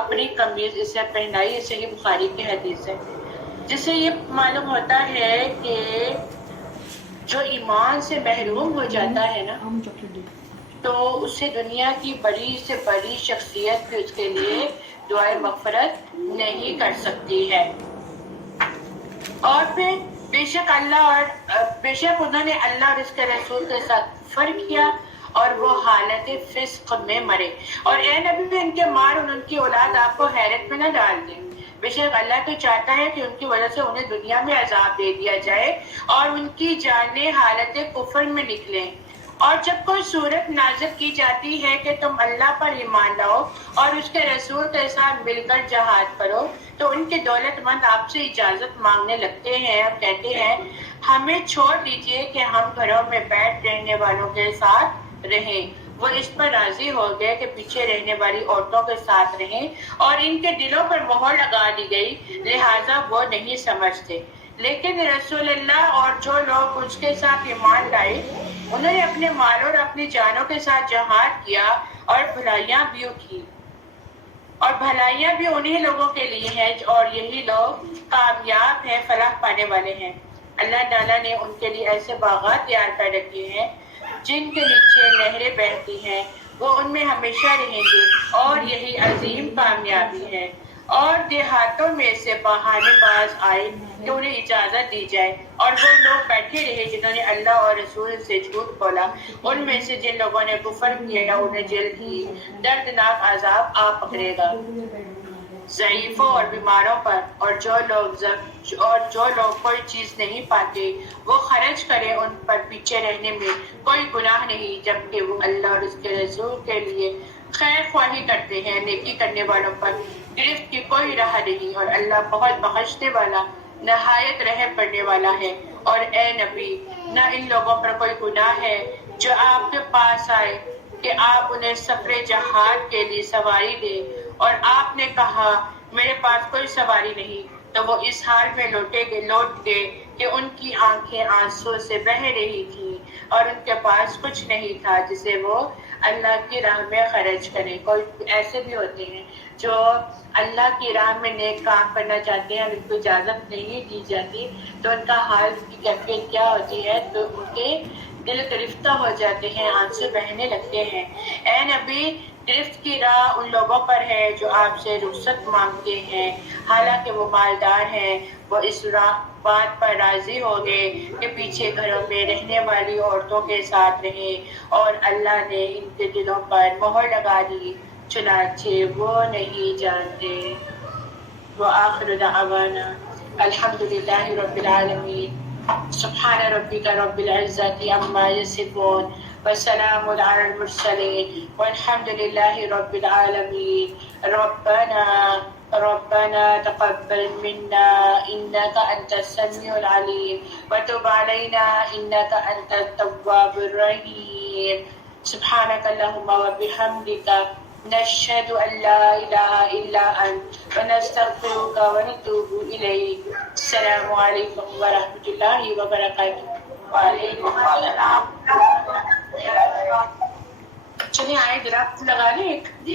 اپنی قمیض اسے پہنائی۔ صحیح بخاری کی حدیث ہے، جس سے یہ معلوم ہوتا ہے کہ جو ایمان سے محروم ہو جاتا ہے نا تو اسے دنیا کی بڑی سے بڑی شخصیت بھی اس کے لیے دعائے مغفرت نہیں کر سکتی ہے۔ اور پھر بے شک انہوں نے اللہ اور اس کے رسول کے ساتھ کفر کیا اور وہ حالت فسق میں مرے، اور اے نبی ان کے مال اور ان کی اولاد آپ کو حیرت میں نہ ڈال دیں، بے شک اللہ تو چاہتا ہے کہ ان کی وجہ سے انہیں دنیا میں عذاب دے دیا جائے اور ان کی جانیں حالت کفر میں نکلیں۔ اور جب کوئی صورت نازل کی جاتی ہے کہ تم اللہ پر ایمان لاؤ اور اس کے رسول کے ساتھ مل کر جہاد کرو تو ان کے دولت مند آپ سے اجازت مانگنے لگتے ہیں اور کہتے ہیں ہمیں چھوڑ دیجئے کہ ہم گھروں میں بیٹھ رہنے والوں کے ساتھ رہیں۔ وہ اس پر راضی ہو گئے کہ پیچھے رہنے والی عورتوں کے ساتھ رہیں، اور ان کے دلوں پر مہر لگا دی گئی، لہٰذا وہ نہیں سمجھتے۔ لیکن رسول اللہ اور جو لوگ اس کے ساتھ ایمان لائے انہوں نے اپنے مالوں اور اپنی جانوں کے ساتھ جہاد کیا اور بھلائیاں بھی کی، اور بھلائیاں بھی انہی لوگوں کے لیے ہیں اور یہی لوگ کامیاب ہیں، فلاح پانے والے ہیں۔ اللہ تعالیٰ نے ان کے لیے ایسے باغات تیار کر رکھے ہیں جن کے نیچے نہریں بہتی ہیں، وہ ان میں ہمیشہ رہیں گے، اور یہی عظیم کامیابی ہے۔ اور دیہاتوں میں سے بہانے باز آئے کہ انہیں اجازت دی جائے، اور وہ لوگ بیٹھے رہے جنہوں نے اللہ اور رسول سے جھوٹ بولا۔ ان میں سے جن لوگوں نے کفر کیا انہیں جلد ہی دردناک عذاب آ پکڑے گا۔ ضعیفوں اور بیماروں پر اور جو لوگ کوئی چیز نہیں پاتے وہ خرچ کریں، ان پر پیچھے رہنے میں کوئی گناہ نہیں، جبکہ وہ اللہ اور اس کے رسول کے لیے خیر خواہی کرتے ہیں۔ نیکی کرنے والوں پر گرفت کی کوئی راہ نہیں، اور اللہ بہت بخشنے والا نہایت رحم کرنے والا ہے۔ اور اے نبی نہ ان لوگوں پر کوئی گناہ ہے جو آپ کے پاس آئے کہ آپ انہیں سفر جہاد کے لیے سواری دیں، اور آپ نے کہا میرے پاس کوئی سواری نہیں، تو وہ اس حال میں لوٹ گئے کہ ان کی آنکھیں آنسو سے بہہ رہی تھیں اور ان کے پاس کچھ نہیں تھا جسے وہ اللہ کی راہ میں خرچ کریں. کوئی ایسے بھی ہوتے ہیں جو اللہ کی راہ میں نیک کام کرنا چاہتے ہیں اور ان کو اجازت نہیں دی جاتی تو ان کا حال کی کیفیت کیا ہوتی ہے, تو ان کے دل گرفتہ ہو جاتے ہیں, آنسو بہنے لگتے ہیں. اے نبی, گرفت کی راہ ان لوگوں پر ہے جو آپ سے رخصت مانگتے ہیں, حالانکہ وہ مالدار ہیں. وہ اس بات پر راضی ہو گئے کہ پیچھے گھروں میں رہنے والی عورتوں کے ساتھ رہیں, اور اللہ نے ان کے دلوں پر مہر لگا دی, چنانچہ وہ نہیں جانتے. وآخر دعوانا الحمدللہ رب العالمین. سبحان ربک رب العزت عما یصفون وسلام علی المرسلین والحمد للہ رب العالمین. ربنا تقبل منا انك انت السميع العليم وتب علينا انك انت التواب الرحيم. سبحانك اللهم وبحمدك نشهد ان لا اله الا انت ونستغفرك ونتوب اليك. السلام علیکم ورحمۃ اللہ وبرکاتہ. وعلیکم السلام. چلیے آئے درخت لگا لیں. جی